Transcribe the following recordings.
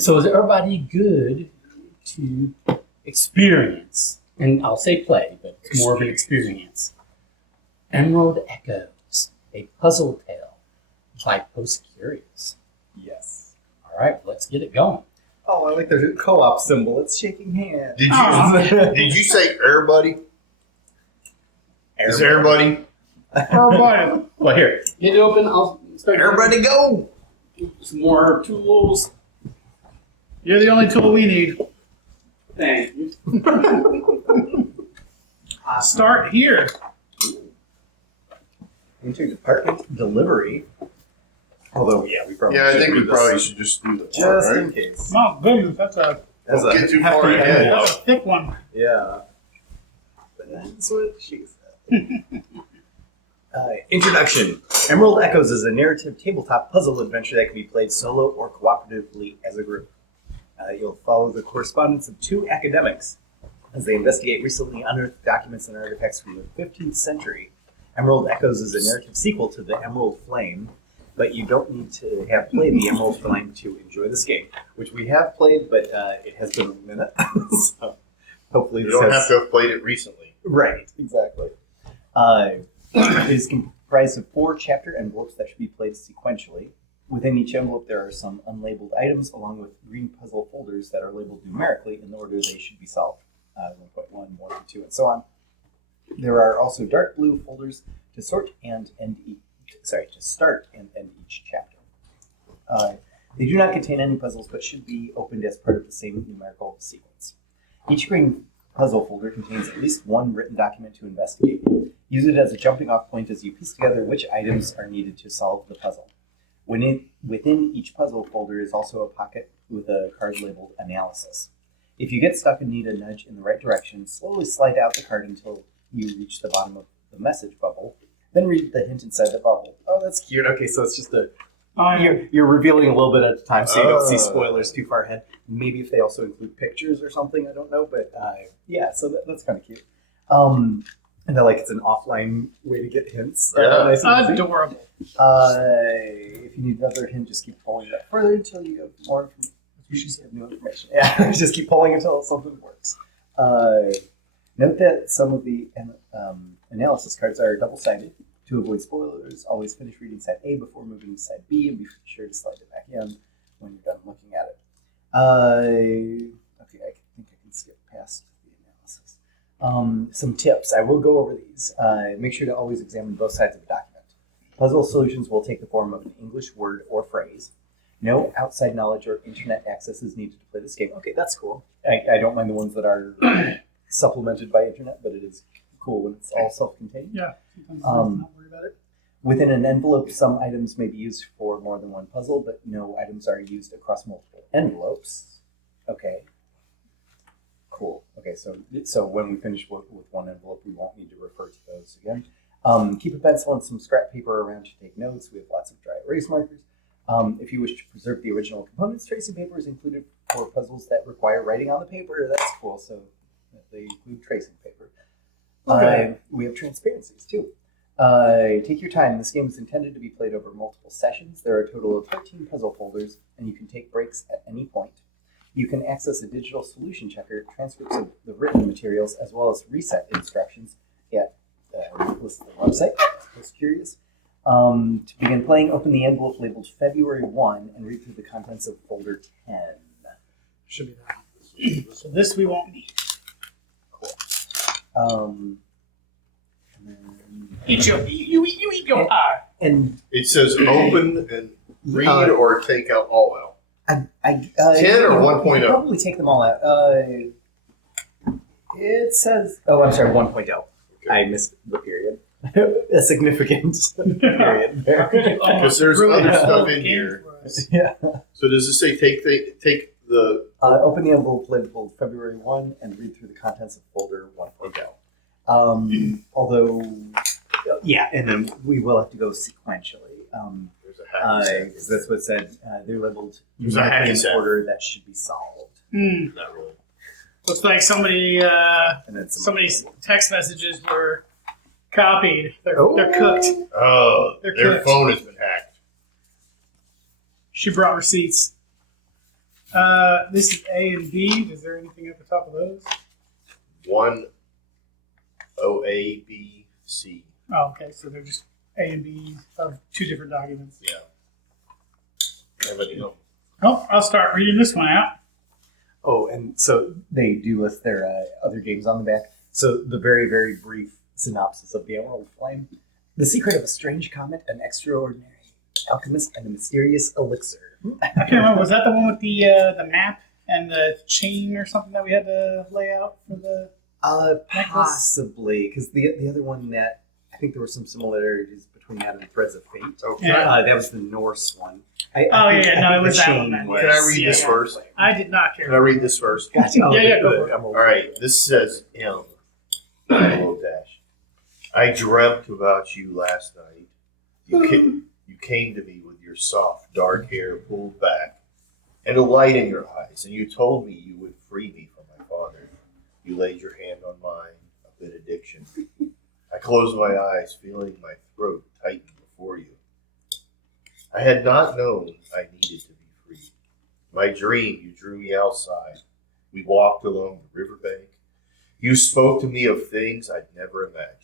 So is everybody good to experience? And I'll say play, but it's more of an experience. Emerald Echoes, a puzzle tale by PostCurious. Yes. All right, let's get it going. Oh, I like the co-op symbol. It's shaking hands. Did you say everybody? Is everybody? Everybody. Well, here, get it open. I'll start. Everybody go! Some more tools. You're the only tool we need. Thank you. Start here. Enter department delivery. Although, yeah, we probably Yeah, I should think do we this probably should just do the part, just right? in case. Oh, goodness, that's a Don't get too hefty far ahead. envelope. that's a thick one. Yeah. That's what she said. Introduction. Emerald Echoes is a narrative tabletop puzzle adventure that can be played solo or cooperatively as a group. You'll follow the correspondence of two academics as they investigate recently unearthed documents and artifacts from the 15th century. Emerald Echoes is a narrative sequel to the Emerald Flame, but you don't need to have played the Emerald Flame to enjoy this game, which we have played, but it has been a minute. So hopefully You this don't has... have to have played it recently. Right, exactly. It is comprised of 4 chapter envelopes that should be played sequentially. Within each envelope, there are some unlabeled items, along with green puzzle folders that are labeled numerically in the order they should be solved. 1.1, 1, 2, and so on. There are also dark blue folders to start and end each chapter. They do not contain any puzzles, but should be opened as part of the same numerical sequence. Each green puzzle folder contains at least one written document to investigate. Use it as a jumping-off point as you piece together which items are needed to solve the puzzle. Within each puzzle folder is also a pocket with a card labeled Analysis. If you get stuck and need a nudge in the right direction, slowly slide out the card until you reach the bottom of the message bubble. Then read the hint inside the bubble. Oh, that's cute. Okay, so it's just you're revealing a little bit at a time, so you don't see spoilers too far ahead. Maybe if they also include pictures or something, I don't know. But yeah, so that's kind of cute. And I like it's an offline way to get hints. Nice and easy. Adorable. If you need another hint, just keep pulling it up further until you have more information. You should have new information. Yeah, just keep pulling until something works. Note that some of the analysis cards are double-sided. To avoid spoilers, always finish reading side A before moving to side B, and be sure to slide it back in when you're done looking at it. Okay, I think I can skip past the analysis. Some tips. I will go over these. Make sure to always examine both sides of the document. Puzzle solutions will take the form of an English word or phrase. No outside knowledge or internet access is needed to play this game. Okay, that's cool. I don't mind the ones that are supplemented by internet, but it is cool when it's all self-contained. Yeah. Not worry about it. Within an envelope, some items may be used for more than one puzzle, but no items are used across multiple envelopes. Okay. Cool. Okay, so when we finish with one envelope, we won't need to refer to those again. Keep a pencil and some scrap paper around to take notes. We have lots of dry erase markers. If you wish to preserve the original components, tracing paper is included for puzzles that require writing on the paper. That's cool, so they include tracing paper. Okay. We have transparencies, too. Take your time. This game is intended to be played over multiple sessions. There are a total of 13 puzzle folders, and you can take breaks at any point. You can access a digital solution checker, transcripts of the written materials, as well as reset instructions at the website, PostCurious. To begin playing, open the envelope labeled February 1 and read through the contents of folder 10. Should be that. So this we won't need. And then, Eat your pie. and It says open and read or take out all out. 10 or 1.0? Probably take them all out. It says, I'm sorry, 1.0. Okay. I missed the period. A significant period there. Because there's other stuff in here. Yeah. So does it say take the Open the envelope labeled February 1 and read through the contents of folder 1.0. Although, yeah, and then we will have to go sequentially. there's a hacky Because that's what it said. They're labeled There's a numerically hacky in set. order that should be solved. Not really. Looks like somebody's text messages were copied. They're cooked. Oh, They're their cooked. phone has been hacked. She brought receipts. This is A and B. Is there anything at the top of those? 1 OA B C. Oh, okay. So they're just A and B of two different documents. Yeah. Everybody know. Oh, I'll start reading this one out. Oh, and so they do list their other games on the back. So the very, very brief synopsis of the Emerald Flame. The secret of a strange comet, an extraordinary alchemist, and a mysterious elixir. I can't remember. Was that the one with the map and the chain or something that we had to lay out for the necklace? Possibly, because the other one that I think there were some similarities between that and Threads of Fate. Okay. Yeah. That was the Norse one. No, it was that one. Can I read this first? I did not care. Can I read this first? Gotcha. Go for it. All right. This says M. Little dash. I dreamt about you last night. You came to me with your soft, dark hair pulled back and a light in your eyes, and you told me you would free me from my father. You laid your hand on mine, a benediction. I closed my eyes, feeling my throat tighten before you. I had not known I needed to be free. My dream, you drew me outside. We walked along the riverbank. You spoke to me of things I'd never imagined.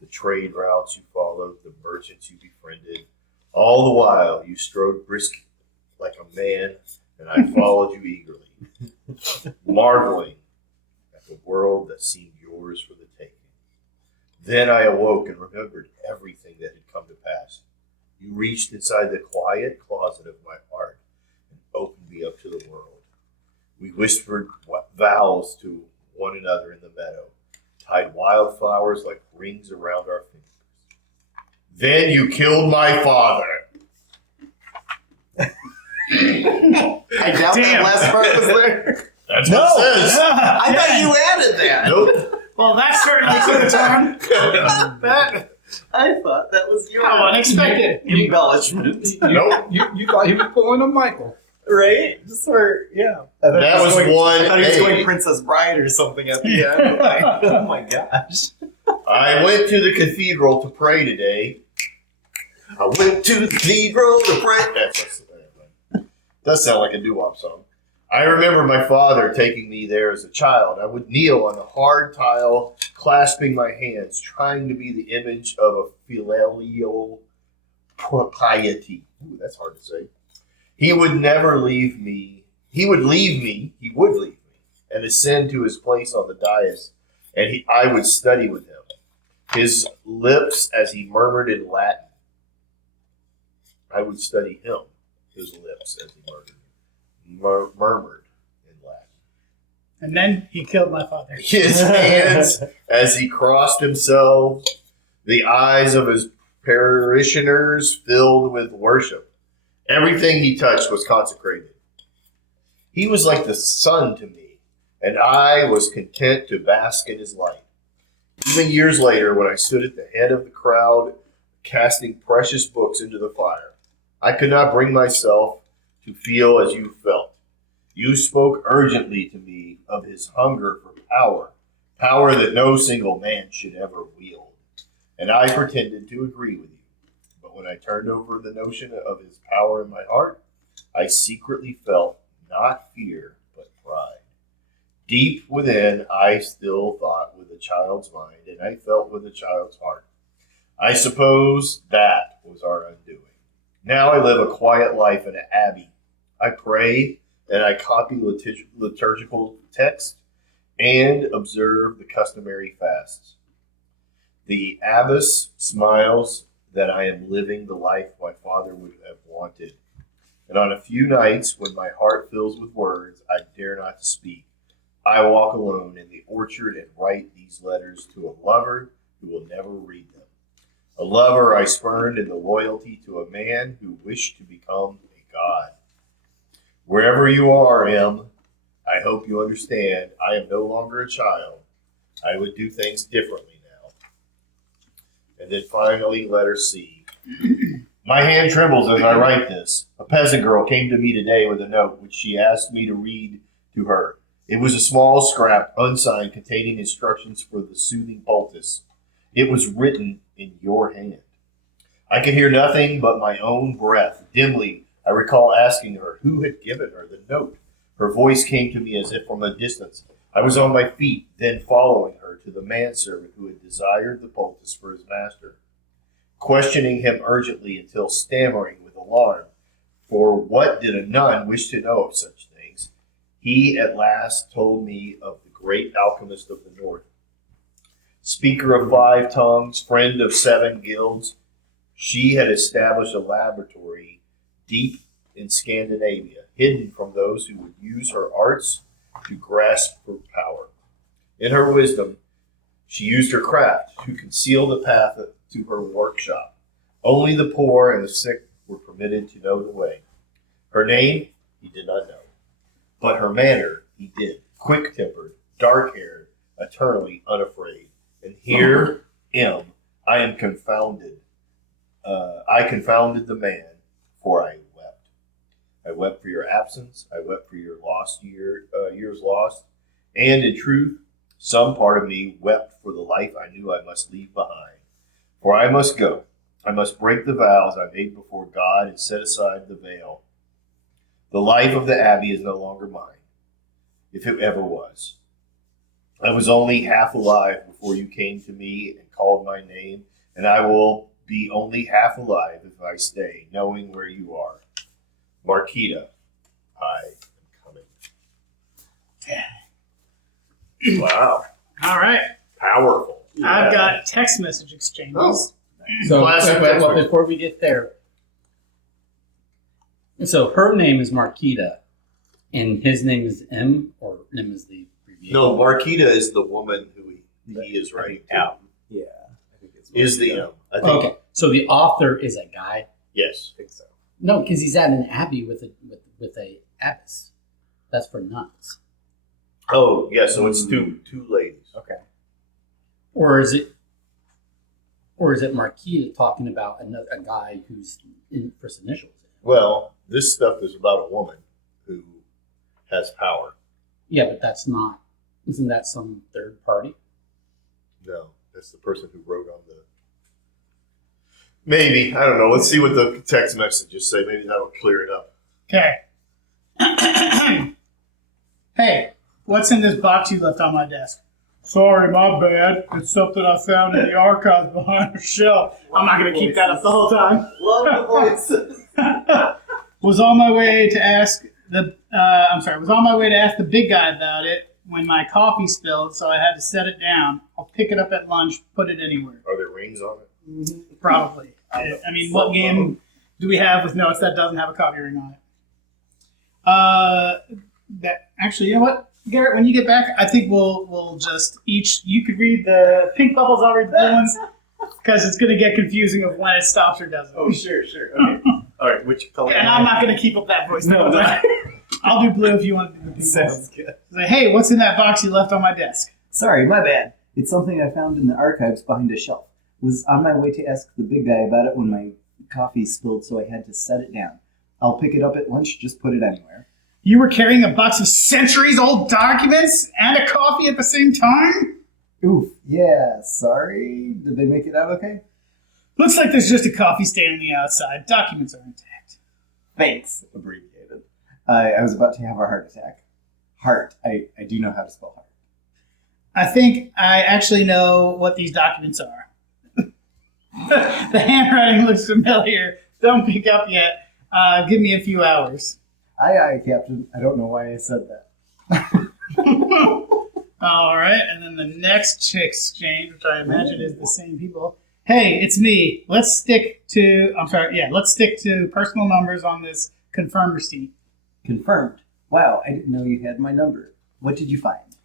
The trade routes you followed, the merchants you befriended. All the while, you strode brisk like a man, and I followed you eagerly, marveling at the world that seemed yours for the taking. Then I awoke and remembered everything that had come to pass. You reached inside the quiet closet of my heart and opened me up to the world. We whispered vows to one another in the meadow, tied wildflowers like rings around our fingers. Then you killed my father. I doubt that last part was there. That's what it says. I thought you added that. Nope. Well, that certainly could have done. I thought that was your How unexpected. embellishment. Nope. You thought he was pulling a Michael. Right? Just for, yeah. That was one I thought he was A. going Princess Bride or something at the end. Like, oh my gosh. I went to the cathedral to pray today. I went to the cathedral to pray. Does sound like a doo-wop song. I remember my father taking me there as a child. I would kneel on the hard tile, clasping my hands, trying to be the image of a filial piety. Ooh, that's hard to say. He would never leave me. He would leave me, and ascend to his place on the dais, and I would study with him. His lips as he murmured in Latin. I would study him, his lips as he murmured in Latin. And then he killed my father. His hands as he crossed himself, the eyes of his parishioners filled with worship. Everything he touched was consecrated. He was like the sun to me, and I was content to bask in his light. Even years later, when I stood at the head of the crowd, casting precious books into the fire, I could not bring myself to feel as you felt. You spoke urgently to me of his hunger for power, power that no single man should ever wield. And I pretended to agree with you. But when I turned over the notion of his power in my heart, I secretly felt not fear, but pride. Deep within, I still thought with a child's mind, and I felt with a child's heart. I suppose that was our undoing. Now I live a quiet life in an abbey. I pray and I copy liturgical text and observe the customary fasts. The abbess smiles that I am living the life my father would have wanted. And on a few nights when my heart fills with words I dare not speak, I walk alone in the orchard and write these letters to a lover who will never read them. A lover I spurned in the loyalty to a man who wished to become a god. Wherever you are, M, I hope you understand I am no longer a child. I would do things differently now. And then finally, letter C. My hand trembles as I write this. A peasant girl came to me today with a note which she asked me to read to her. It was a small scrap, unsigned, containing instructions for the soothing poultice. It was written in your hand. I could hear nothing but my own breath. Dimly, I recall asking her who had given her the note. Her voice came to me as if from a distance. I was on my feet, then following her to the manservant who had desired the poultice for his master, questioning him urgently until stammering with alarm. For what did a nun wish to know of such things? He at last told me of the great alchemist of the north, speaker of 5 tongues, friend of 7 guilds. She had established a laboratory deep in Scandinavia, hidden from those who would use her arts to grasp her power. In her wisdom, she used her craft to conceal the path to her workshop. Only the poor and the sick were permitted to know the way. Her name, he did not know, but her manner, he did. Quick-tempered, dark-haired, eternally unafraid. And here I am confounded. I confounded the man, for I wept. I wept for your absence. I wept for your years lost. And in truth, some part of me wept for the life I knew I must leave behind. For I must go. I must break the vows I made before God and set aside the veil. The life of the Abbey is no longer mine, if it ever was. I was only half alive before you came to me and called my name, and I will be only half alive if I stay, knowing where you are. Marquita, I am coming. Wow. All right. Powerful. I've got text message exchanges. Oh. So Classic wait, text. before we get there, so her name is Marquita, and his name is M, or M is the abbreviation. No, Marquita is the woman who he is writing to. Yeah, I think it's Is the M. I think. Okay, so the author is a guy. Yes. I think so. No, because he's at an abbey with a abbess. That's for nuns. Oh, yeah. So it's two ladies. Okay. Or is it Marquita talking about a guy whose first initials? Well, this stuff is about a woman who has power. Yeah, but that's not. Isn't that some third party? No, that's the person who wrote on the. Maybe, I don't know. Let's see what the text messages say. Maybe that'll clear it up. Okay. Hey, what's in this box you left on my desk? Sorry, my bad. It's something I found in the archives behind a shelf. I'm not going to keep that up the whole time. Love the voice. Was on my way to ask the big guy about it when my coffee spilled, so I had to set it down. I'll pick it up at lunch, put it anywhere. Are there rings on it? Probably. I mean, what game do we have with notes that doesn't have a copy ring on it? That actually, you know what, Garrett? When you get back, I think we'll just each. You could read the pink bubbles. I'll read the blue ones because it's going to get confusing of when it stops or doesn't. Oh, sure. Okay. All right, which color? And I'm not going to keep up that voice. No. I'll do blue if you want to do the pink. Sounds good. Like, hey, what's in that box you left on my desk? Sorry, my bad. It's something I found in the archives behind a shelf. Was on my way to ask the big guy about it when my coffee spilled, so I had to set it down. I'll pick it up at lunch, just put it anywhere. You were carrying a box of centuries-old documents and a coffee at the same time? Oof, yeah, sorry. Did they make it out okay? Looks like there's just a coffee stain on the outside. Documents are intact. Thanks, abbreviated. I was about to have a heart attack. Heart. I do know how to spell heart. I think I actually know what these documents are. The handwriting looks familiar. Don't pick up yet. Give me a few hours. Aye, Captain. I don't know why I said that. All right, and then the next exchange, which I imagine is the same people. Hey, it's me. Let's stick to personal numbers on this confirm receipt. Confirmed. Wow, I didn't know you had my number. What did you find?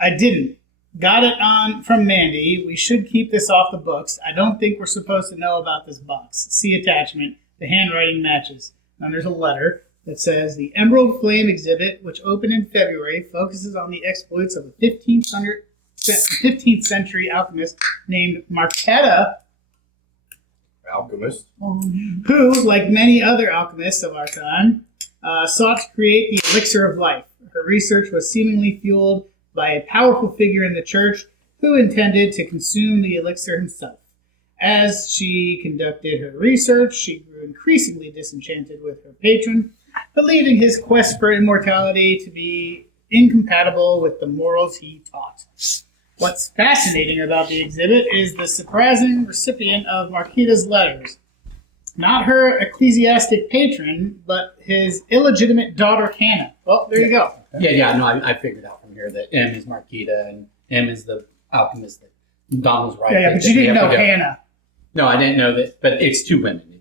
I didn't. Got it on from Mandy. We should keep this off the books. I don't think we're supposed to know about this box. See attachment. The handwriting matches. Now there's a letter that says the Emerald Flame exhibit, which opened in February, focuses on the exploits of a 15th century alchemist named Marquetta, Alchemist. who, like many other alchemists of our time, sought to create the elixir of life. Her research was seemingly fueled by a powerful figure in the church who intended to consume the elixir himself. As she conducted her research, she grew increasingly disenchanted with her patron, believing his quest for immortality to be incompatible with the morals he taught. What's fascinating about the exhibit is the surprising recipient of Marquita's letters. Not her ecclesiastic patron, but his illegitimate daughter, Hannah. Well, there you go. No, I figured out from here that M is Marquita and M is the alchemist that Don was right. But you didn't know Hannah. No, I didn't know that, but it's two women.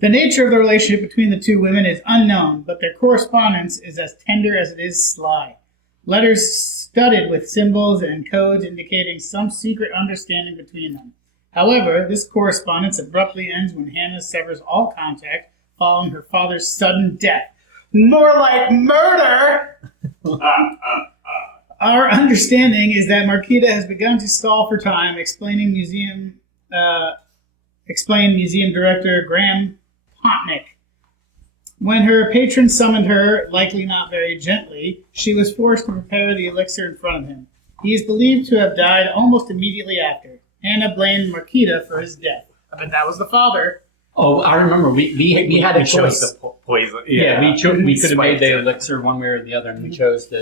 The nature of the relationship between the two women is unknown, but their correspondence is as tender as it is sly. Letters studded with symbols and codes indicating some secret understanding between them. However, this correspondence abruptly ends when Hannah severs all contact following her father's sudden death. More like murder! Our understanding is that Marquita has begun to stall for time, explained museum director Graham Pontnick. When her patron summoned her, likely not very gently, she was forced to prepare the elixir in front of him. He is believed to have died almost immediately after. Hannah blamed Marquita for his death. I bet that was the father. Oh, I remember. We had a choice. The poison. We could have made the elixir one way or the other, and we chose to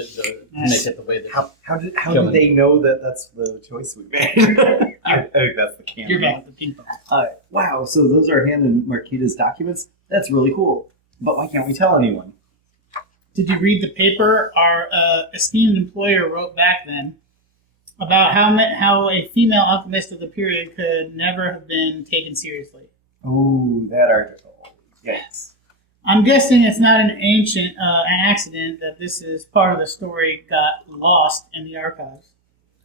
make it the way that. How did they know that that's the choice we made? I think that's the canon. You're back with the ping pong. Wow, so those are Hannah and Marquita's documents? That's really cool. But why can't we tell anyone? Did you read the paper our esteemed employer wrote back then about how a female alchemist of the period could never have been taken seriously? Oh, that article. Yes. I'm guessing it's not an accident that this is part of the story got lost in the archives.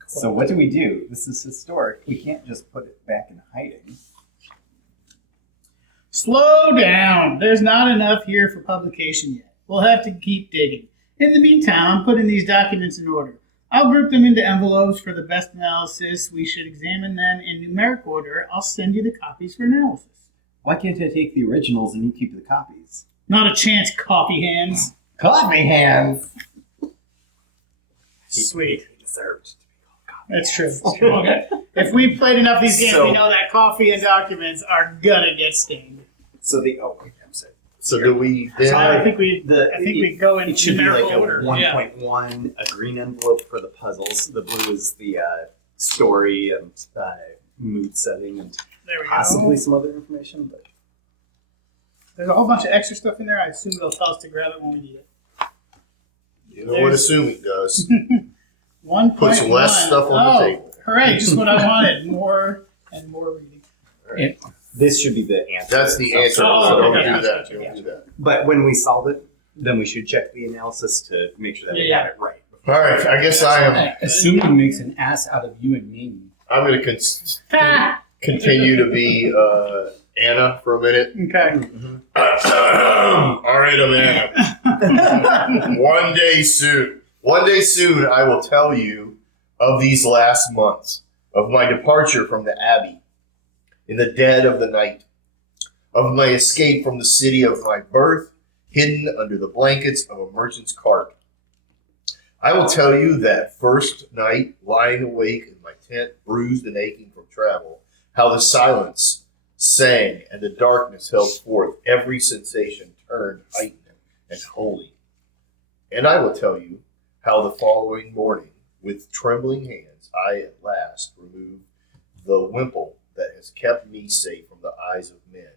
So what do we do? This is historic. We can't just put it back in hiding. Slow down. There's not enough here for publication yet. We'll have to keep digging. In the meantime, I'm putting these documents in order. I'll group them into envelopes for the best analysis. We should examine them in numeric order. I'll send you the copies for analysis. Why can't I take the originals and you keep the copies? Not a chance, coffee hands. Coffee hands! Sweet. He deserved to be called coffee. That's true. Okay. If we played enough of these games, we know that coffee and documents are gonna get stained. So I'm sorry. So do we then? So I think we go in It should be like numerical a order. 1.1, a green envelope for the puzzles. The blue is the story and mood setting and There we possibly go. some other information. But There's a whole bunch of extra stuff in there. I assume it'll tell us to grab it when we need it. You know what assuming does. 1.1. Puts less stuff on the table. Hooray, just what I wanted. More and more reading. Right. this should be the answer. That's the answer. Oh, So don't okay. do that. Don't do that. But when we solve it, then we should check the analysis to make sure that we Yeah. have it right. All right. I guess I am. Assuming makes an ass out of you and me. I'm going to continue to be Anna for a minute. Okay. All right, I'm Anna. One day soon, I will tell you of these last months, of my departure from the Abbey in the dead of the night, of my escape from the city of my birth, hidden under the blankets of a merchant's cart. I will tell you that first night, lying awake in my tent, bruised and aching from travel, how the silence sang and the darkness held forth, every sensation turned heightened and holy. And I will tell you how the following morning, with trembling hands, I at last removed the wimple that has kept me safe from the eyes of men,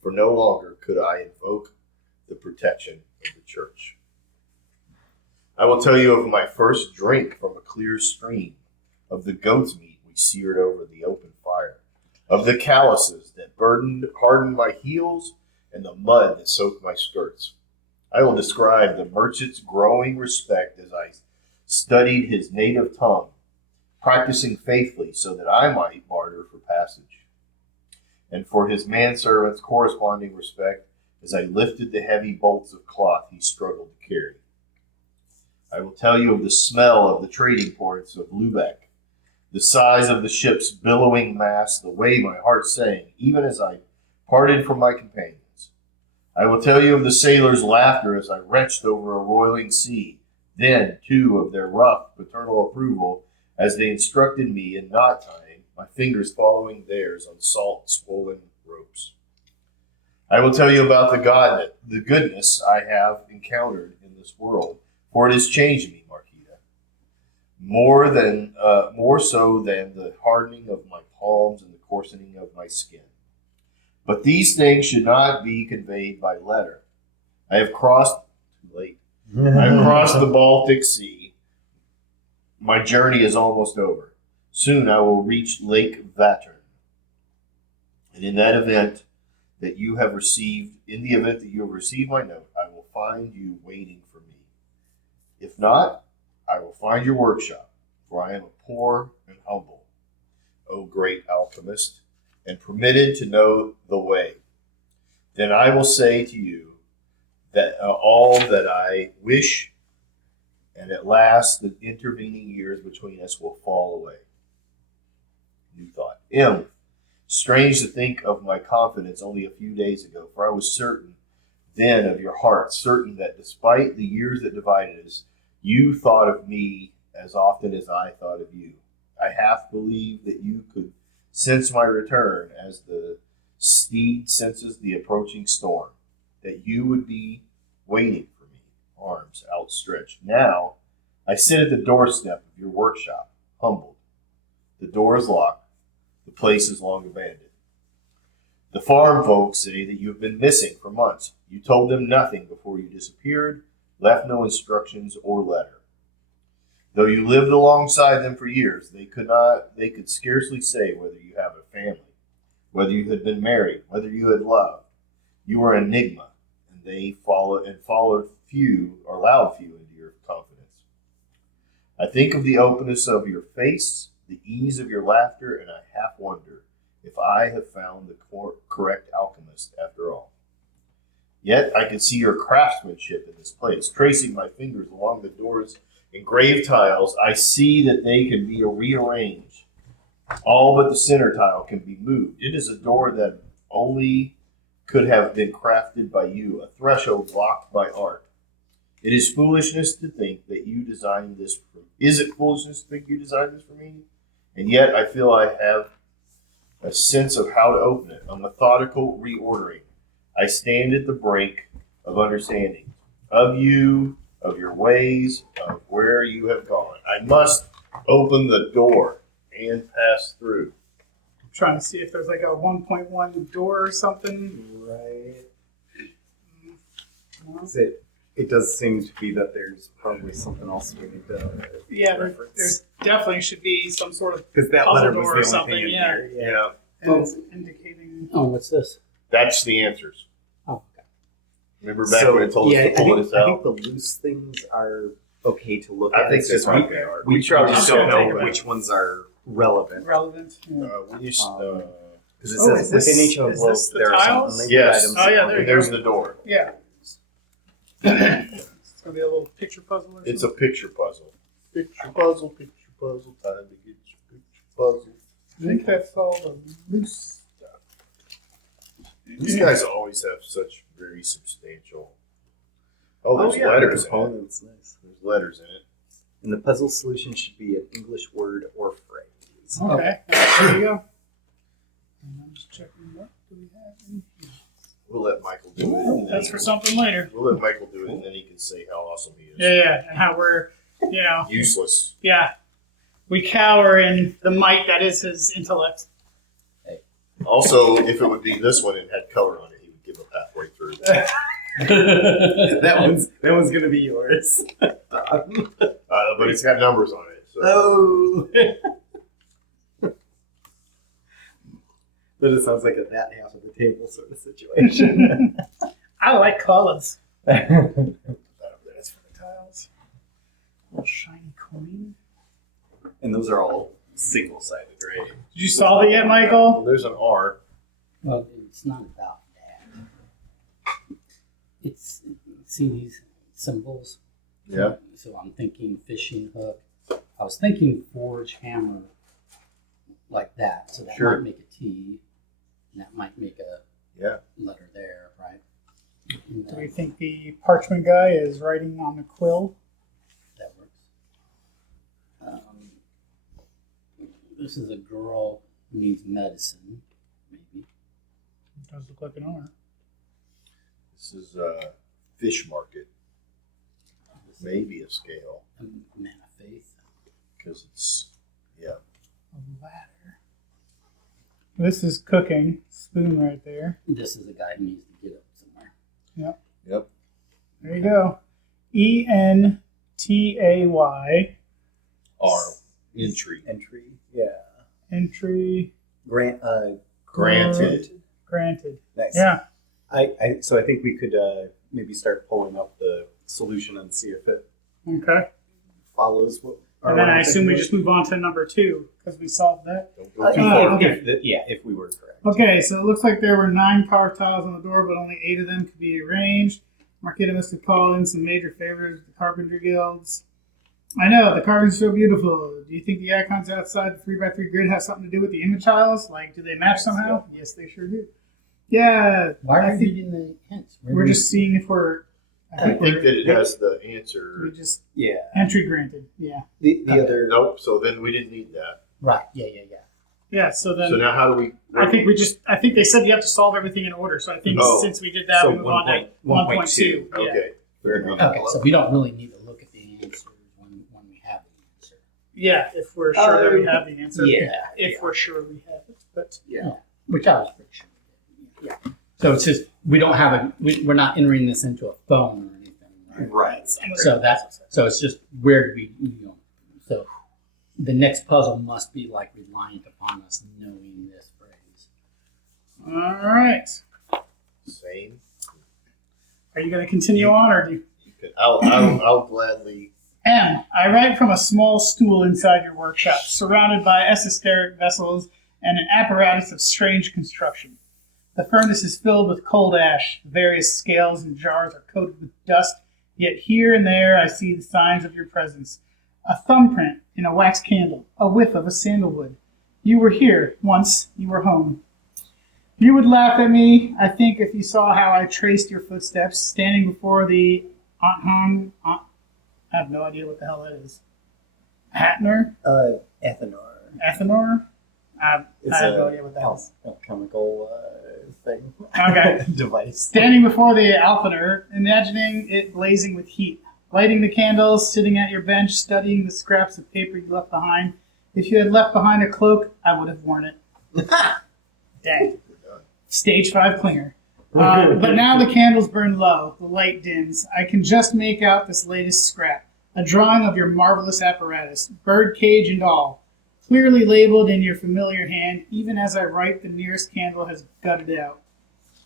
for no longer could I invoke the protection of the church. I will tell you of my first drink from a clear stream, of the goat's meat we seared over the open fire, of the calluses that hardened my heels and the mud that soaked my skirts. I will describe the merchant's growing respect as I studied his native tongue, practicing faithfully so that I might barter for passage, and for his manservant's corresponding respect as I lifted the heavy bolts of cloth he struggled to carry. I will tell you of the smell of the trading ports of Lubeck, the size of the ship's billowing masts, the way my heart sang, even as I parted from my companions. I will tell you of the sailors' laughter as I wrenched over a roiling sea, then, too, of their rough paternal approval as they instructed me in knot tying my fingers following theirs on salt-swollen ropes. I will tell you about the goodness I have encountered in this world, for it has changed me, Marquita, more so than the hardening of my palms and the coarsening of my skin. But these things should not be conveyed by letter. I have crossed the Baltic Sea. My journey is almost over. Soon I will reach Lake Vattern. And in the event that you have received my note, I will find you waiting for me. If not, I will find your workshop, for I am poor and humble, O great alchemist, and permitted to know the way. Then I will say to you that all that I wish, and at last the intervening years between us will fall away. New thought. M. Strange to think of my confidence only a few days ago, for I was certain then of your heart, certain that despite the years that divided us, you thought of me as often as I thought of you. I half believed that you could sense my return as the steed senses the approaching storm, that you would be waiting for me, arms outstretched. Now, I sit at the doorstep of your workshop, humbled. The door is locked. The place is long abandoned. The farm folks say that you have been missing for months. You told them nothing before you disappeared, left no instructions or letter. Though you lived alongside them for years, they could scarcely say whether you have a family, whether you had been married, whether you had loved. You were an enigma, and they allowed few into your confidence. I think of the openness of your face, the ease of your laughter, and I half wonder if I have found the correct alchemist after all. Yet I can see your craftsmanship in this place. Tracing my fingers along the door's engraved tiles, I see that they can be rearranged. All but the center tile can be moved. It is a door that only could have been crafted by you, a threshold locked by art. It is foolishness to think that you designed this for me. Is it foolishness to think you designed this for me? And yet I feel I have a sense of how to open it, a methodical reordering. I stand at the brink of understanding of you, of your ways, of where you have gone. I must open the door and pass through. I'm trying to see if there's like a 1.1 door or something. Right. No? It does seem to be that there's probably something else we need to Yeah, there reference. definitely should be some sort of Because that puzzle letter door or was the only something, thing in yeah. here. Yeah. indicating. Oh, what's this? That's the answers. Oh, okay. Remember back when it told us to pull this I out? think the loose things are okay to look I at. think It's that's just right we- they are. We We try to just still don't know know that. which ones are relevant. Relevant. Yeah. Because it Oh, says is this- within each is envelope this the there are some tiles? unlabeled Yes. items. Oh, yeah, there you And there's go. the door. Yeah. It's gonna be a little picture puzzle or It's a something. picture puzzle. Picture puzzle, picture puzzle. Time to get your picture puzzle. I think that's all the loose stuff. These guys always have such very substantial. Oh, there's yeah, letters the in it. components, nice. There's letters in it. And the puzzle solution should be an English word or phrase. Okay, there you go. And I'm just checking what do we have in here. We'll let Michael do it. And then That's for something later. We'll let Michael do it, and then he can say how awesome he is. Yeah, and how we're, Useless. we cower in the might that is his intellect. Also, if it would be this one and had color on it, he would give up halfway through. that one's gonna be yours. But it's got numbers on it. So. Oh. But it sounds like a that half of the table sort of situation. I like colors. That over there. That's for the tiles. Little shiny coin. And those are all single-sided, right? Did you solve it yet, Well, Michael? there's an R. Well, it's not about that. It's, see these symbols? Yeah. So I'm thinking fishing hook. I was thinking forge hammer like that. So that Sure. might make a T. And that might make a Yeah. letter there, right? And Do we then think the parchment guy is writing on the quill? that works. This is a girl needs medicine, maybe. Does look like an owner. This is fish market. Maybe a scale A man of faith. because it's A ladder. This is cooking. Spoon right there. This is a guy who needs to get up somewhere. Yep. There you go. ENTAY. R entry. Entry. Yeah. Entry Granted. granted. Nice. Yeah. So I think we could maybe start pulling up the solution and see if it Okay. follows what. And then I assume we just move on to number 2 because we solved that. Don't go too Oh, far. okay. If we were correct. Okay, so it looks like there were 9 carved tiles on the door, but only 8 of them could be arranged. Marquita must have called in some major favors of the Carpenter Guilds. I know, the carvings are so beautiful. Do you think the icons outside the 3x3 grid have something to do with the image tiles? Like, do they match somehow? Yes, they sure do. Yeah, Why are I you think reading the hints? we're just seeing if we're... I think that it has the answer. we just... Yeah. Entry granted, yeah. The Okay. other. Nope. So then we didn't need that. Right. Yeah. Yeah, so then... So now how do we? I think they said you have to solve everything in order, so I think Oh. since we did that, So we move on to 1.2. 1.2. Yeah. Okay. Fair enough. Okay. So we don't really need to look at the answers when we have the answer. Yeah, if we're sure that we have the answer. Yeah. If we're sure we have it. But Which I was pretty sure. Yeah. So it's just we don't have we're not entering this into a phone or anything, right? Right. So it's just where do we so the next puzzle must be like reliant upon us knowing this phrase. all right. Same. Are you going to continue on, or do you? You can. I'll gladly. M. I write from a small stool inside your workshop, surrounded by esoteric vessels and an apparatus of strange construction. The furnace is filled with cold ash. Various scales and jars are coated with dust, yet here and there I see the signs of your presence. A thumbprint in a wax candle, a whiff of a sandalwood. You were here once, you were home. You would laugh at me, I think, if you saw how I traced your footsteps, standing before the I have no idea what the hell that is. Hatner? Ethanol. Ethanor? I It's have no idea what that is. a chemical thing. Okay. Device. Standing before the Alphaner, imagining it blazing with heat, lighting the candles, sitting at your bench, studying the scraps of paper you left behind. If you had left behind a cloak, I would have worn it. Dang. Stage 5 clinger. But now the candles burn low, the light dims. I can just make out this latest scrap, a drawing of your marvelous apparatus, bird cage and all. Clearly labeled in your familiar hand, even as I write, the nearest candle has gutted out.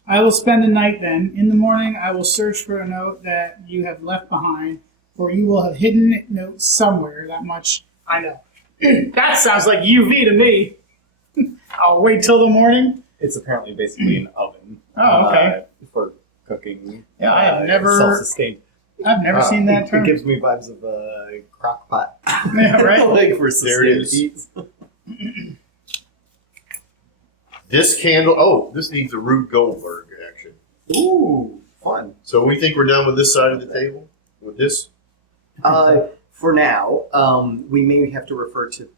I will spend the night then. In the morning, I will search for a note that you have left behind, for you will have hidden it notes somewhere. That much I know. That sounds like UV to me. I'll wait till the morning. It's apparently basically an oven. Oh, okay. For cooking. Yeah, I have never- Self-sustained. I've never seen that term. It gives me vibes of crock pot. Yeah, right? Like for There it sustained is. heat. This candle. Oh, this needs a Rube Goldberg action. Ooh, fun. So we think we're done with this side of the table with this. For now, we may have to refer to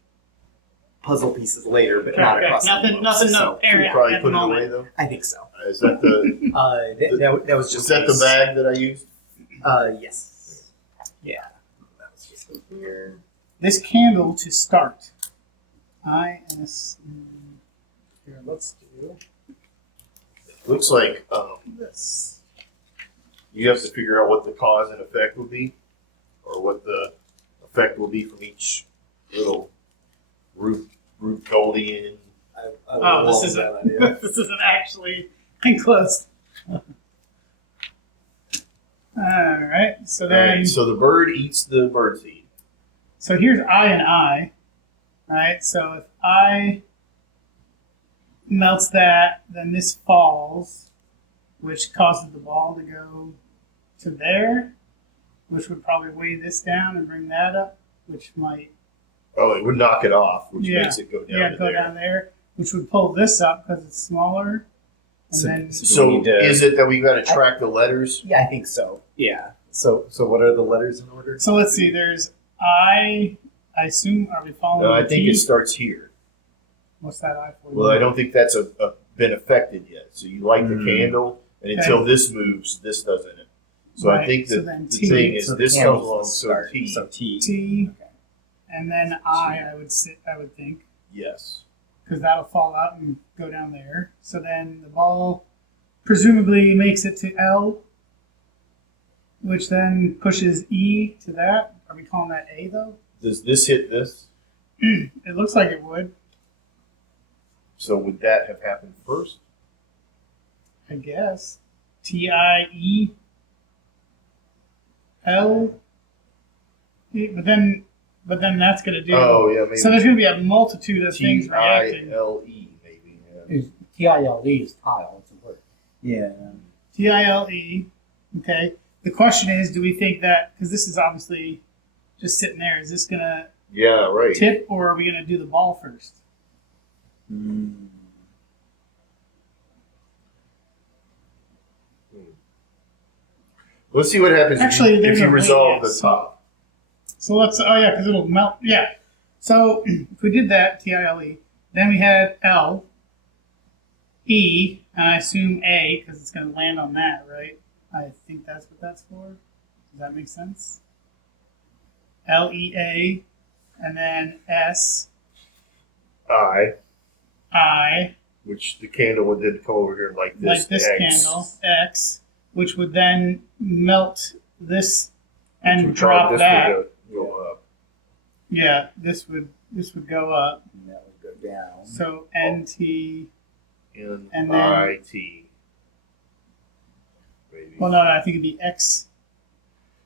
puzzle pieces later, but Okay, not okay. across the Nothing, books, nothing, so no. Should we Area probably at the put it away moment. though? I think so. Is that the That was just is that the bag that I used? Yes. Yeah. That was just in here. This candle to start. Here, let's do Looks like this. you have to figure out what the cause and effect will be, or what the effect will be from each little Rube Goldian. Oh, this isn't. This isn't actually enclosed. All right. So All then, right, so the bird eats the bird seed. so here's I and I. Right. So if I melts that, then this falls, which causes the ball to go to there, which would probably weigh this down and bring that up, which might Oh, it would knock it off, which Yeah. makes it go down to go there. down there, which would pull this up because it's smaller, and So- then so- So Do we need to- is it that we got to track the letters? Yeah, I think so. Yeah. So what are the letters in order? so let's see. There's I. I assume are we following? No, I the think T? it starts here. What's that I for? Well, I don't think that's been affected yet. So you light the candle, and Okay. until this moves, this doesn't. So I Right, think so that then the T. thing is So the this comes candle's along. the So start. T. So T. T, Okay. and then I would think, Yes. because that'll fall out and go down there. So then the ball presumably makes it to L, which then pushes E to that. Are we calling that A though? Does this hit this? It looks like it would, So would that have happened first? I guess. TIE L. But then that's gonna do. Oh yeah, maybe. So there's gonna be a multitude of things reacting. TILE, maybe. Yeah. TILE is tile. It's a word. Yeah. TILE. Okay. The question is, do we think that because this is obviously just sitting there, is this gonna Yeah, right. tip or are we gonna do the ball first? Let's see what happens Actually, if there's you a way, resolve yes. the top. So let's. Oh yeah, because it'll melt. Yeah. So if we did that TILE, then we had L, E, and I assume A because it's gonna land on that, right? I think that's what that's for. Does that make sense? LEA, and then I, I, which the candle would then come over here like this. like this X, candle, X, which would then melt this which and would drop cause this that. would go up. Yeah, this would go up. And that would go down. So NT. And then- NIT. Maybe. Well, no, I think it'd be X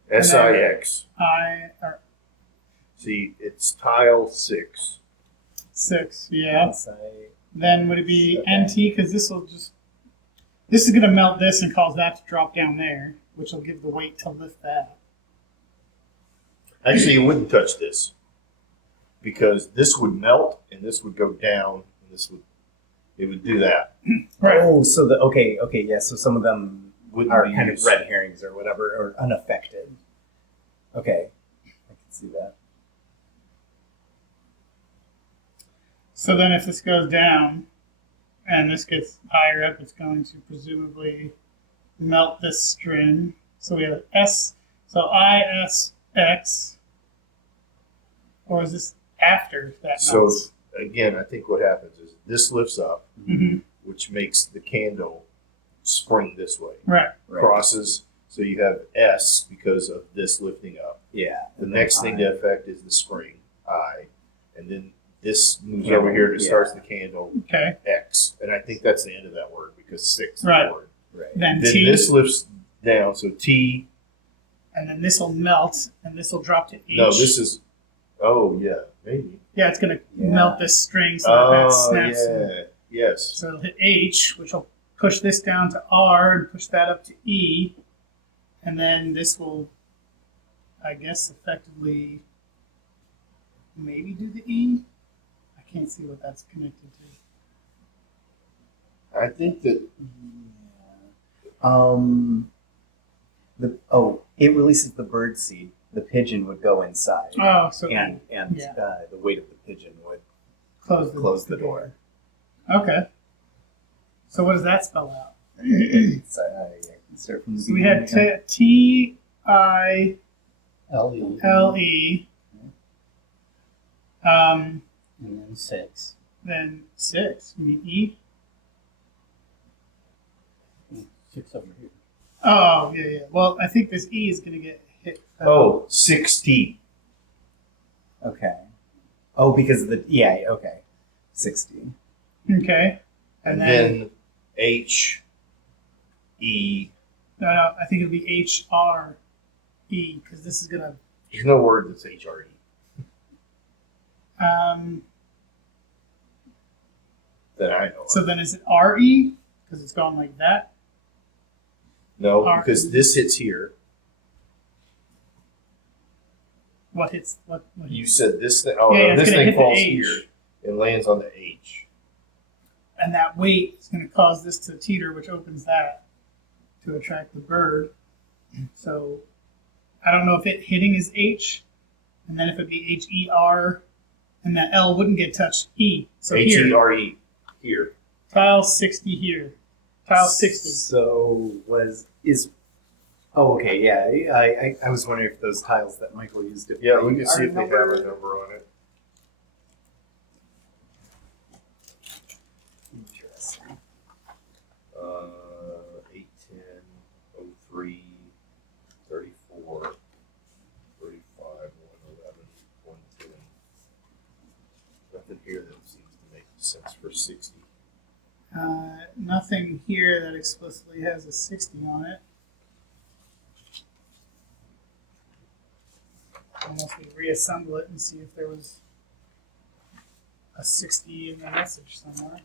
SIX. I or See, it's tile 6. 6. Yeah. Yes, Then would it be Okay. NT? Because this is gonna melt this and cause that to drop down there, which will give the weight to lift that. Actually, you wouldn't touch this because this would melt and this would go down and it would do that. Right. Oh, so yeah. So some of them Wouldn't are be kind of used. red herrings or whatever, or unaffected. Okay, I can see that. So then, if this goes down and this gets higher up, it's going to presumably melt this string. So we have S. So ISX. Or is this after that So melts? again, I think what happens is this lifts up, Mhm. which makes the candle spring this way. Right. Right. Crosses, so you have S because of this lifting up. Yeah. The and next then thing I. to affect is the spring, I, and then this moves Candle, over here and it yeah. starts the candle Okay. X, and I think that's the end of that word because 6 is Right. the word. Right. Then Then T. this lifts down, so T. And then this will melt and this will drop to H. No, this is. Oh yeah, maybe. Yeah, it's going to Yeah. melt this string so that Oh snaps. yeah, yes. So it'll hit H, which will push this down to R and push that up to E. And then this will, I guess, effectively maybe do the E. I can't see what that's connected to. I think that It releases the bird seed. The pigeon would go inside, Oh, so and yeah. the weight of the pigeon would close the door. Okay. So what does that spell out? So, I can start from the So we had beginning again. TILE, LE. And then 6. then 6. You mean E? 6 over here. Oh, yeah. Well, I think this E is going to get hit. 6T. Okay. Oh, because of the okay, 60. Okay. And then H E. No, I think it'll be HRE because this is going to. There's no word that's HRE. That I know. So then is it RE? Because it's going like that? No, R- because this hits here. What hits? What You hits? said this thing. Oh Yeah, no, it's this gonna thing hit the falls H. here and lands on the H. And that weight is going to cause this to teeter, which opens that to attract the bird. So I don't know if it hitting is H, and then if it'd be HER, And that L wouldn't get touched. E. So here. H-E-R-E. Here. Tile 60 here. Tile 60. So oh, okay, yeah. I was wondering if those tiles that Michael used. If Yeah, they we can see are if they have numbered. a number on it. Interesting. 8, 10, 03, 34, 35, 111, 110. Nothing here that seems to make sense for 60. Nothing here that explicitly has a 60 on it. Unless we reassemble it and see if there was a 60 in the message somewhere.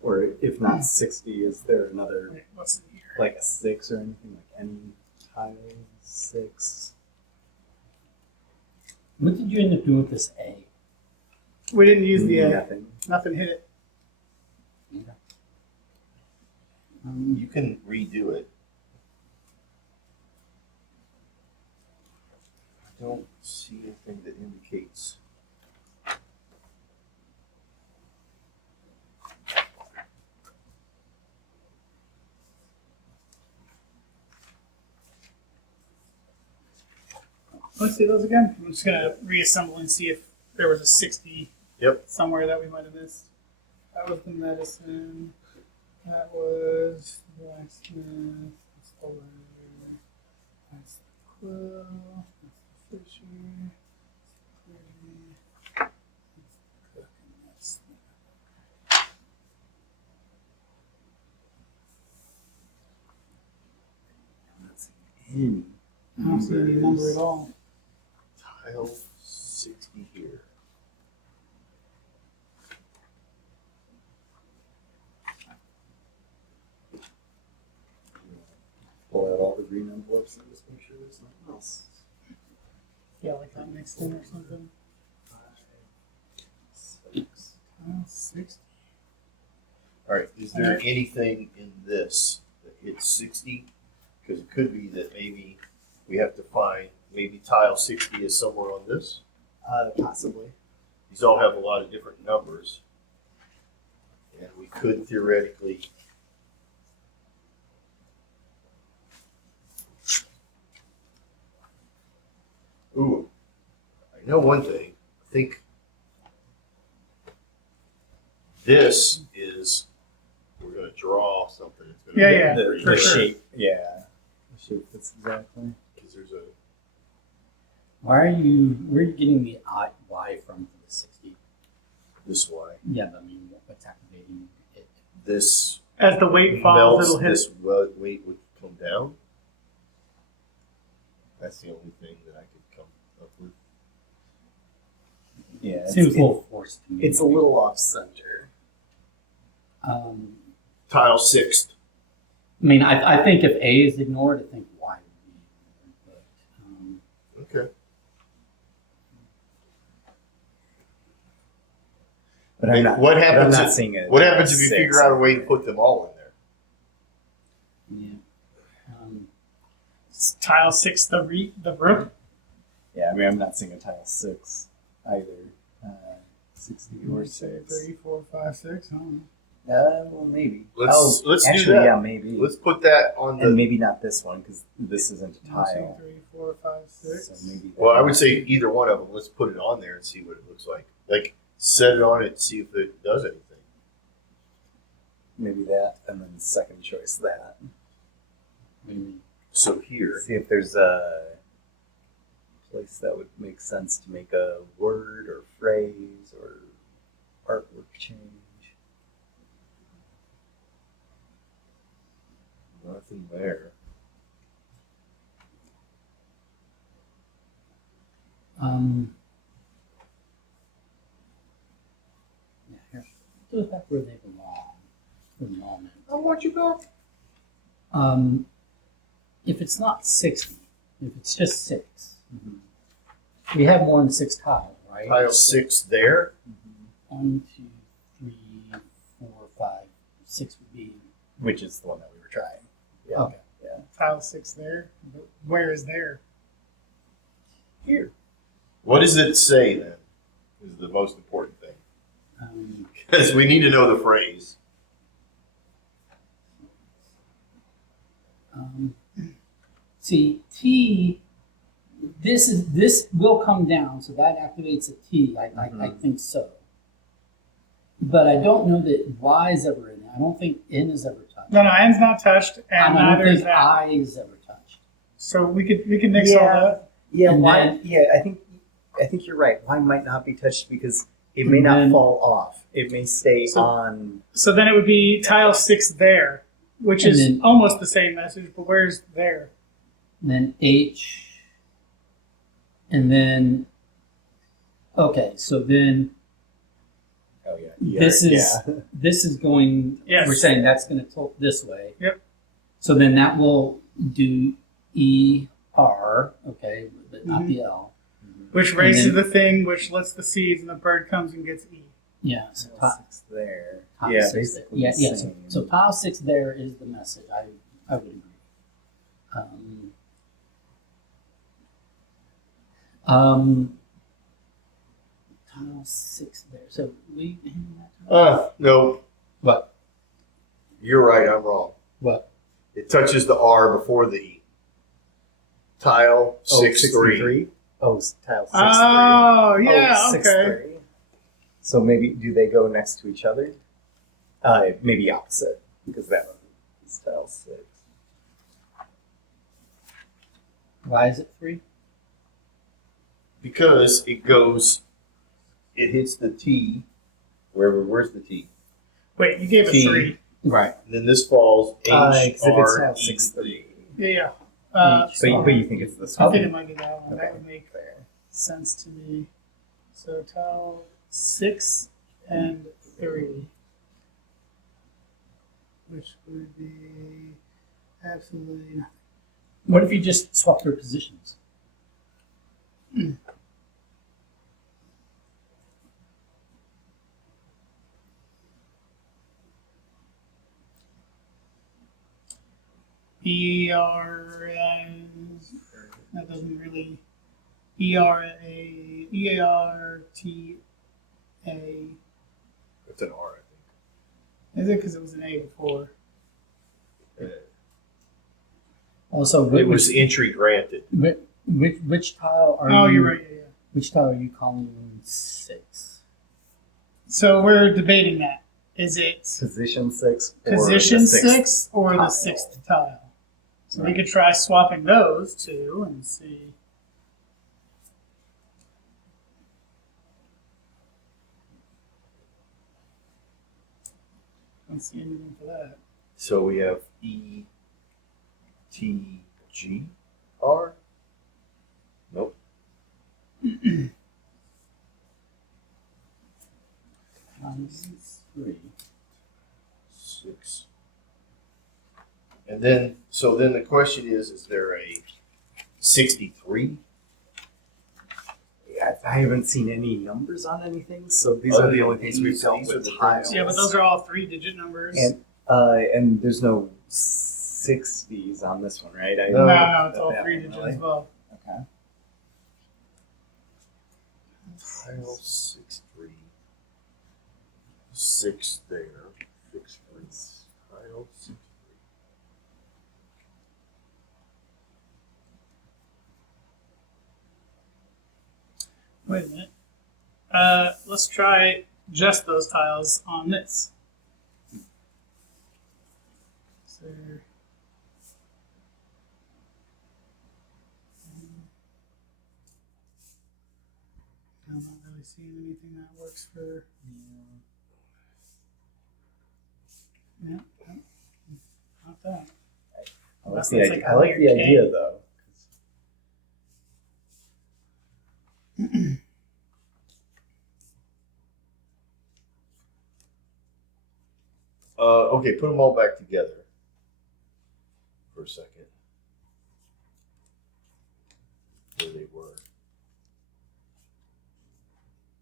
Or if not 60, is there another, Wait, what's in here? like a 6 or anything? Like any tile 6? What did you end up doing with this A? We didn't use the A. Nothing. Nothing hit it. You can redo it. I don't see anything that indicates. Let's see those again. I'm just gonna reassemble and see if there was a 60 Yep. somewhere that we might have missed. That was the medicine. That was the blacksmith. That's the leather. That's the quill. That's the fisher. That's the cook. And that's the... I'm not seeing any. I don't see any number at all. Tile 60 here. Pull out all the green envelopes and just make sure there's nothing else. Yeah, like that mixed in or something. 5, 6. Oh, 60. All right. Is there anything in this that hits 60? Because it could be that maybe we have to find maybe tile 60 is somewhere on this. Possibly. These all have a lot of different numbers, and we could theoretically. Ooh, I know one thing. I think this is we're going to draw something. It's going to Yeah, The, for the sure. shape, yeah. The shape fits exactly. because there's a Where are you getting the Y from for the 60? this way. Yeah, but I mean, what's activating it? This As the weight falls, melts. it'll hit. This weight would come down. That's the only thing that I could come up with. Yeah. Seems a little forced to me. It's a little off center. Tile 6. I mean, I think if A is ignored, I think Y would be ignored. But Okay. But I'm not. What but happens I'm not if- seeing it. What happens if you figure out a way to put them all in there? yeah. Tile 6, the rook. Yeah, I mean, I'm not seeing a tile 6 either. 60 or 6. 3, 4, 5, 6. I don't know. Well, maybe. Let's do actually, that. yeah, maybe. Let's put that on And the. maybe not this one because this isn't a 1, 2, tile. 3, 4, 5, 6. So maybe. that Well, I would might say be- either one of them. Let's put it on there and see what it looks like. Like set it on it, and see if it does anything. maybe that, and then second choice that. What do you mean? So here, See if there's a place that would make sense to make a word or phrase or artwork change. nothing there. Yeah, here. It goes back where they belong for the moment. I want you back. If it's not 60, if it's just 6, we have more than 6 tiles, right? Tile 6 there. 1, 2, 3, 4, 5, 6 would be. Which is the one that we were trying. Yeah. Okay. Tile 6 there. But where is there? Here. What does it say then? Is the most important thing. Um, Because we need to know the phrase. see, T. This will come down, so that activates a T. I think so. But I don't know that Y is ever in it. I don't think N is ever touched. No, N's not touched, and I don't neither is think that. I is ever touched. So we could nix all that. Yeah, And why? then- Yeah, I think you're right. Why might not be touched because it may And not then- fall off. It may stay So- on. So then it would be tile 6 there, which And is then- almost the same message, but where's there? And then H. And then. Okay, so then Oh yeah. this is going. Yes. We're saying that's going to tilt this way. Yep. So then that will do ER. Okay, but not Mhm. the L. Which raises then- the thing, which lets the seeds, and the bird comes and gets E. Yeah. So Six there. tile Yeah, 6 there. basically. Yeah, the yeah. same. So tile 6 there is the message. I would agree. Tile 6 there. So we handle that tile? No. What? You're right. I'm wrong. What? It touches the R before the E. Tile 6-3. Oh, tile 6-3. Oh, yeah, Oh, okay. 6-3. So maybe do they go next to each other? Maybe opposite because that one is tile 6. Why is it 3? Because it it hits the T. Where's the T? Wait, you gave it T. 3. Right. And then this falls H, Because if it's R, tile E, 6-3. Yeah. But you think it's this I one? think it might be that one. That Okay. would make sense to me. So tile 6 and 3. Which would be absolutely nothing. What if you just swap their positions? That doesn't really. ERTA. It's an R, Is it because it was an A before? I think. Also, It was entry granted. which tile are Oh, you? you're right. Yeah, yeah. Which tile are you calling 6? So we're debating that. Is it Position 6. or position the sixth 6 or the tile. 6th tile? So we Right. could try swapping those two and see. Don't see anything for that. So we have E, T, G, R. Nope. Times 3. 6. And then, so then the question is there a 63? I haven't seen any numbers on anything, so these Other are the than only things we've these, dealt these are with the tiles. things. Yeah, but those are all 3-digit numbers. And there's no 60s on this one, right? no, I- it's all that 3 one, digit really? as well. Okay. Tile 6-3. 6 there. 6-3. Tile 6-3. Wait a minute. Let's try just those tiles on this. So, I'm not really seeing anything that works for. Yeah, not that. I like Unless the it's idea, like I like the higher K. idea though. Okay, put them all back together for a second. Where they were.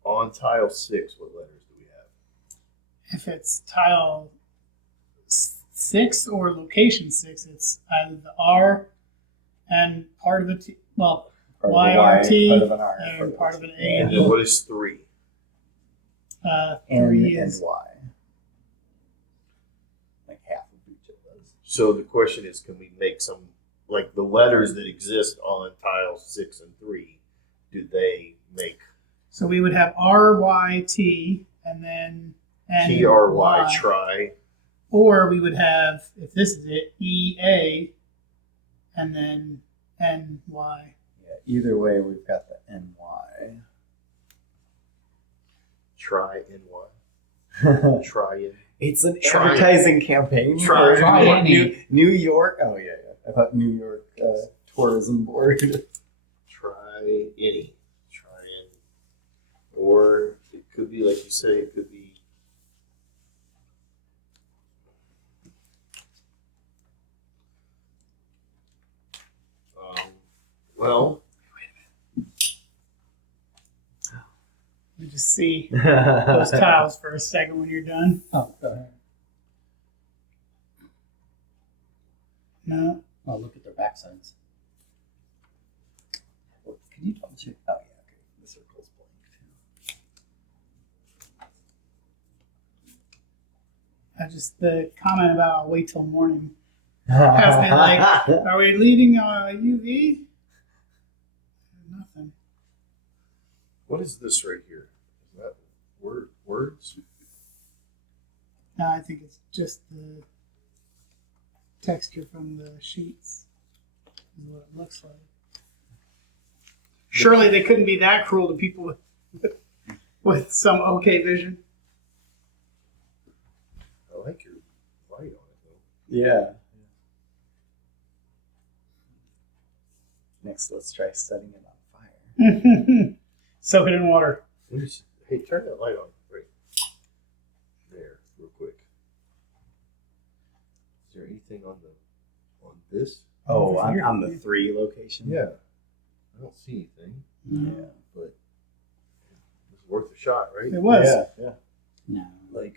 On tile 6, what letters do we have? If it's tile 6 or location 6, it's either the R and part of the T. Well, Part Y, of a R, T, part of an R, and part of an A And and then E. what is 3? N 3 and is Y. Like half of each of those. So the question is, can we make some, like the letters that exist on tiles 6 and 3, do they make so we would have R, Y, T, and then N, TRY Y. try? Or we would have, if this is it, E, A, and then N, Y. Yeah, either way, we've got the NY. Try NY. Try it. It's an Try- advertising campaign. Try- for Try New York. Oh yeah, yeah. I thought New York Tourism Board. Try any. Try it. Or it could be, like you say, it could be. Well, Let me just see those tiles for a second when you're done. Oh, go ahead. No. Oh, look at their backsides. Can you double check? Oh yeah, okay. The circle's blank The comment about I'll wait till morning too. has me like, are we leaving UV? Nothing. what is this right here? Is that words? No, I think it's just the texture from the sheets is what it looks like. Surely they couldn't be that cruel to people with some okay vision. I like your light on it though. Yeah. Next, let's try setting it on fire. Soak it in water. Let me see. Hey, turn that light on. Right there, real quick. Is there anything on this? Oh, Over here. on the 3 location. Yeah, I don't see anything, Yeah. but it's worth a shot, right? It was. Yeah. Yeah. No. Like,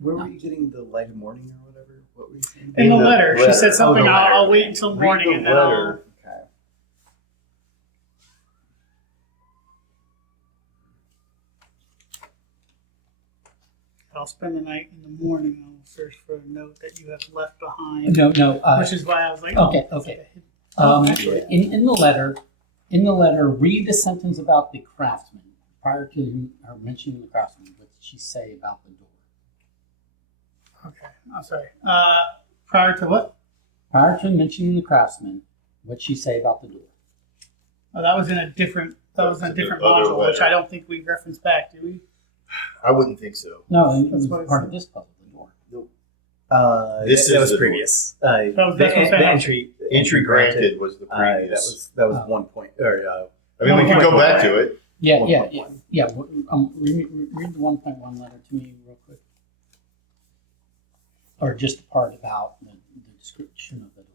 where were you getting the light of morning or whatever? What were you saying? In the In the letter, she letter. said something. Oh, the letter. I'll wait until Read morning the and then letter. Okay. I'll spend the night in the morning. I'll search for a note that you have left behind. No. Which is why I was like, Okay. Actually, In the letter, read the sentence about the craftsman. Prior to her mentioning the craftsman, what did she say about the door? okay. I'm sorry. Prior to what? Prior to mentioning the craftsman, what'd she say about the door? Oh, that was in a different. That was in a That's in different the other module, which letter. I don't think we referenced back, do we? I wouldn't think so. No, it That's was what it part said. of this puzzle, the door. This that is was the previous. That was the what I'm saying. Entry granted was the previous. that was 1 point. Or I mean, we could go back to it. Yeah. 1.1. Read the 1.1 letter to me real quick. Or just the part about the description of the door.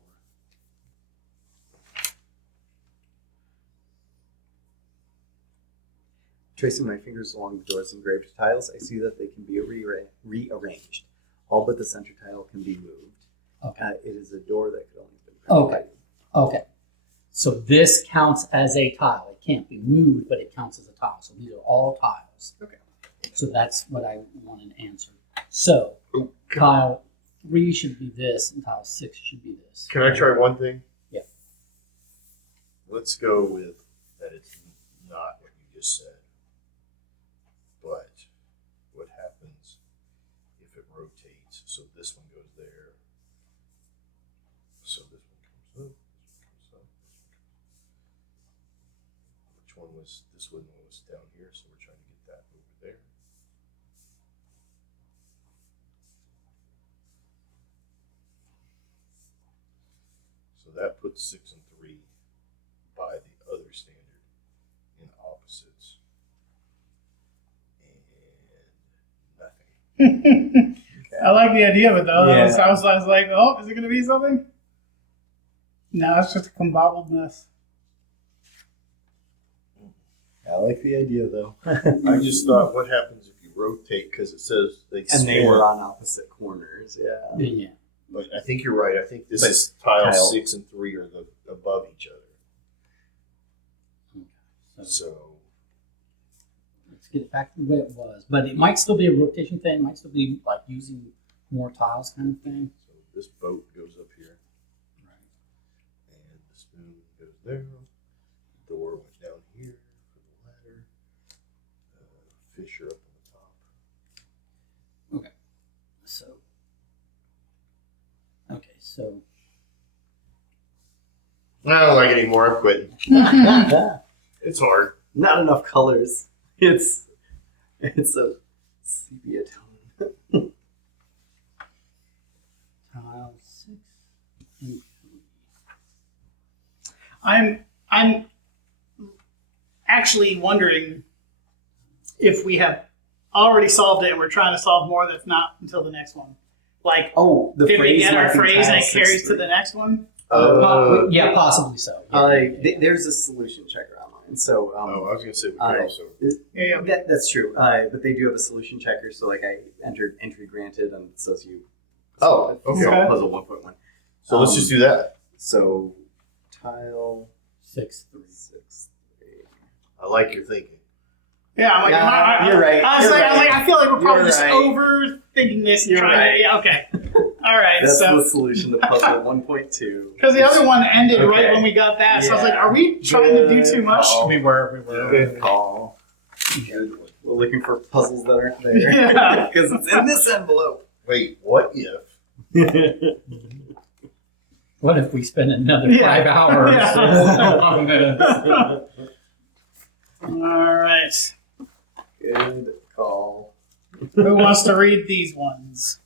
Tracing my fingers along the door's engraved tiles, I see that they can be rearranged. All but the center tile can be moved. Okay. It is a door that could only have been Okay. Okay. So this counts as a tile. It can't be moved, but it counts as a tile. So these are all tiles. Okay. So that's what I wanted answered. So tile 3 should be this, and tile 6 should be this. Can I try one thing? Yeah. Let's go with that it's not what you just said. But what happens if it rotates? So this one goes there. So this one comes up. This one comes up. Which one was, this one was down here, so we're trying to get that over there. So that puts 6 and 3 by the other standard in opposites. And nothing. I like the idea of it though. Yeah. I was like, oh, is it going to be something? No, it's just a combobbled mess. I like the idea though. I just thought, what happens if you rotate? Because it says they And spin. they were on opposite corners. Yeah. Yeah. But I think you're right. I think this But is tile tile- 6 and 3 are above each other. So let's get it back to the way it was. But it might still be a rotation thing. It might still be like using more tiles kind of thing. so this boat goes up here, Right. and the spoon goes there. The door went down here for the ladder. Fish are up on the top. So. Okay, so. I don't like it anymore. I'm quitting. It's hard. Not enough colors. It's a sepia tone. Tile 6 and 3. I'm actually wondering if we have already solved it and we're trying to solve more that's not until the next one. Like, Oh, the did we phrase get our might be phrase and it tile carries 6-3. to the next one? Yeah, possibly so. There's a solution checker online. So I was gonna say we could also. Yeah. that's true. But they do have a solution checker. So like I entered entry granted and it says you. Oh, okay. Puzzle 1.1. So let's just do that. So tile 6-3. 6-3. I like your thinking. Yeah, I'm like, Yeah, you're right. I was You're like, right. I feel like we're probably You're just right. overthinking this. And You're trying right. To, yeah, okay. All right. That's So the solution to puzzle 1.2. because the other one ended right Okay. when we got that, so I was Yeah. like, are we trying to do Good too much? call. We were. Good call. Good. We're looking for puzzles that aren't there Yeah. because it's in this envelope. Wait, what if? What if we spend another Yeah. 5 hours Yeah. on this? All right. Good call. Who wants to read these ones?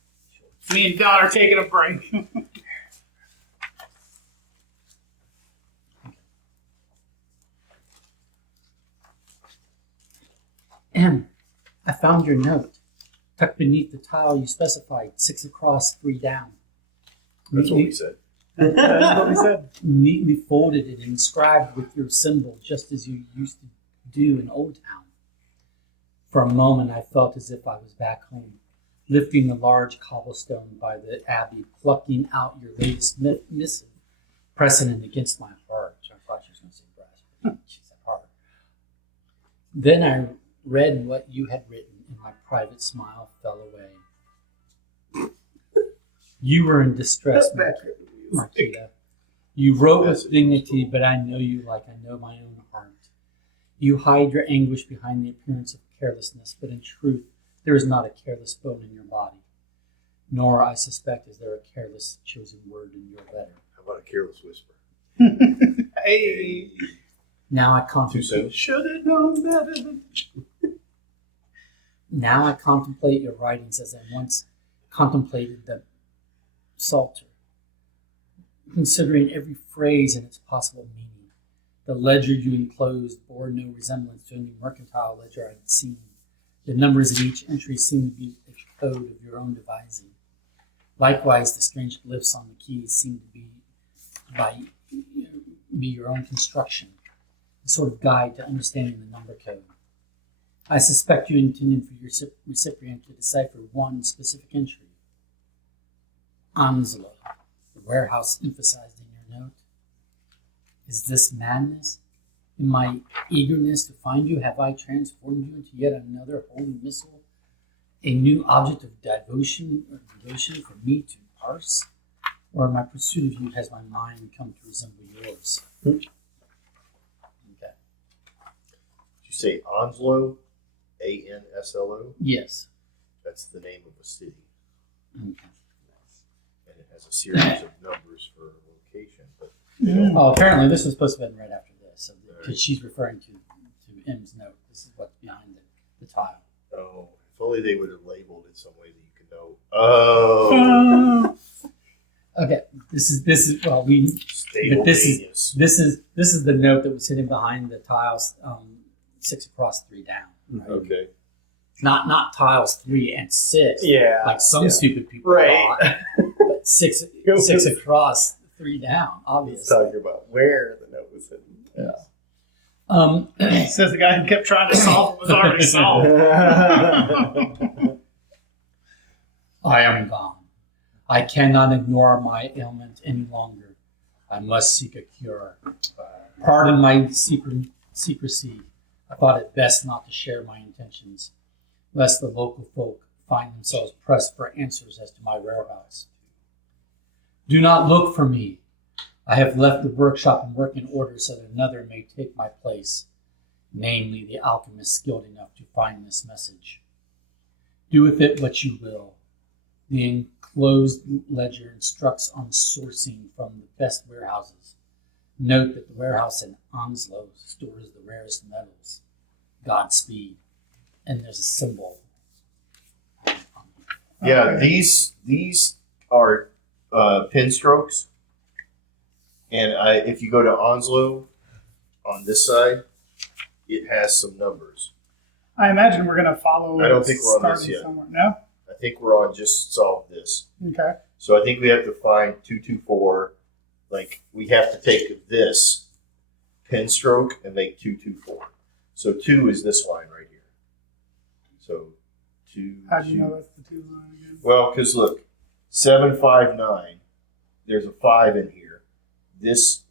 Me and Don are taking a break. M, I found your note. Tucked beneath the tile you specified, 6 across, 3 down. That's what we said. That's what we said. Neatly folded and inscribed with your symbol, just as you used to do in Old Town. For a moment, I felt as if I was back home, lifting the large cobblestone by the abbey, plucking out your latest missive, pressing it against my heart. I thought she was going to say breast, but she said heart. Then I read what you had written, and my private smile fell away. You were in distress, Marquita. You wrote with dignity, but I know you like I know my own heart. You hide your anguish behind the appearance of carelessness, but in truth, there is not a careless bone in your body. Nor, I suspect, is there a careless chosen word in your letter. How about a careless whisper? Hey. Now I Too contemplate. soon. Should have known better. Now I contemplate your writings as I once contemplated the Psalter, considering every phrase and its possible meaning. The ledger you enclosed bore no resemblance to any mercantile ledger I had seen. The numbers in each entry seemed to be a code of your own devising. Likewise, the strange glyphs on the keys seemed to be your own construction, a sort of guide to understanding the number code. I suspect you intended for your recipient to decipher one specific entry. Onslow, the warehouse emphasized in your note. Is this madness? In my eagerness to find you, have I transformed you into yet another holy missile? A new object of devotion for me to parse? Or in my pursuit of you, has my mind come to resemble yours? Okay. Did you say Onslow? ANSLO? Yes. That's the name of a city. Okay. And it has a series of numbers for location. But Oh, apparently this was supposed to have been right after this, so because she's referring to M's note. This is what's behind the tile. oh, if only they would have labeled it some way that you could know. Oh, Okay, this is well we stable but this genius. this is the note that was hidden behind the tiles 6 across 3 down. Right? Okay. Not tiles 3 and 6. Yeah. Like some yeah. stupid people Right. thought, but 6 across 3 down, He's obviously. talking about where the note was hidden. Yeah. Says the guy who kept trying to solve it was already solved. I am gone. I cannot ignore my ailment any longer. I must seek a cure. Pardon my secrecy, I thought it best not to share my intentions, lest the local folk find themselves pressed for answers as to my whereabouts. Do not look for me. I have left the workshop and work in order so that another may take my place, namely the alchemist skilled enough to find this message. Do with it what you will. The enclosed ledger instructs on sourcing from the best warehouses. Note that the warehouse in Onslow stores the rarest metals. Godspeed. And there's a symbol. Yeah, Okay. these are pen strokes, and if you go to Onslow on this side, it has some numbers. I imagine we're gonna follow. I don't think we're on this starting yet. Somewhere. No. I think we're on just solve this. Okay. So I think we have to find 224. Like we have to take this pen stroke and make 224. So 2 is this line right here. So 2. How do you 2. know that's the 2 line again? Well, because look, 759. There's a 5 in here. This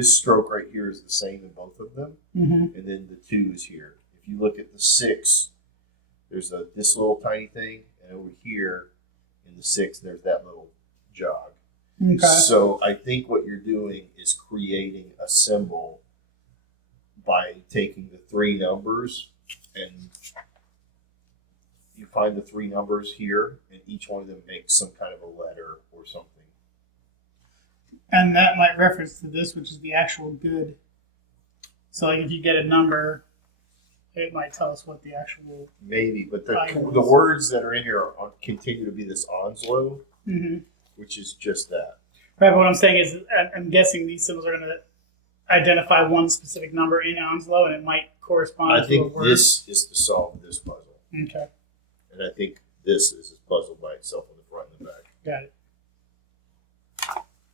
stroke right here is the same in both of them, Mm-hmm. and then the 2 is here. If you look at the 6, there's this little tiny thing, and over here in the 6, there's that little jog. Okay. So I think what you're doing is creating a symbol by taking the 3 numbers, and you find the 3 numbers here, and each one of them makes some kind of a letter or something. And that might reference to this, which is the actual good. So, like, if you get a number, it might tell us what the actual. Maybe, but Items. the words that are in here continue to be this Onslow, Mm-hmm. which is just that. Right. But what I'm saying is, I'm guessing these symbols are going to identify one specific number in Onslow, and it might correspond I to a think word. this is to solve this puzzle, Okay. and I think this is a puzzle by itself on the front and the back. Got it.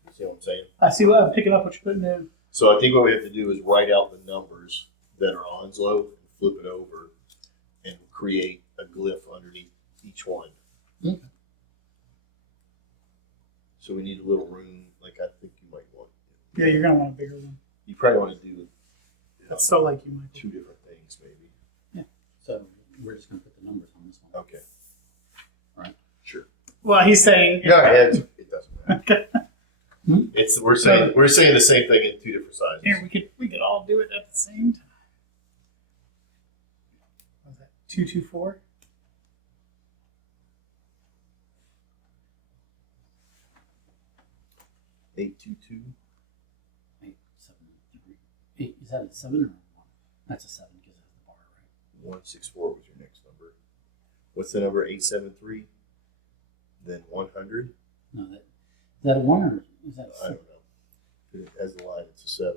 You see what I'm saying? I see what I'm picking up. What you're putting in. So I think what we have to do is write out the numbers that are Onslow and flip it over and create a glyph underneath each one. Okay. So we need a little room. Like I think you might want. Yeah, you're going to want a bigger one. You probably want to do That's so like you, Michael. 2 different things, maybe. So we're just going to put the numbers on this one. Okay. Right. Sure. Well, he's saying. No, it doesn't matter. Okay. It's we're saying the same thing in 2 different sizes. Here, we could all do it at the same time. What was that? 224. Eight two two. 8, 7, 3. 8, is that a 7 or a 1? That's a 7 because it has the bar, right? 164 was your next number. What's the number? 873. Then 100. No, is that a 1 or is that a 7? I don't know. If it has the line, it's a 7.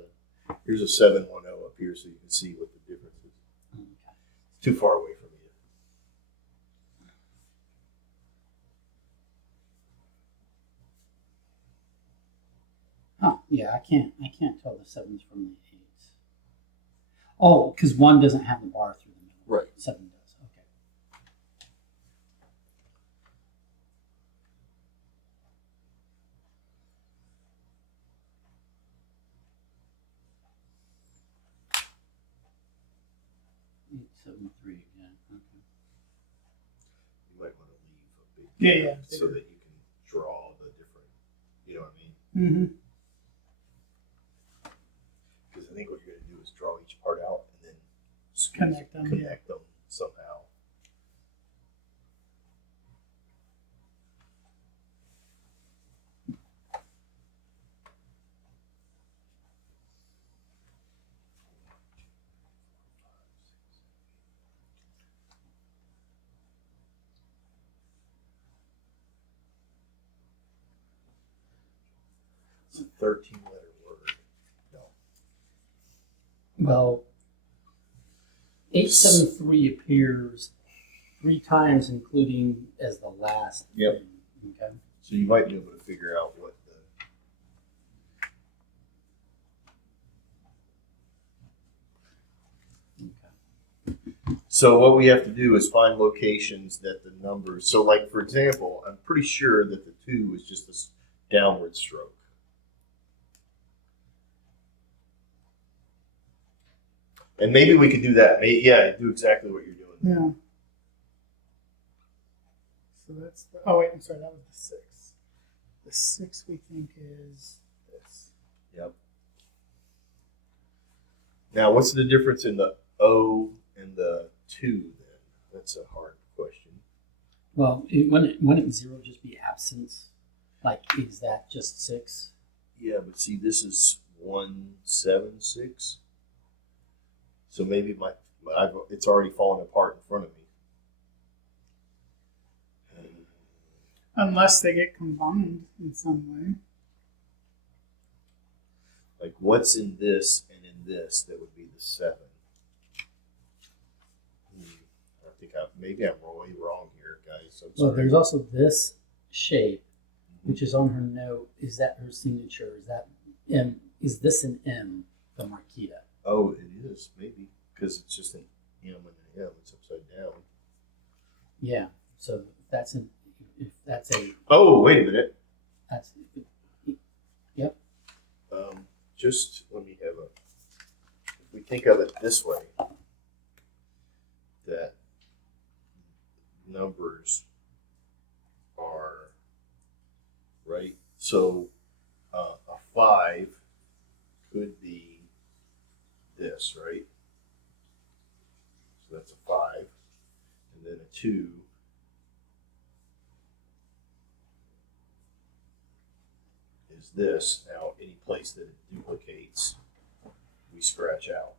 Here's a 710 up here, so you can see what the difference is. Okay. It's too far away from you. Oh, yeah, I can't tell the 7s from the 8s. Oh, because 1 doesn't have the bar through the middle. Right. 7 does. Okay. Eight, 7, 3 again. Okay. You might want to leave a big Yeah, gap so that you can draw the different. You know what I mean? Mm-hmm. Because I think what you're going to do is draw each part out and then Connect them, Connect them somehow. It's a 13-letter word. No. Well, 873 appears 3 times, including as the last. Yep. thing, okay. So you might be able to figure out what the. Okay. So what we have to do is find locations that the numbers. So, like for example, I'm pretty sure that the 2 is just this downward stroke. And maybe we could do that. Yeah, do exactly what you're doing. Yeah. So that's the, oh wait, I'm sorry, that was the 6. The 6 we think is this. Yep. Now, what's the difference in the O and the 2 then? That's a hard question. Well, wouldn't 0 just be absence? Like, is that just 6? Yeah, but see, this is 176. So maybe it's already fallen apart in front of me. Unless they get combined in some way. Like, what's in this and in this that would be the 7? I think maybe I'm really wrong here, guys. I'm Well, sorry. there's also this shape, which is on her note. Is that her signature? Is that M? Is this an M, the Marquita? Oh, it is, maybe. Because it's just an M and an M. It's upside down. Yeah. So if that's a Oh, wait a minute. that's Just let me have if we think of it this way, that numbers are, right? So a 5 could be this, right? So that's a 5. And then a 2 is this. Now, any place that it duplicates, we scratch out.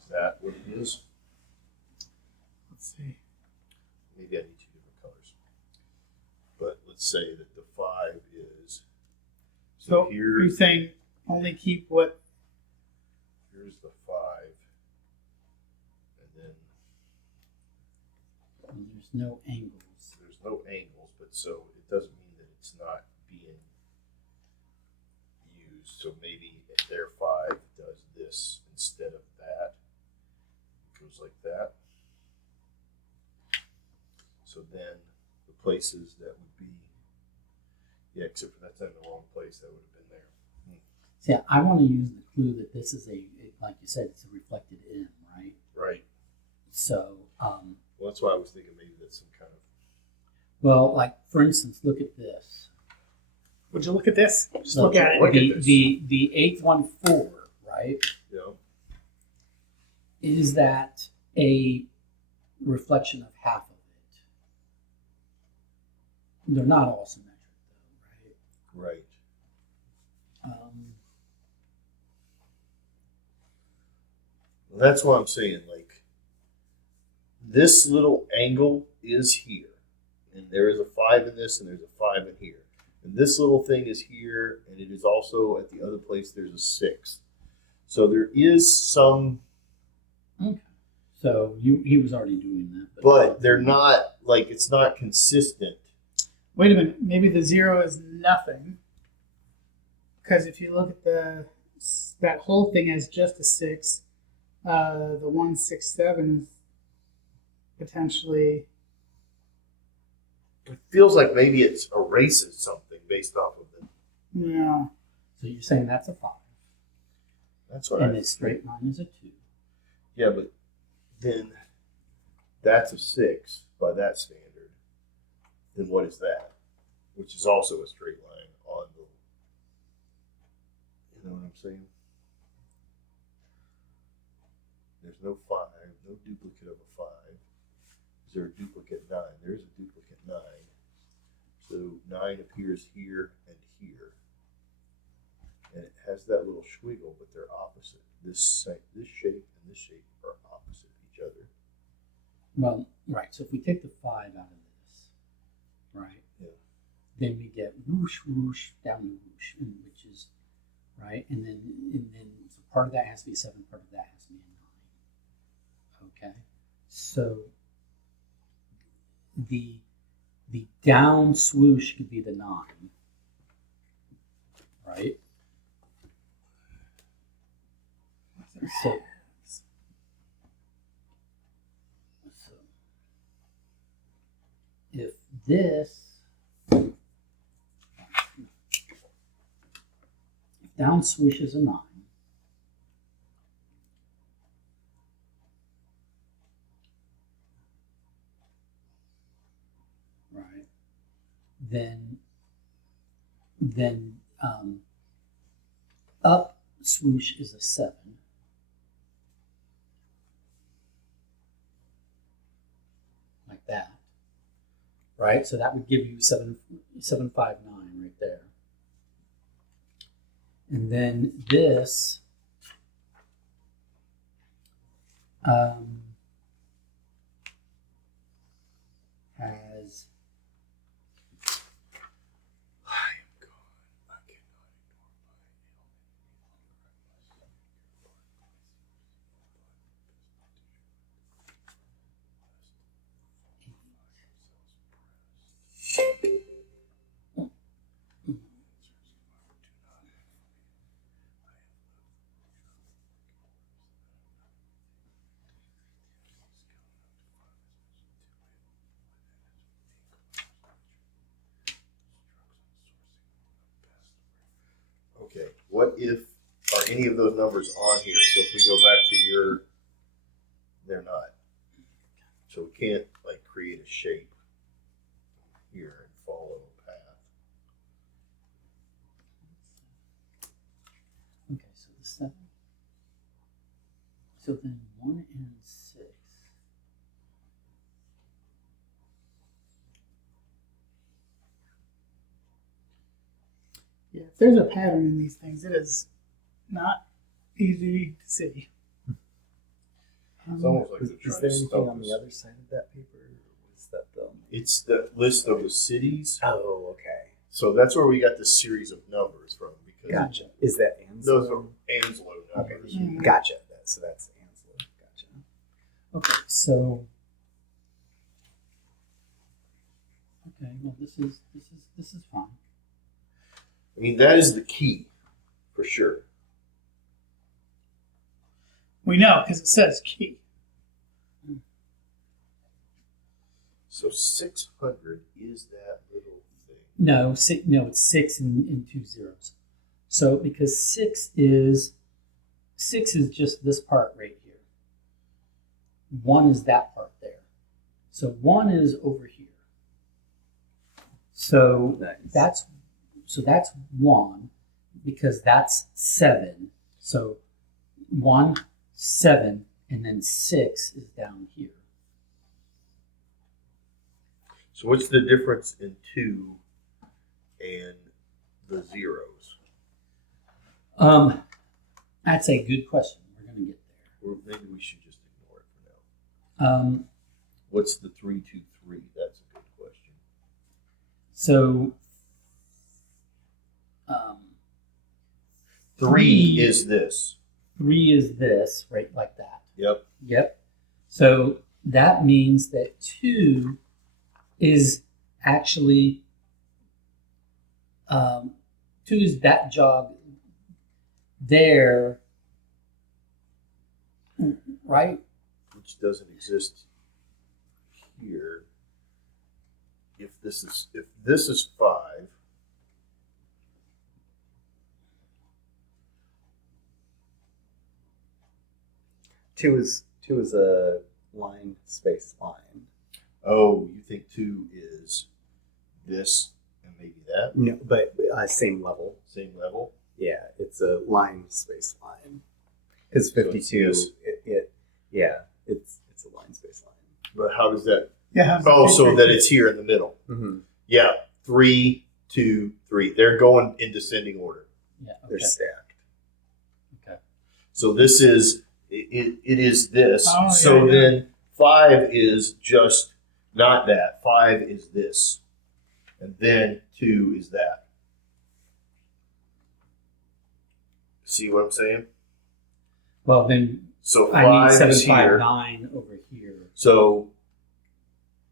Is that what it is? Let's see. Maybe I need 2 different colors. But let's say that the 5 is. So here, you're saying only keep what? here's the 5. And then there's no angles. there's no angles, but so it doesn't mean that it's not being used. So maybe if their 5 does this instead of that, it goes like that. So then the places that would be, yeah, except for that's in the wrong place, that would have been there. See, I want to use the clue that this is like you said, it's a reflected M, right? Right. So, Well, that's why I was thinking maybe that's some kind of. well, like for instance, look at this. Would you look at this? Just Look, look at it. Look at this. The 8th one 4, right? You know, Is that a reflection of half of it? They're not all symmetric, though, right. right? Well, that's what I'm saying. Like, this little angle is here, and there is a 5 in this, and there's a 5 in here. And this little thing is here, and it is also at the other place. There's a 6. So there is some, Okay. So he was already doing that, but they're not like it's not consistent. Wait a minute. Maybe the 0 is nothing. Because if you look at that whole thing as just a 6, the 167 is potentially. It feels like maybe it erases something based off of it. Yeah. So you're saying that's a 5, That's what and I its straight line is a 2. Yeah, but then that's a 6 by that standard. Then what is that? Which is also a straight line on the. You know what I'm saying? There's no 5, no duplicate of a 5. Is there a duplicate 9? There's a duplicate 9. So 9 appears here and here. And it has that little squiggle, but they're opposite. This shape and this shape are opposite each other. Well, right. So if we take the 5 out of this, right? Yeah. Then we get whoosh, whoosh, down to whoosh, which is right, and then so part of that has to be a 7, part of that has to be a 9. Okay, so the down swoosh could be the 9, right? So if this down swoosh is a 9, then up swoosh is a 7. Like that. Right? So that would give you 759 right there. And then this has Okay, what if, are any of those numbers on here? So if we go back to your, they're not. So we can't like create a shape here and follow a path. okay, so the 7. So then 1 and 6. Yeah, if there's a pattern in these things, it is not easy to see. It's almost like Is they're trying there to anything stump on us. the other side of that paper? Or was that the? It's the list of the cities. Oh, okay. So that's where we got this series of numbers from. Because Gotcha. Is that Anslo? those are Anslo Okay. numbers. Mhm. Gotcha. So that's Anslo. Gotcha. Okay, so okay, well this is fine. I mean, that is the key for sure. We know because it says key. So 600 is that little thing. No, it's 6 and 2 zeros. So because 6 is just this part right here. 1 is that part there. So 1 is over here. So Nice. that's 1 because that's 7. So 1, 7, and then 6 is down here. So what's the difference in 2 and the zeros? That's a good question. We're gonna get there. Or maybe we should just ignore it for now. What's the 3, 2, 3? That's a good question. So 3 is this. 3 is this, right, like that. Yep. Yep. So that means that 2 is actually 2 is that jog there, right? Which doesn't exist here. If this is 5, Two is a line space line. oh, you think 2 is this and maybe that No, but same level. same level? Yeah, it's a line space line. Because So it's 52, this. it's a line space line. But how does that? Yeah. Oh, so that it's here in the middle. Mm-hmm. Yeah, 3, 2, 3. They're going in descending order. Yeah. They're Okay. stacked. Okay. So this is it is this. Oh, so yeah. then 5 is just not that. 5 is this, and then 2 is that. See what I'm saying? Well, then So I need 5 is here. 759 over here. So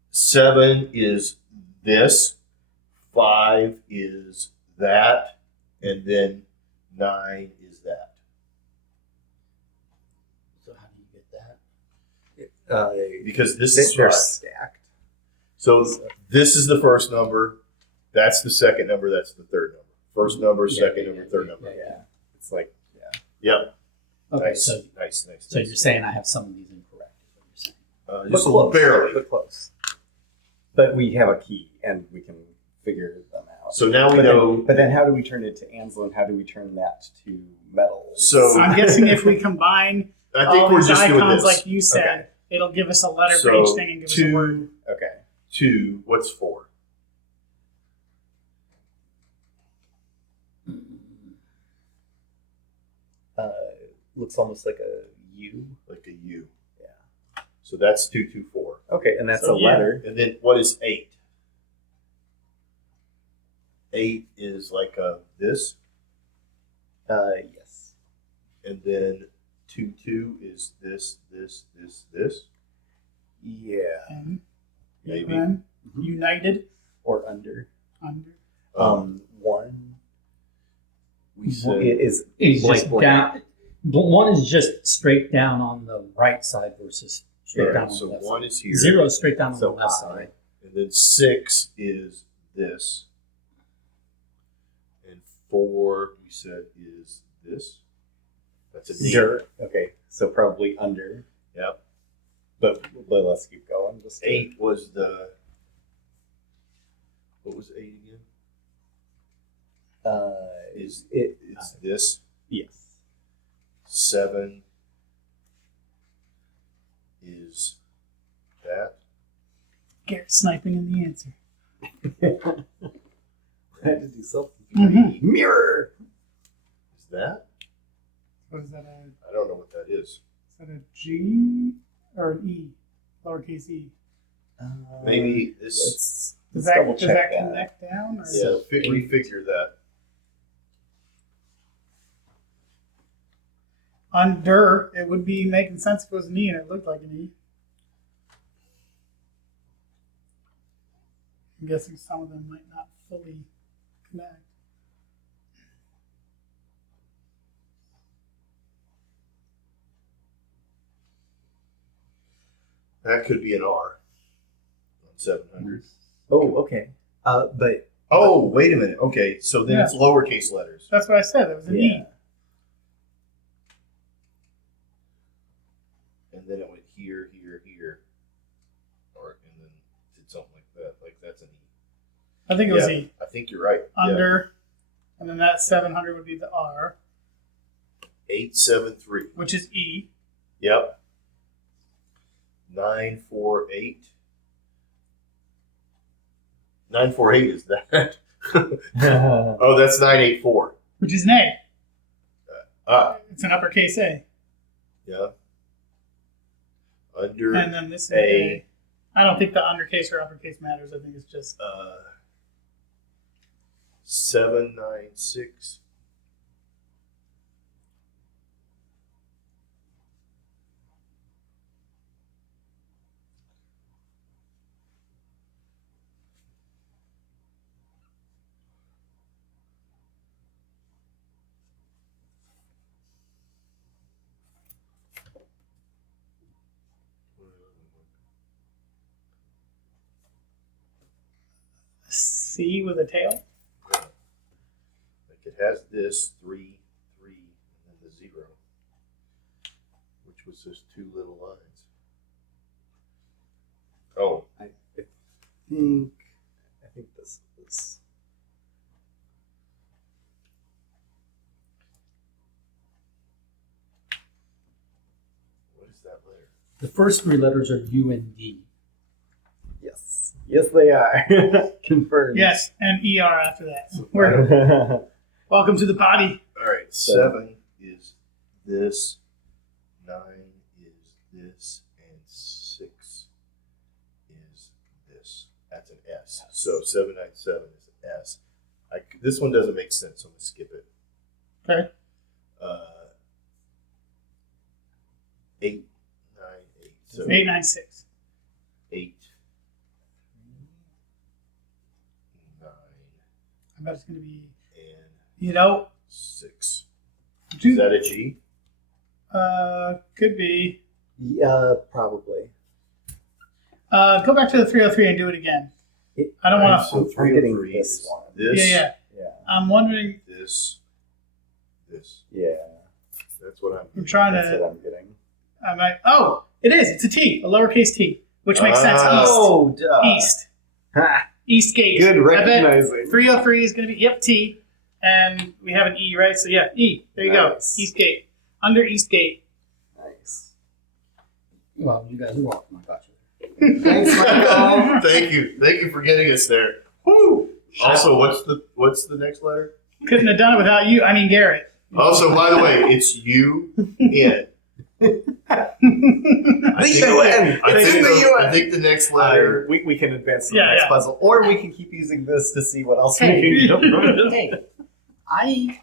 7 is this, 5 is that, and then 9 is that. So how do you get that? Because this is They're 5. stacked. So this is the first number, that's the second number, that's the third number. First number, second number, third number. Yeah. It's like, yeah. Yep. Okay, Nice, so nice, nice. so you're saying I have some of these incorrect, is what you're saying. Just But close. barely. But close. But we have a key and we can figure them out. So now we But know. Then, but then, how do we turn it to Anslin? How do we turn that to metal? So I'm guessing if we combine I think all we're these just doing icons this. like you said, Okay. it'll give us a letter for So each thing and give us a word. Okay. 2. What's 4? Looks almost like a U. Like a U. Yeah. So that's 224. Okay, and that's So, a yeah. letter. And then what is 8? 8 is like a this, Yes. and then 2 is this. Yeah. And Maybe. UN, Mhm. United, Or under. under. 1. We said It is It's blank, just blank. down. One is just straight down on the right side versus straight down right, on so the left 1 side. is here. 0 is straight down on So the left I. side. And then 6 is this. And 4 we said is this. That's a D. Dirt. Okay, so probably under. Yep. But let's keep going. Just 8 was the. What was 8 again? Is it? It's this. Yes. 7 is that. Garrett sniping in the answer. I had to do something. Mhm. Mirror. Is that? What is that? A, I don't know what that is. is that a G or an E? Lowercase e. Maybe this. Let's Does double that check connect down? Or Yeah, refigure that. Under, it would be making sense if it was an E and it looked like an E. I'm guessing some of them might not fully connect. That could be an R on 700. Oh, okay. But Oh, wait a minute. Okay, so then Yeah. it's lowercase letters. That's what I said. It was an yeah. E. And then it went here, or and then did something like that. Like that's an E. I think it was Yeah, E. I think you're right. Under, and then that 700 would be the R, Yeah. 873. which is E. Yep. 948. 948 is that. Oh, that's 984. Which is an A. Ah, It's an uppercase A. yeah. Under And then this is A. A. I don't think the undercase or uppercase matters. I think it's just 796. C with a tail. Like it has this 3, 3, and then the 0, which was just 2 little lines. Oh, I think this is. what is that letter? The first 3 letters are U and D. Yes. Yes, they are. Confirmed. Yes, and ER after that. We're, welcome to the potty. All right, 7 is this, 9 is this, and 6 is this. That's an S. So 797 is an S. This one doesn't make sense, so I'm going to skip it. Okay. 898. So 896. 8, 9, I bet it's going to be, and you know, 6. Is do, that a G? could be. Yeah, probably. Go back to the 303 and do it again. I don't want to. So I'm 303 getting is this one. this, Yeah. Yeah. I'm wondering. this. Yeah. That's what I'm trying That's to. what I'm getting. I might. Oh, it is. It's a T, a lowercase T, which makes sense. Oh, duh. East. Ha. Eastgate. Good I bet recognizing. 303 is going to be, T. And we have an E, right? So yeah, E. There you Nice. go. Eastgate. Under Eastgate. Nice. Well, you guys are welcome. I got you. Thanks, Michael. Thank you for getting us there. Woo! Also, what's the next letter? Couldn't have done it without you. I mean, Garrett. Also, by the way, it's U-N. The UN. It's in the UN. I think the next letter. We can advance to the Yeah, next yeah. puzzle, or we can keep using this to see what else Hey. we can get from it. Hey,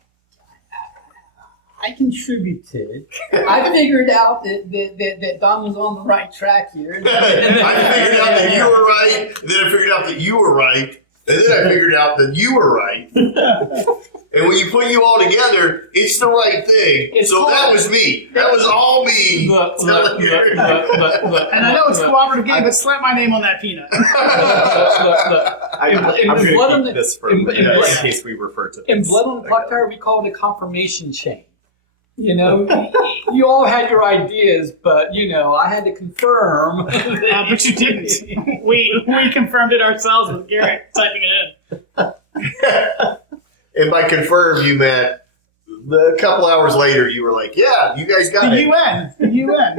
I contributed. I figured out that Don was on the right track here. I figured out that you were right, and then I figured out that you were right, and then I figured out that you were right. And when you put you all together, it's the right thing. It's So called- that was me. That was all me. Look, telling you. look. And I know it's a cooperative game, but slap my name on that peanut. Look. I'm In going blood to on keep the- this for in- in in- case we refer to this. In Blood on the Clock Tower, we call it a confirmation chain. You know, you all had your ideas, but you know, I had to confirm. But you didn't. We confirmed it ourselves with Garrett typing it in. And by confirm, you meant a couple hours later, you were like, yeah, you guys got The it. UN. The UN,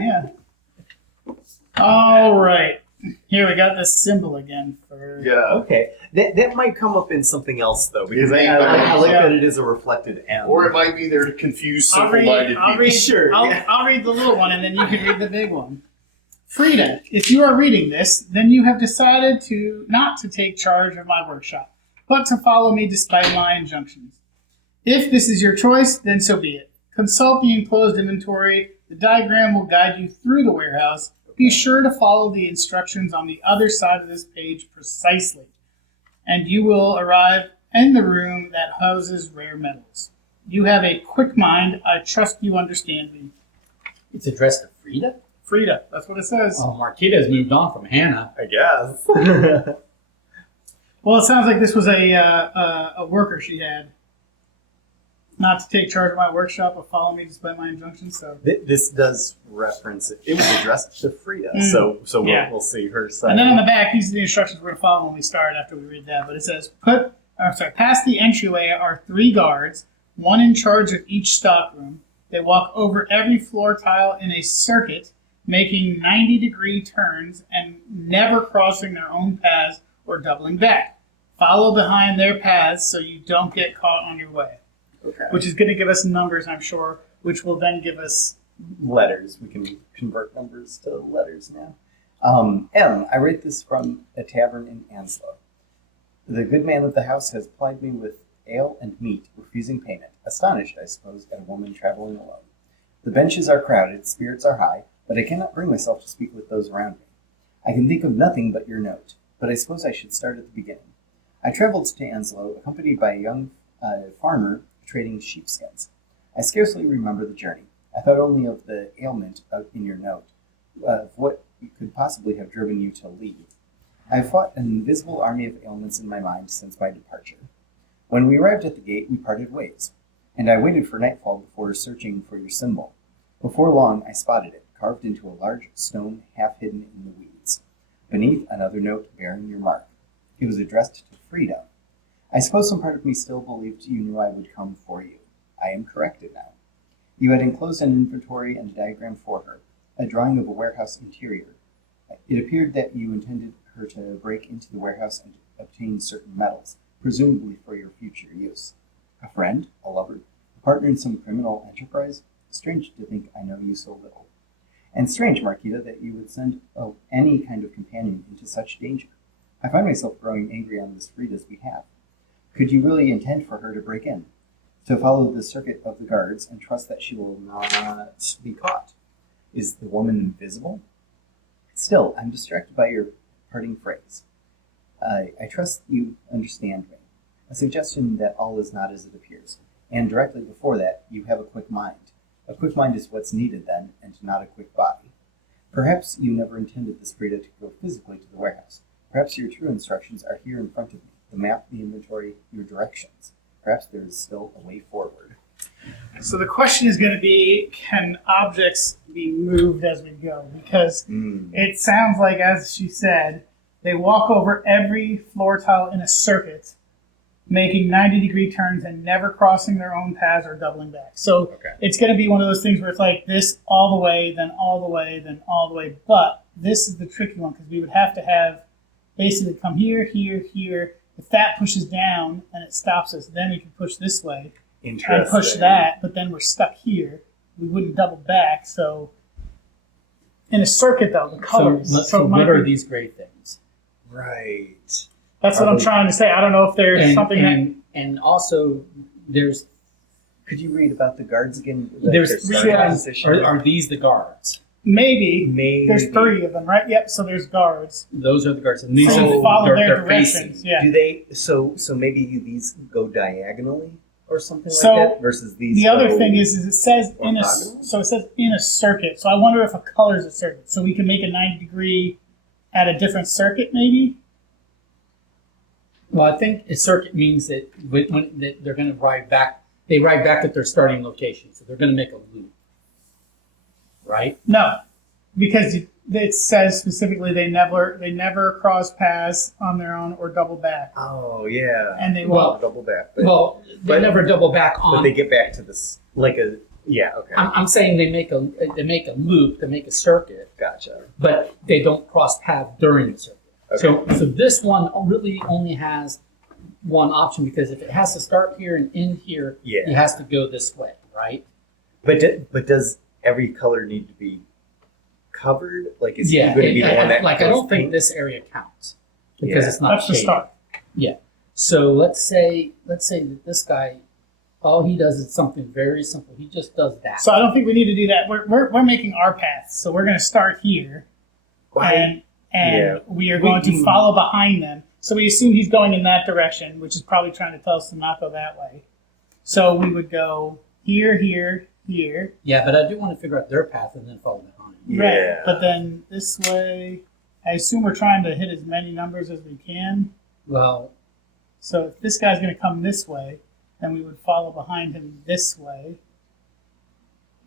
yeah. All right. Here, we got this symbol again for... Yeah. Okay, that might come up in something else though, because I Yeah. like that it is a reflected M. Or it might be there to confuse I'll read, simple-minded I'll, people. read, Sure, I'll, yeah. I'll read the little one, and then you can read the big one. Frida, if you are reading this, then you have decided not to take charge of my workshop, but to follow me despite my injunctions. If this is your choice, then so be it. Consult the enclosed inventory. The diagram will guide you through the warehouse. Be sure to follow the instructions on the other side of this page precisely, and you will arrive in the room that houses rare metals. You have a quick mind. I trust you understand me. It's addressed to Frida. Frida, that's what it says. Oh, Marquita's moved on from Hannah. I guess. Well, it sounds like this was a worker she had. Not to take charge of my workshop or follow me despite my injunctions. So, This does reference it. It was addressed to Frida, Mm. so Yeah. we'll see her side. and then on the back, these are the instructions we're gonna follow when we start. After we read that, but it says, past the entryway are 3 guards, one in charge of each stockroom. They walk over every floor tile in a circuit, making 90-degree turns and never crossing their own paths or doubling back. Follow behind their paths so you don't get caught on your way. Okay. Which is going to give us numbers, I'm sure, which will then give us... Letters. We can convert numbers to letters now. M. I rate this from a tavern in Anslow. The good man of the house has plied me with ale and meat, refusing payment. Astonished, I suppose, at a woman traveling alone. The benches are crowded, spirits are high, but I cannot bring myself to speak with those around me. I can think of nothing but your note, but I suppose I should start at the beginning. I traveled to Anslow, accompanied by a young farmer trading sheepskins. I scarcely remember the journey. I thought only of the ailment in your note, of what could possibly have driven you to leave. I have fought an invisible army of ailments in my mind since my departure. When we arrived at the gate, we parted ways, and I waited for nightfall before searching for your symbol. Before long, I spotted it, carved into a large stone half hidden in the weeds. Beneath, another note bearing your mark. It was addressed to Frida. I suppose some part of me still believed you knew I would come for you. I am corrected now. You had enclosed an inventory and a diagram for her, a drawing of a warehouse interior. It appeared that you intended her to break into the warehouse and obtain certain metals, presumably for your future use. A friend, a lover, a partner in some criminal enterprise? Strange to think I know you so little. And strange, Marquita, that you would send any kind of companion into such danger. I find myself growing angry on this Frida's behalf. Could you really intend for her to break in, to follow the circuit of the guards and trust that she will not be caught? Is the woman invisible? Still, I'm distracted by your parting phrase. I trust you understand me. A suggestion that all is not as it appears. And directly before that, you have a quick mind. A quick mind is what's needed then, and not a quick body. Perhaps you never intended this Frida to go physically to the warehouse. Perhaps your true instructions are here in front of me. The map, the inventory, your directions. Perhaps there is still a way forward. So the question is going to be, can objects be moved as we go? Because it sounds like, as she said, They walk over every floor tile in a circuit, making 90-degree turns and never crossing their own paths or doubling back. So Okay. it's going to be one of those things where it's like this all the way, then all the way, then all the way. But this is the tricky one because we would have to have basically come here, here, here. If that pushes down and it stops us, then we can push this way and push that. But then we're stuck here. We wouldn't double back. So in a circuit, though, the colors. So it what might are be- these gray things? Right. That's what I'm trying to say. I don't know if there's something that. And also there's Could you read about the guards again? there's Their three starting guys. position? Are these the guards? Maybe. Maybe. There's 3 of them, right? Yep. So there's guards. Those are the guards. And these So are you follow they're their facing. directions. Yeah. Do they? So maybe these go diagonally or something So, like that versus these. The other go thing is it says in a orthogonal? so it says in a circuit. So I wonder if a color is a circuit. So we can make a 90-degree at a different circuit, maybe. Well, I think a circuit means that that they're going to ride back. They ride back at their starting location, so they're going to make a loop, right? No, because it says specifically they never cross paths on their own or double back, Oh yeah. and they Well, won't. Double back. But, Well, they but- never double back on. but they get back to this like a yeah. Okay. I'm saying they make a loop, they make a circuit, Gotcha. but they don't cross paths during the circuit. Okay. So this one really only has one option because if it has to start here and end here, Yeah. it has to go this way, right? But does every color need to be covered? Like is he going to be the one that I goes don't think pink? this area counts because Yeah. it's not That's the shaded. start. So let's say that this guy, all he does is something very simple. He just does that. So I don't think we need to do that. We're making our paths. So we're going to start here, and Yeah. we are going to follow behind them. So we assume he's going in that direction, which is probably trying to tell us to not go that way. So we would go here, here, here. Yeah, but I do want to figure out their path and then follow behind. Yeah. Right. But then this way, I assume we're trying to hit as many numbers as we can. Well, So if this guy's going to come this way, then we would follow behind him this way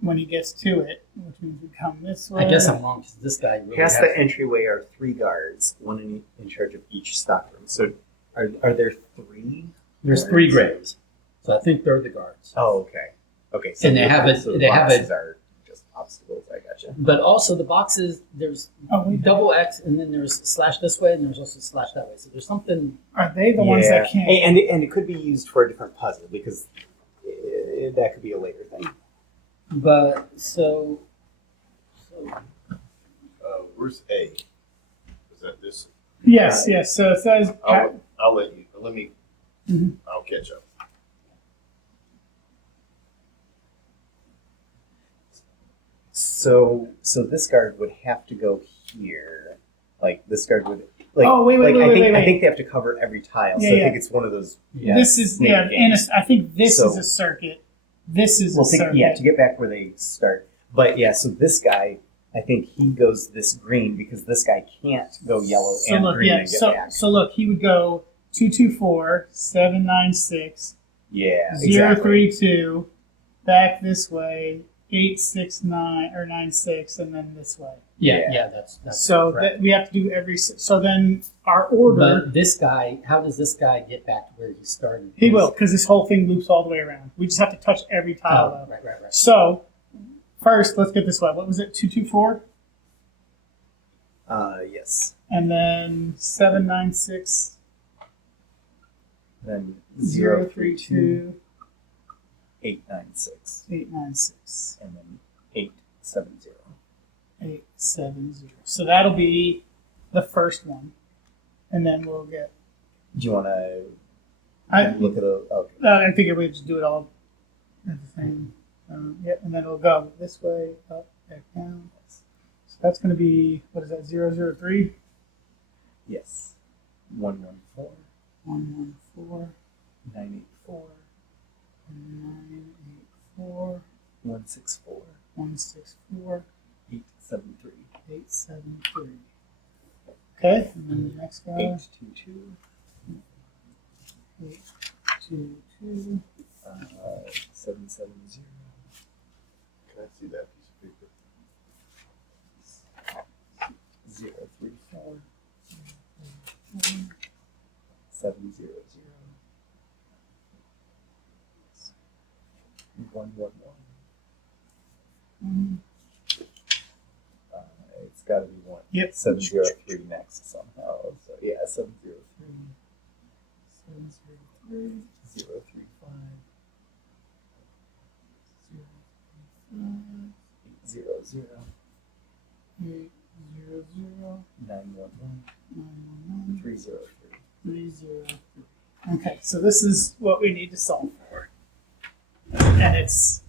when he gets to it, which means we come this way. I guess I'm wrong because this guy really Past has. the entryway are 3 guards, one in charge of each stockroom. So are there 3? There's 3 graves, so I think they're the guards. Oh, okay. Okay. So And they have a- so the they have a- boxes are just obstacles. I gotcha. But also the boxes, there's Oh, wait. double X, and then there's slash this way, and there's also slash that way. So there's something. Are they the ones that can't? And it could be used for a different puzzle because that could be a later thing. But so Where's A? Is that this? Yes, yes. So it says. I'll let you. Let me. Mhm. I'll catch up. So this guard would have to go here. Like this guard would. Like, Oh, wait, like, wait, I wait, think wait, I wait. think they have to cover every tile. Yeah, so I yeah. think it's one of those. This is snake yeah. games. I think this So- is a circuit. This is Well, a circuit. to get back where they start. But yeah, so this guy, I think he goes this green because this guy can't go yellow So and look, green yeah. and get So back. so look, he would go 224 796 Yeah, 032 back this way 869 or 96 and then this way. yeah, that's So correct. that we have to do so then our order. But this guy, how does this guy get back to where he started? He will, because this whole thing loops all the way around. We just have to touch every tile, Oh, though. right. So, first, let's get this way. What was it? 224? Yes. And then 796, Then 032, 896, 896, and then 870. 870. So that'll be the first one. And then we'll get. Do you want to I look at a? Okay. I think we just do it all at the same. Yeah, and then it'll go this way, up, back down. So that's going to be, what is that, 003? Yes. 114, 114, 984, 984, 164, 164, 873, 873. Okay, and then the next guy, 822, 822. 770. Can I see that piece of paper? 034, Yep. 703 next somehow. So yeah, 703. 703. 035. 035. 800. 911. 303. 303. Okay, so this is what we need to solve for. And it's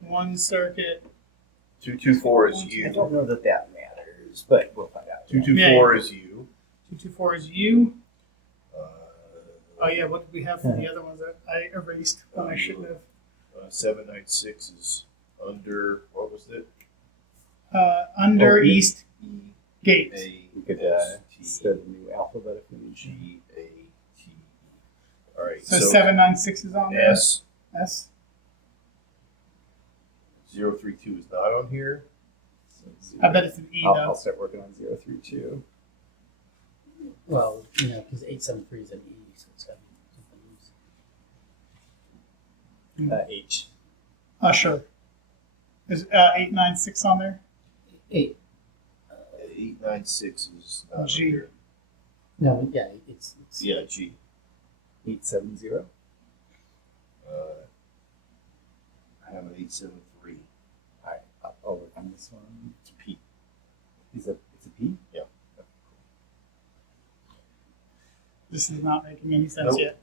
one circuit. 224 is I you. don't know that matters, but we'll find out. 224 is you. 224 is you. Uh, Oh yeah, what did we have for the other ones that I erased when I shouldn't have? 796 is under, what was it? Under Oh, E. East Gate. We could set a new alphabet if we need to. G-A-T. All right. So 796 is on there. S S. 032 is not on here. I bet it's an E I'll though. start working on 032. Well, because 873 is an E, so it's got to be something H. Sure. Is 896 on there? 8. 896 is not G. on here. No, yeah, it's Yeah, G. 870. I have an 873. Alright, I'll work on this one. It's P. It's a P? This is not making any sense Nope. yet.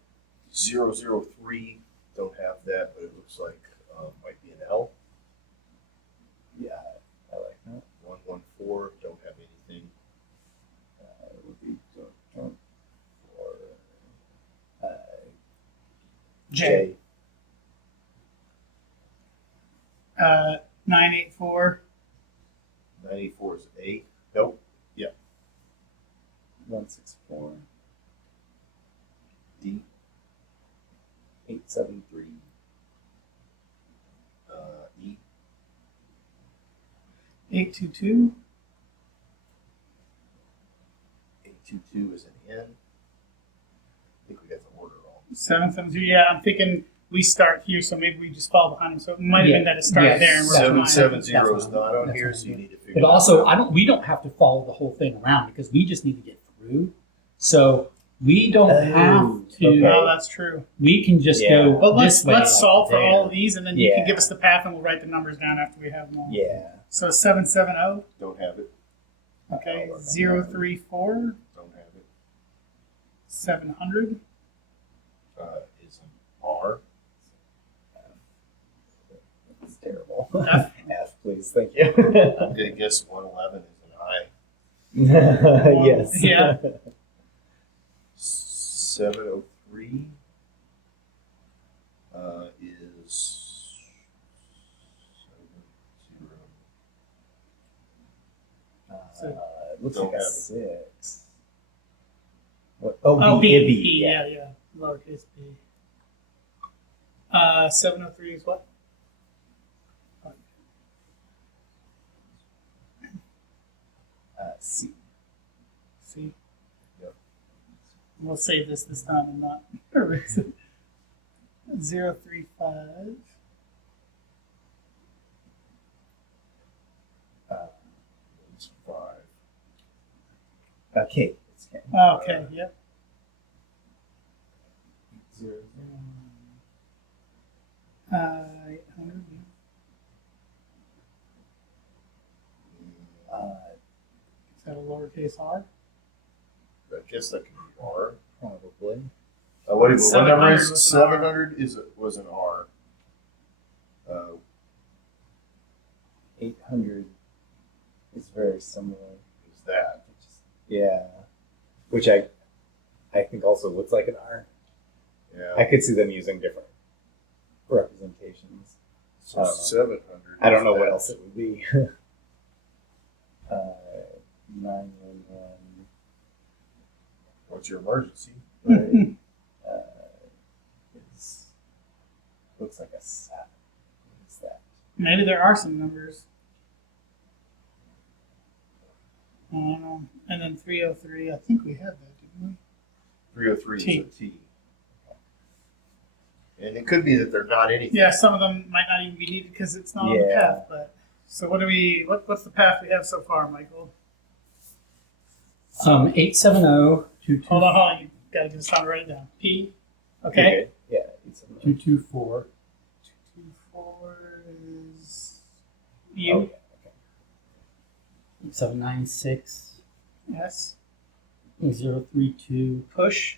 003, don't have that, but it looks like might be an L. Yeah, I like that. 114, don't have anything. It would be or J. 984. 94 is A. Nope. 164. D. 873. E. 822. 822 is an N. I think we got the order wrong. 770. Yeah, I'm thinking we start here, so maybe we just fall behind them. So it might have been that it started there and we're behind. 770 is not on That's here, fine. so you need to figure But that also, out. we don't have to follow the whole thing around because we just need to get through. So we don't have to. okay. Oh, that's true. We can just Yeah. go. But let's this way, let's like solve for there. all of these, and then you can Yeah. give us the path, and we'll write the numbers down after we have them all. Yeah. So 770. Don't have it. Okay. 034. Don't have it. 700. Is an R. It's terrible. F. F, please. Thank you. I'm gonna guess 111 is an I. Yes. Yeah. 703 is 70. It looks Don't like a have it. 6. What? Oh, B. B. B. Yeah, yeah. Lowercase b. 703 is what? C. C. Yep. We'll save this time and not erase it. 035. It's 5. K. It's K. Okay, yep. 0, 800. Is that a lowercase r? I guess that could be R. probably. What number 700 is was an R. 700? Was an R. 800 is very similar. Is that? Yeah. Which I think also looks like an R. Yeah. I could see them using different representations. So 700. I don't know is what that. else it would be. 911. What's your emergency? Right. It's, looks like a 7. What is that? Maybe there are some numbers. I don't know. And then 303, I think we had that, didn't 303 T. is a T. And it could be that they're not we? anything. Yeah, some of them might not even be needed because it's not on the Yeah. path, but So what do we? What's the path we have so far, Michael? 870 Hold on. You gotta get this time to write it down. P. Okay. Yeah. 224 224 is Oh, you. yeah. Okay. 796 Yes. 032 Push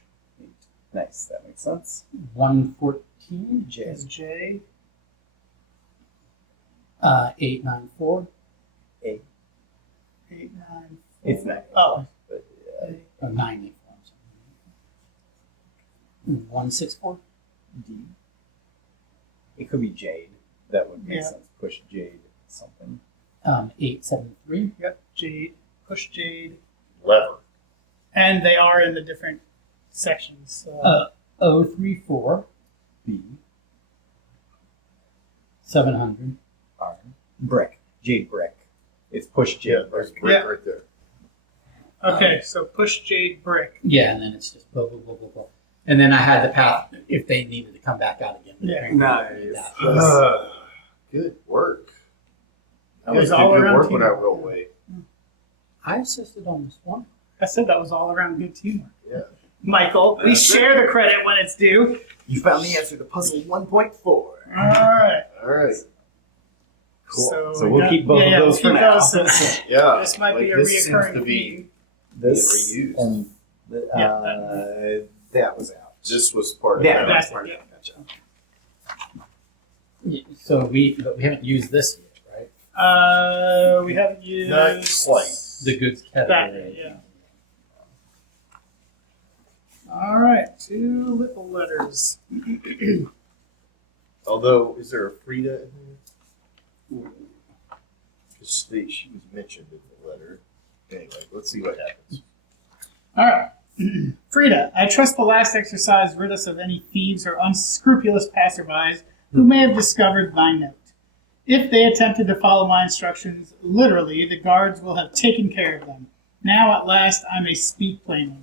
Nice. That makes sense. 114 J. is J. 894 A. 894. It's not. Oh. But, or 984. 164 D. It could be Jade. That would make Yeah. sense. Push Jade something. 873 Yep. Jade. Push Jade. Lever. And they are in the different sections. 034 B. 700 R. Brick. Jade Brick. It's push Jade Yeah, Brick. there's brick Yeah. right there. Okay, so push Jade brick. Yeah, and then it's just blah, blah, blah, blah, blah. And then I had the path if they needed to come back out again. Yeah. Apparently they did Nice. that. Good work. I It was like all to do around work when I teamwork. roll weight. I assisted on this one. I said that was all around good teamwork. Yeah. Michael, we That's share the credit when it's due. You found the answer to puzzle 1.4. All right. All right. Cool. So, So we'll keep both of those for we'll keep now. those since Yeah. this might be a this seems reoccurring to be. theme. This Being reused. and the, that was out. This was part of Yeah, that. that's part it, of it. Gotcha. So but we haven't used this yet, right? We haven't used Not quite. The goods that. category. Yeah. All right, 2 little letters. Although, is there a Frida in here? Because she was mentioned in the letter. Anyway, let's see what happens. All right. Frida, I trust the last exercise rid us of any thieves or unscrupulous passerbys who may have discovered thy note. If they attempted to follow my instructions literally, the guards will have taken care of them. Now at last I may speak plainly.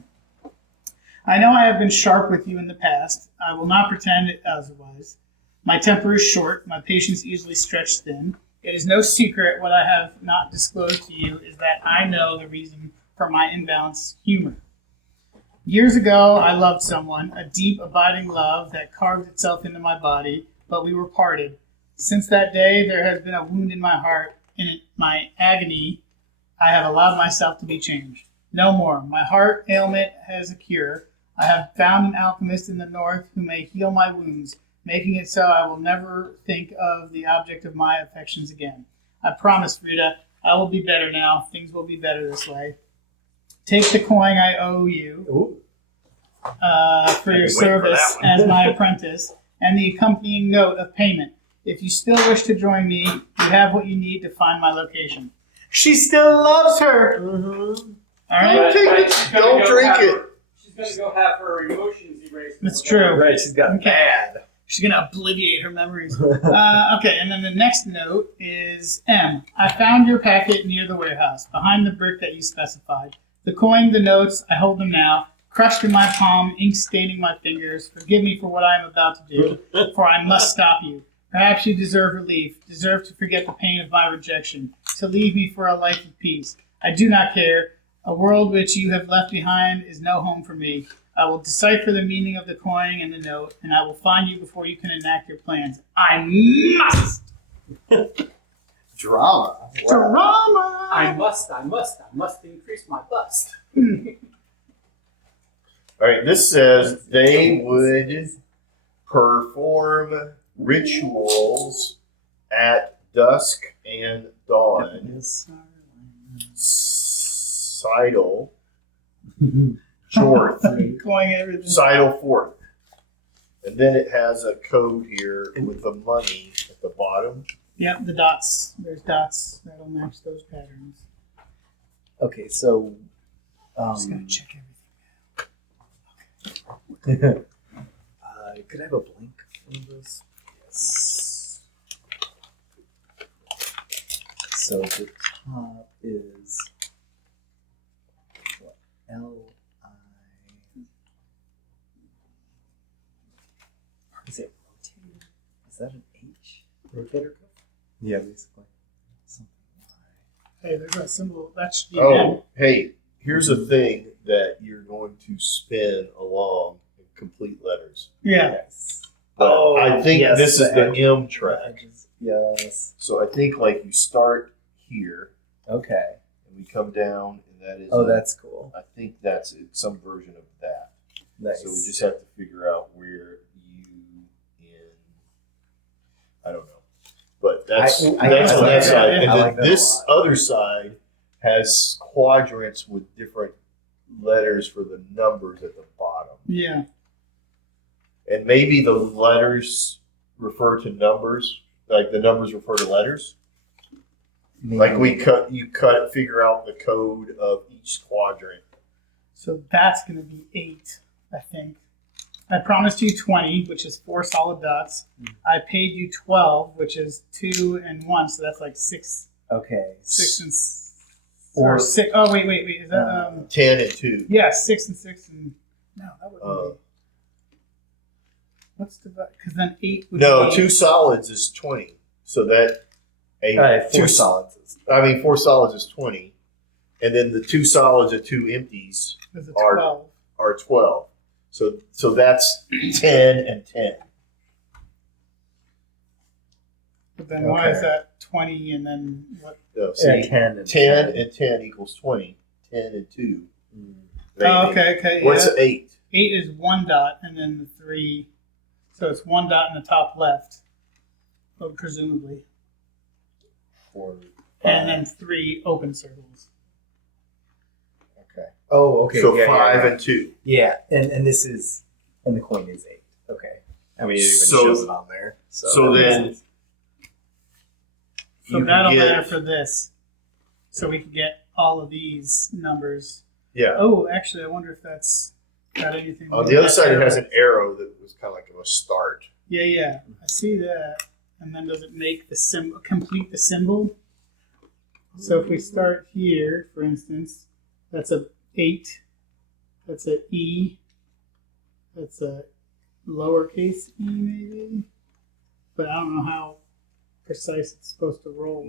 I know I have been sharp with you in the past. I will not pretend otherwise. My temper is short, my patience easily stretched thin. It is no secret what I have not disclosed to you is that I know the reason for my imbalanced humor. Years ago, I loved someone, a deep, abiding love that carved itself into my body, but we were parted. Since that day, there has been a wound in my heart. In my agony, I have allowed myself to be changed. No more. My heart ailment has a cure. I have found an alchemist in the north who may heal my wounds, making it so I will never think of the object of my affections again. I promise, Frida, I will be better now. Things will be better this way. Take the coin I owe you for I've your been waiting for service that one. as my apprentice, and the accompanying note of payment. If you still wish to join me, you have what you need to find my location. She still loves her. Mm-hmm. All right, Don't drink it. She's gonna go have her emotions erased. that's true. Right, she's got Okay. bad. She's gonna obliviate her memories. Okay, and then the next note is M. I found your packet near the warehouse, behind the brick that you specified. The coin, the notes, I hold them now, crushed in my palm, ink staining my fingers. Forgive me for what I am about to do, for I must stop you. Perhaps you deserve relief, deserve to forget the pain of my rejection, to leave me for a life of peace. I do not care. A world which you have left behind is no home for me. I will decipher the meaning of the coin and the note, and I will find you before you can enact your plans. I must! Drama. Wow. Drama! I must increase my bust. All right, this says they would perform rituals at dusk and dawn. Sidle, Jorth, Coin everything. Sidle forth. And then it has a code here with the money at the bottom. Yep, the dots. There's dots that'll match those patterns. Okay, so Just gotta check could I have a blank on this? Yes. So the top is what? L-I. Is it rotator? Is that an H? Rotator cuff? Yeah, basically. Hey, there's a symbol. That should be Oh, hey, here's a thing that you're going to spin along in complete letters. Yeah. Yes. But Oh, I think yes, this is the the edge- M track. Yes. So I think like you start here Okay. and we come down, and that is. Oh, that's cool. I think that's it, some version of that. Nice. So we just have to figure out where you in. I don't know, but that's I that's on like that that. side, Yeah. and I then like that a this lot. other side has quadrants with different letters for the numbers at the bottom, Yeah. and maybe the letters refer to numbers, like the numbers refer to letters. Like figure out the code of each quadrant. So that's going to be 8, I think. I promised you 20, which is 4 solid dots. I paid you 12, which is 2 and 1, so that's like 6, Okay. 6 and Or- or 6. Oh wait. Is that 10 and 2. yeah, 6 and 6 and no, that wouldn't be. What's divide? Because then 8 would No, be 2 solids is 20. So that Four solids. four solids is 20, and then the 2 solids and 2 empties is a are- 12. are 12. So that's 10 and 10. But then why is Okay. that 20 and then what? No, see, 10 and 10 and 10 equals 20. 10 and 2. Mm. Oh, okay. What's yeah. 8? 8 is 1 dot and then the 3. So it's 1 dot in the top left, presumably. 4, And then 3 open circles. Okay. Oh, okay. So yeah, 5 yeah. and 2. Yeah, and this is, and the coin is 8. Okay. I mean, it even So- shows it on there. So that makes then sense. So you that'll can matter get, for this. So we can get all of these numbers. yeah. Oh, actually, I wonder if that's got anything. On to the do other with side, it that has arrow. an arrow that was kind of like a start. Yeah. I see that. And then does it make the symbol complete the symbol? So if we start here, for instance, that's a 8. That's a E. That's a lowercase e, maybe. But I don't know how precise it's supposed to roll.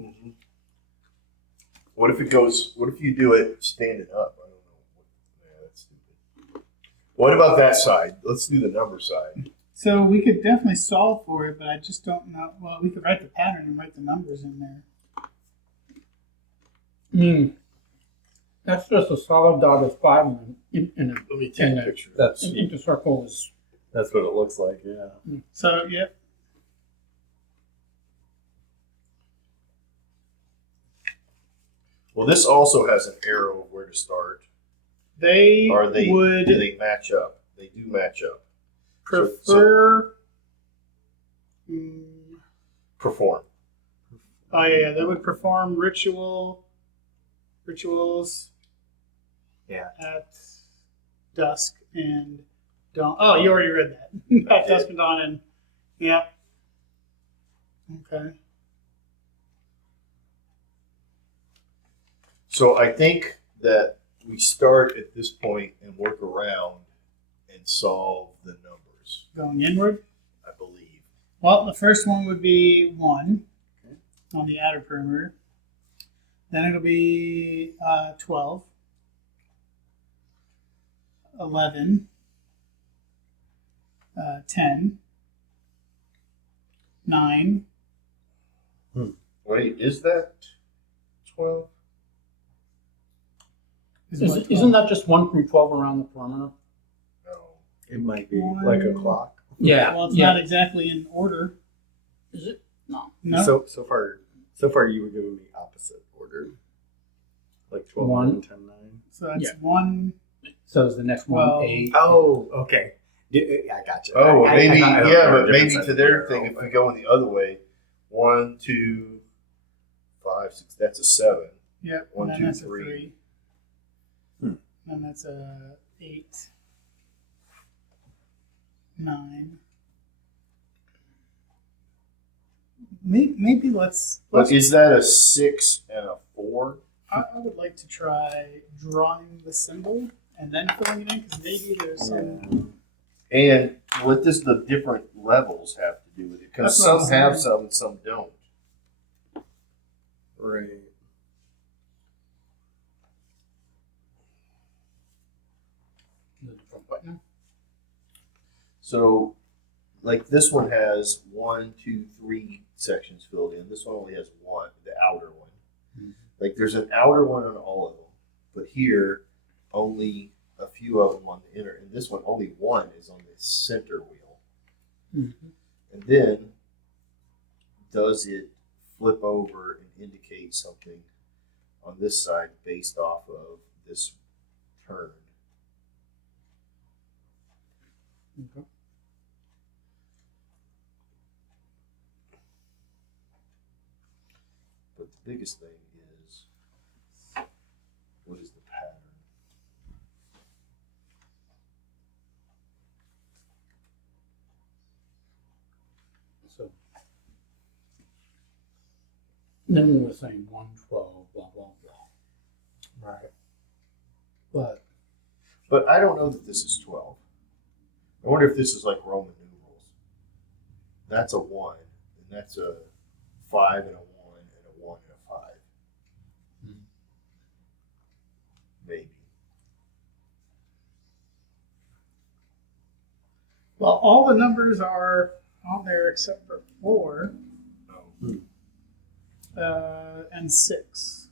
What if you do it standing up? I don't know. Yeah, that's stupid. What about that side? Let's do the number side. So we could definitely solve for it, but I just don't know. Well, we could write the pattern and write the numbers in there. That's just a solid dot of 5 and Let me take a picture. That's an empty circle is. that's what it looks like. Yeah. So, yep. Well, this also has an arrow of where to start. They Are they? would Do they match up? They do match up. prefer. Perform. Oh yeah, they would perform rituals. Yeah. At dusk and dawn. Oh, you already read that. At dusk and dawn, and yeah. Okay. So I think that we start at this point and work around and solve the numbers. Going inward. I believe. Well, the first one would be 1 on the outer perimeter. Then it'll be 12, 11, 10, 9. Wait, is that 12? Isn't that just 1 through 12 around the perimeter? No. It might be One. like a clock. Yeah. Well, it's not exactly in order. Is it? No. No. So far you were giving me opposite order. Like 12, 1. 9, 10, 9. So that's Yeah. 1. So is the next one Well, 8? Oh, okay. I got you. Oh, I maybe, thought it was yeah, a but different maybe side to of their the thing, arrow, if we go in the other way, 1, 2, 5, 6, that's a 7. Yep. 1, and then 2, that's 3. a 3. Hmm. Then that's a 8. 9. Maybe let's. But is that a 6 and a 4? I would like to try drawing the symbol and then filling it in because maybe there's some. And what does the different levels have to do with it? Because That's what I'm some have saying. some and some don't. Right. Right. From what now? So, like this one has 1, 2, 3 sections filled in. This one only has one, the outer one. Mhm. Like there's an outer one on all of them, but here only a few of them on the inner, and this one only one is on the center wheel. Mm-hmm. And then does it flip over and indicate something on this side based off of this turn? Okay. But the biggest thing is, what is the pattern? So then we were saying 112, blah blah blah. Right. But I don't know that this is 12. I wonder if this is like Roman numerals. That's a 1, and that's a 5 and a 1 and a 1 and a 5. Hmm. Maybe. Well, all the numbers are on there except for 4 and 6.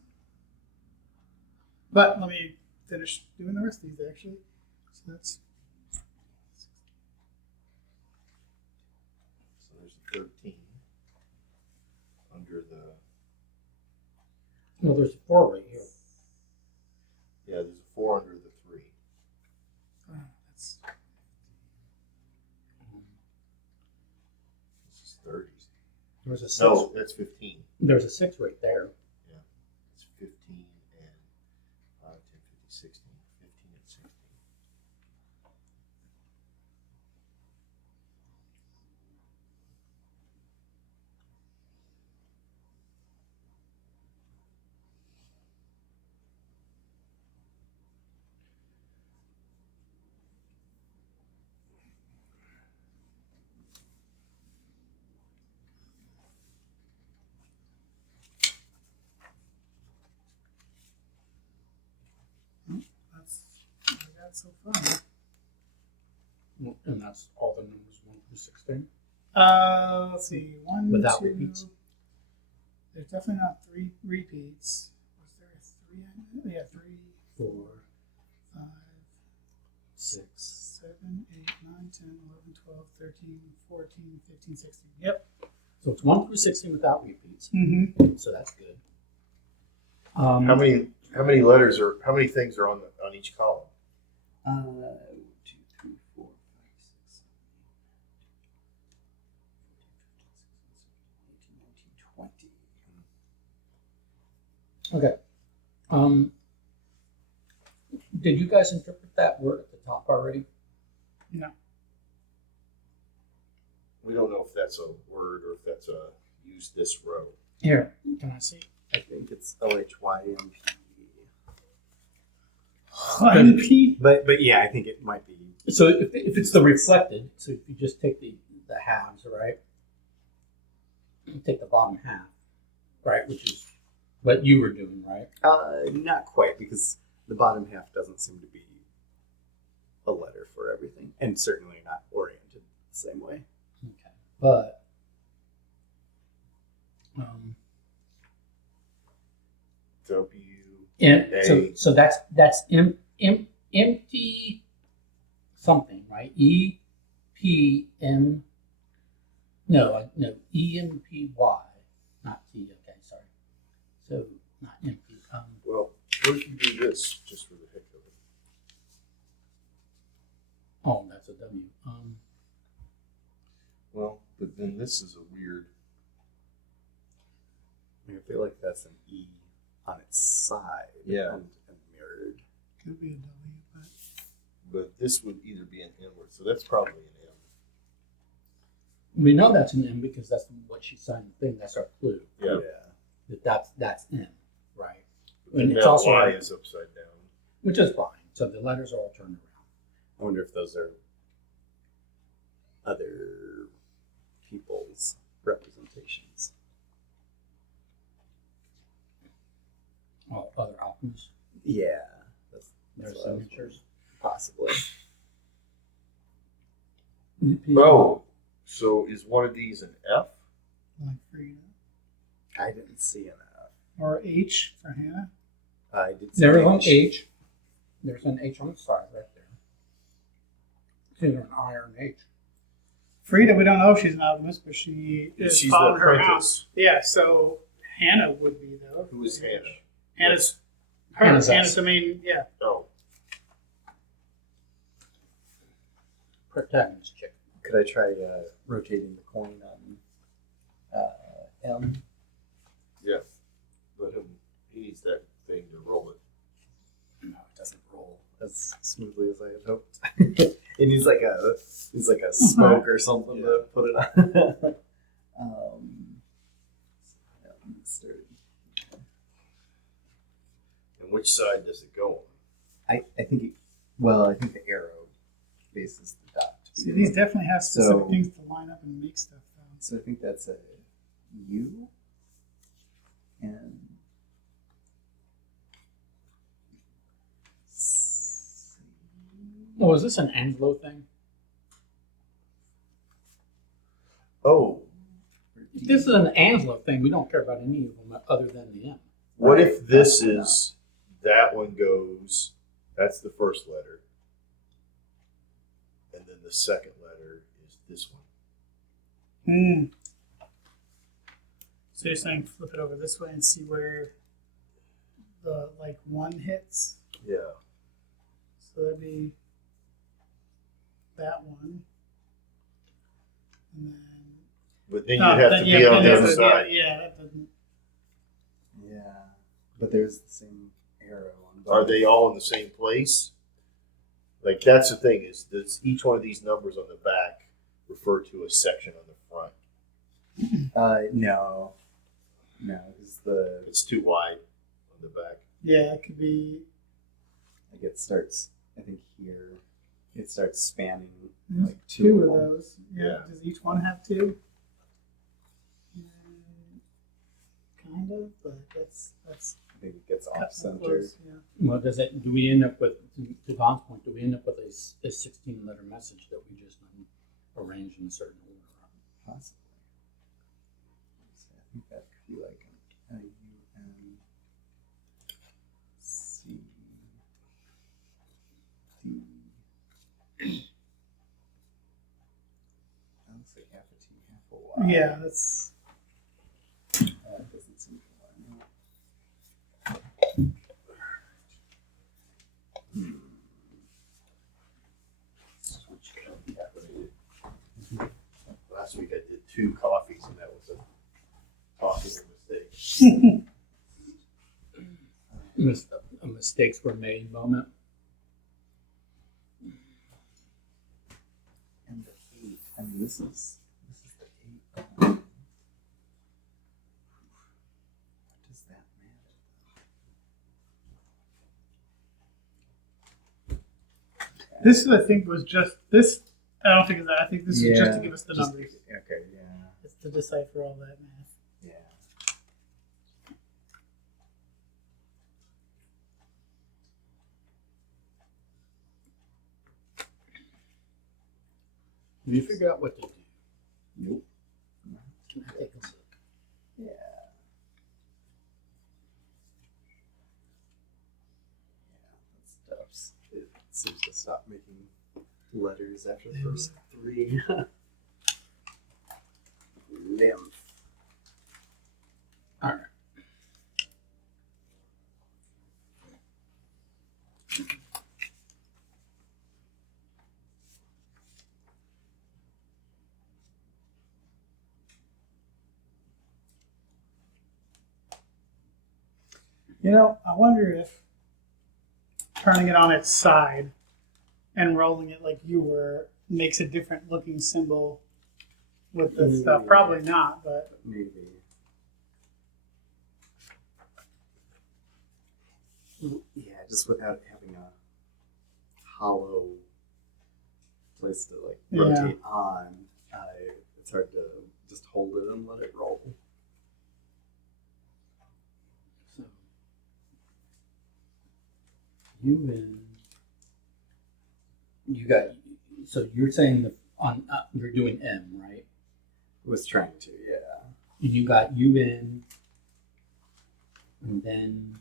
But let me finish doing the rest of these actually. So that's So there's a 13 under the. well, there's a 4 right here. Yeah, there's a 4 under the 3. that's This is 30. There's a 6. No, that's 15. There's a 6 right there. It's 15 and 5, 10, 15, 16. 15 and 16. what I got so far. And that's all the numbers 1 through 16. Let's see. 1, Without 2. repeats? There's definitely not 3 repeats. Was there a 3? Yeah, 3, 4, 5, 6. 7, 8, 9, 10, 11, 12, 13, 14, 15, 16. Yep. So it's 1 through 16 without repeats. Mm-hmm. So that's good. How many letters are? How many things are on each column? 1, 2, 3, 4, 5, 6, 7, 8, 9, 10, 11, 12, 13, 14, 15, 16, 17, 18, 19, 20. Okay. Did you guys interpret that word at the top already? No. We don't know if that's a word or if that's a use this row. Here, can I see? I think it's LHYMP. MP? But yeah, I think it might be. So if it's the reflected, so if you just take the halves, right? You take the bottom half, right, which is what you were doing, right? Not quite, because the bottom half doesn't seem to be a letter for everything, and certainly not oriented the same way. Okay. But W. and A. so that's empty something, right? EPM. No, EMPY, not T. Okay, sorry. So not empty. Well, what if you do this just for the heck of it? Oh, that's a W. Well, but then this is a weird. I feel like that's an E on its side. Yeah. And mirrored. Could be a W, but But this would either be an M word, so that's probably an M. We know that's an M because that's what she signed the thing. That's our clue. Yeah. That's M, right? And And it's that also Y is upside down. which is fine. So the letters are all turned around. I wonder if those are other people's representations. Alchemist. Yeah, that's Their what I was signatures. possibly. Oh, so is one of these an F? Like Frida. I didn't see enough. Or H for Hannah. I did see There's an H. H. There's an H on the side right there. It's either an I or an H. Frida, we don't know if she's an alchemist, but she is She's following the her out. apprentice. Yeah, so Hannah would be though. Who is Hannah? Hannah's her. Hannah's Hannah's us. the main. Yeah. Oh, Protagonist chick. Could I try rotating the coin on M? yeah. Let him. He needs that thing to roll it. No, it doesn't roll as smoothly as I had hoped. It needs like a smoke or something to put it on. Sturdy. And which side does it go on? I think I think the arrow faces the dot. See, these definitely have specific So- things to line up and make stuff. Though. So I think that's a U and C. Oh, is this an Anglo thing? Oh, If this is an Anglo thing, we don't care about any of them other than the M. what if this is that one goes? That's the first letter, and then the second letter is this one. Hmm. So you're saying flip it over this way and see where the one hits. Yeah. So that'd be that one, and then. But then you have to be on the other side. Yeah, that doesn't. Yeah, but there's the same arrow on both. Are they all in the same place? Like that's the thing is, does each one of these numbers on the back refer to a section on the front? No, because It's too wide on the back. Yeah, it could be. like it starts. I think here it starts spanning There's like two of of them. those. Yeah. Yeah. Does each one have two? Kind of, but that's I think it gets off cut center. close. Yeah. Well, do we end up with, to Don's point, do we end up with a 16-letter message that we just arrange in a certain order? Possibly. So I think that could be like a U N C D. That looks like half a T, half a Y. Yeah, that's. That doesn't seem to line up. Switch caffeinated. Last week I did 2 coffees and that was a popular mistake. Mistakes were made moment. And the 8. I mean, this is the 8. What does that matter? This I think was just this. I don't think it's that. I think this is just to give us the just- numbers. Okay, yeah. It's to decipher all that math. Yeah. Have you figure out what to do? Nope. Can I take a look? Yeah. Yeah, that stuff's. It seems to stop making letters after the first 3. Lymph. All right. You know, I wonder if turning it on its side and rolling it like you were makes a different looking symbol with the stuff. Probably not, but Maybe. Yeah, just without having a hollow place to like Yeah. rotate on, it's hard to just hold it and let it roll. So, You win. You got. So you're saying you're doing M, right? Was trying to, yeah. And you got you in, and then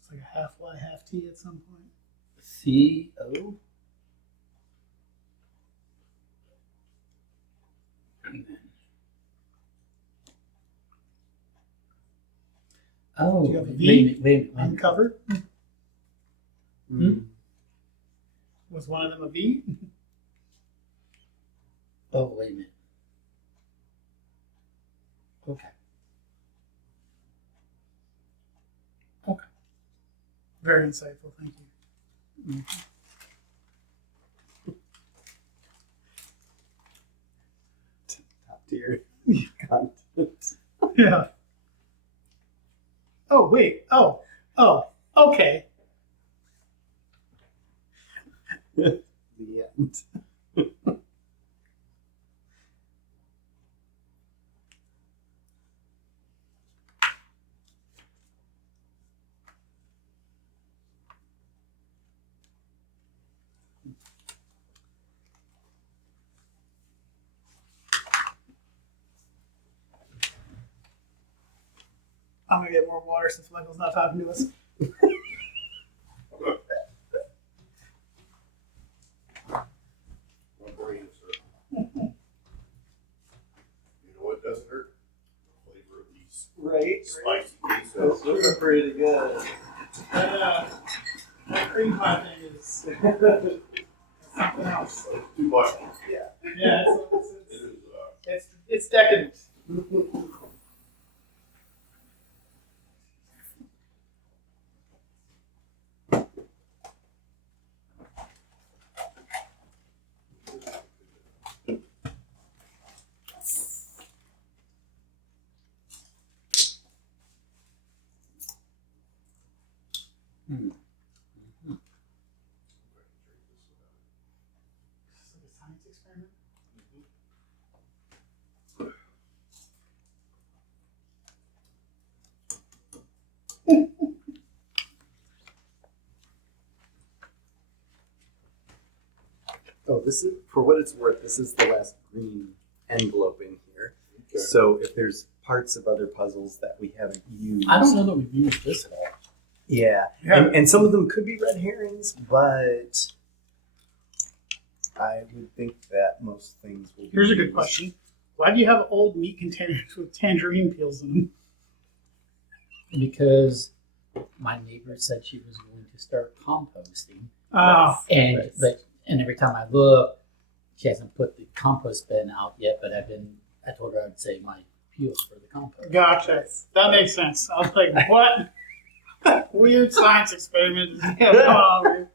It's like a half Y, half T at some point. CO. And then. Oh, Do you have a wait V? a minute, wait a minute. Uncover. Hmm? Was one of them a V? Oh, wait a minute. Okay. Very insightful, thank you. Top tier content. Yeah. Oh, wait. Oh, okay. The end. I'm gonna get more water since Michael's not talking to us. My brain is hurt. You know what doesn't hurt? The flavor of these Right. spicy quesos. That's looking pretty good. That cream pie thing is something else. Too much. Yeah, It is, it's decadent. Hmm. Is this like a science experiment? Oh, this is, for what it's worth, this is the last green envelope in here. Okay. So if there's parts of other puzzles that we haven't used. I don't know that we've used this at all. Yeah. Yeah. And some of them could be red herrings, but I would think that most things will be Here's a good used. question. Why do you have old meat containers with tangerine peels in them? Because my neighbor said she was going to start composting, Oh, and every time I look, she hasn't put the compost bin out yet. But I told her I'd save my peels for the compost. gotcha. That makes sense. I was like, what? Weird science experiment is going on here.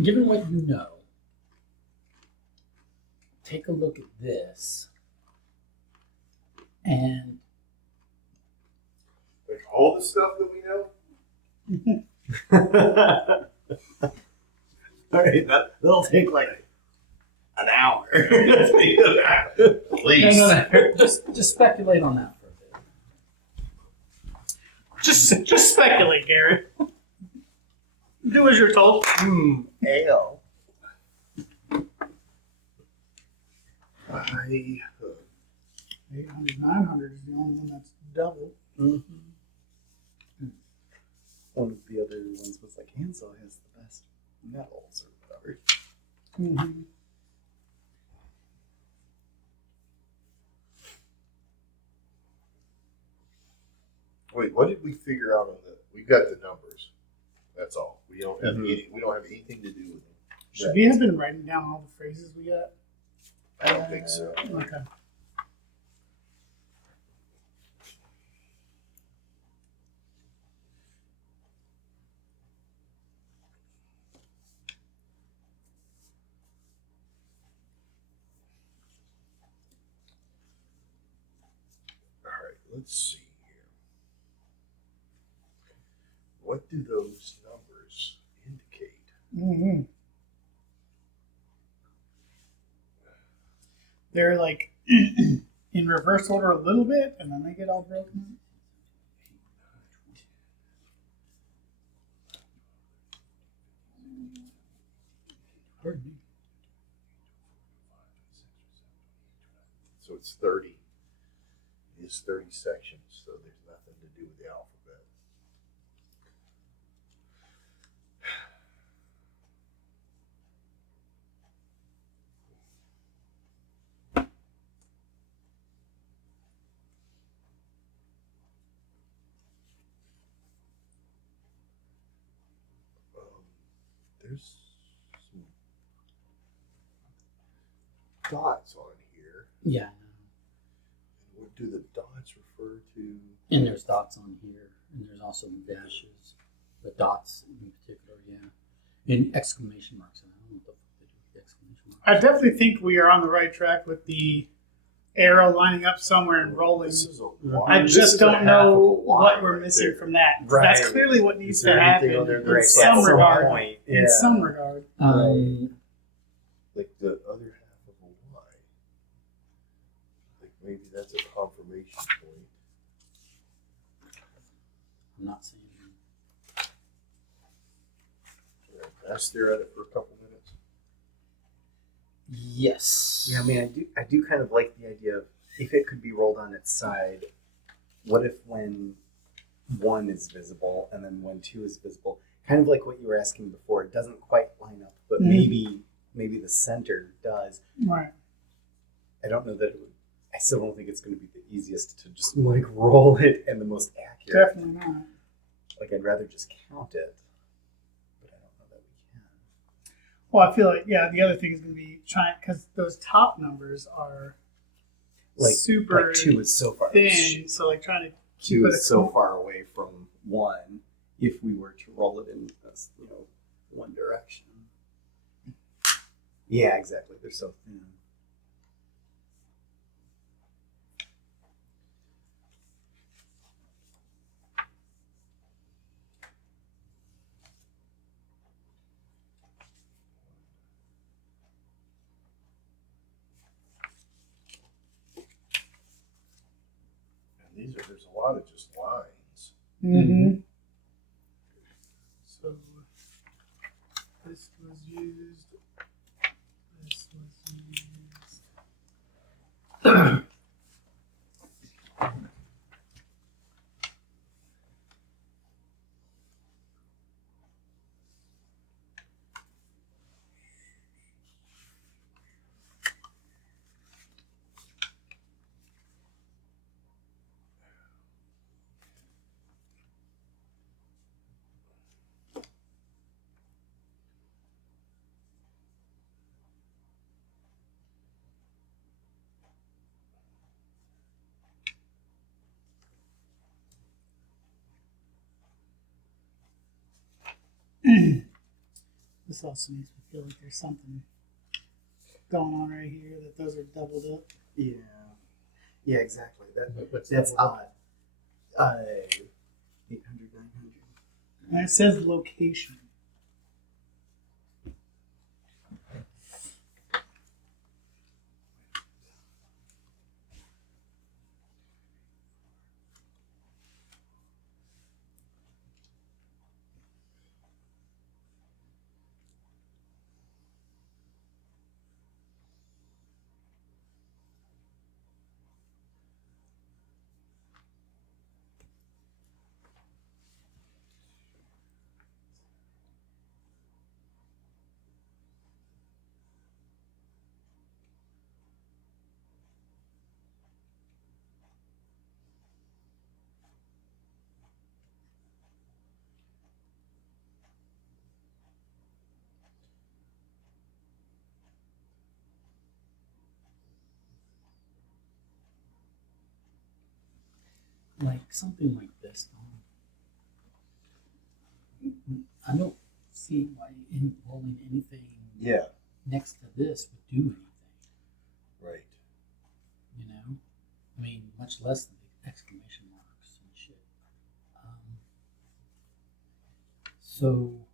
Given what you know, take a look at this, and like all the stuff that we know. All right, that'll take like an hour. At least. no. Just speculate on that for a bit. Just speculate, Gary. Do as you're told. Ale. 800, 900 is the only one that's double. One of the other ones was like Hansel has the best metals or whatever. Mm-hmm. Wait, what did we figure out on the? We got the numbers. That's all. We don't have Mhm. any. We don't have anything to do with them. Should we have been writing down all the phrases we got? I don't think so. Okay. All right, let's see here. What do those numbers indicate? Mm-hmm. They're like in reverse order a little bit, and then they get all broken. So it's 30. It's 30 sections, so there's nothing to do with the alphabet. There's some dots on here. Yeah. And what do the dots refer to? And there's dots on here, and there's also dashes. The dots in particular, yeah. And exclamation marks. I don't know what the fuck they do with the exclamation marks. I definitely think we are on the right track with the arrow lining up somewhere and rolling. This is a I this just is a don't half know of a what Y we're right missing there. from that. Right. That's clearly what needs Is to there anything happen on there in that- some At some regard. point, In yeah. some regard. Like the other half of a Y. Like maybe that's a confirmation point. I'm not seeing it. Can I stare at it for a couple minutes? Yes. Yeah, I mean, I do kind of like the idea of if it could be rolled on its side. What if when 1 is visible and then when 2 is visible, kind of like what you were asking before, it doesn't quite line up, but maybe the center does. Right. I don't know that it would. I still don't think it's going to be the easiest to just like roll it and the most accurate. Definitely not. Like I'd rather just count it, but I don't know that we can. Well, I feel like, yeah, the other thing is going to be trying, because those top numbers are Like super like 2 is so far. thin, so like trying to keep 2 it is so far away from 1. If we were to roll it in, one direction. Yeah, exactly. They're so thin. And there's a lot of just lines. Mm-hmm. So this was used. This was used. This also makes me feel like there's something going on right here, that those are doubled up. Yeah. Yeah, exactly. What's That's that? odd. 800, 900. And it says location. Like something like this. I don't see why rolling anything Yeah. next to this would do anything. Right. You know, I mean, much less than the exclamation marks and shit. So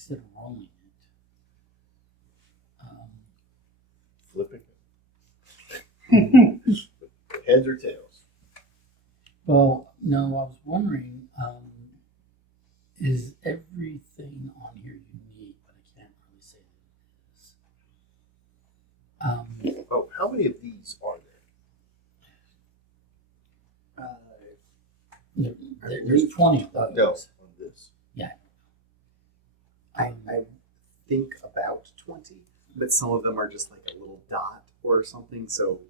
instead of rolling it. Flipping it. Heads or tails? Well, no, I was wondering, is everything on here unique? But I can't really say that it is. Oh, how many of these are There's 20 of there? those. No, on this. I think about 20, but some of them are just like a little dot or something. So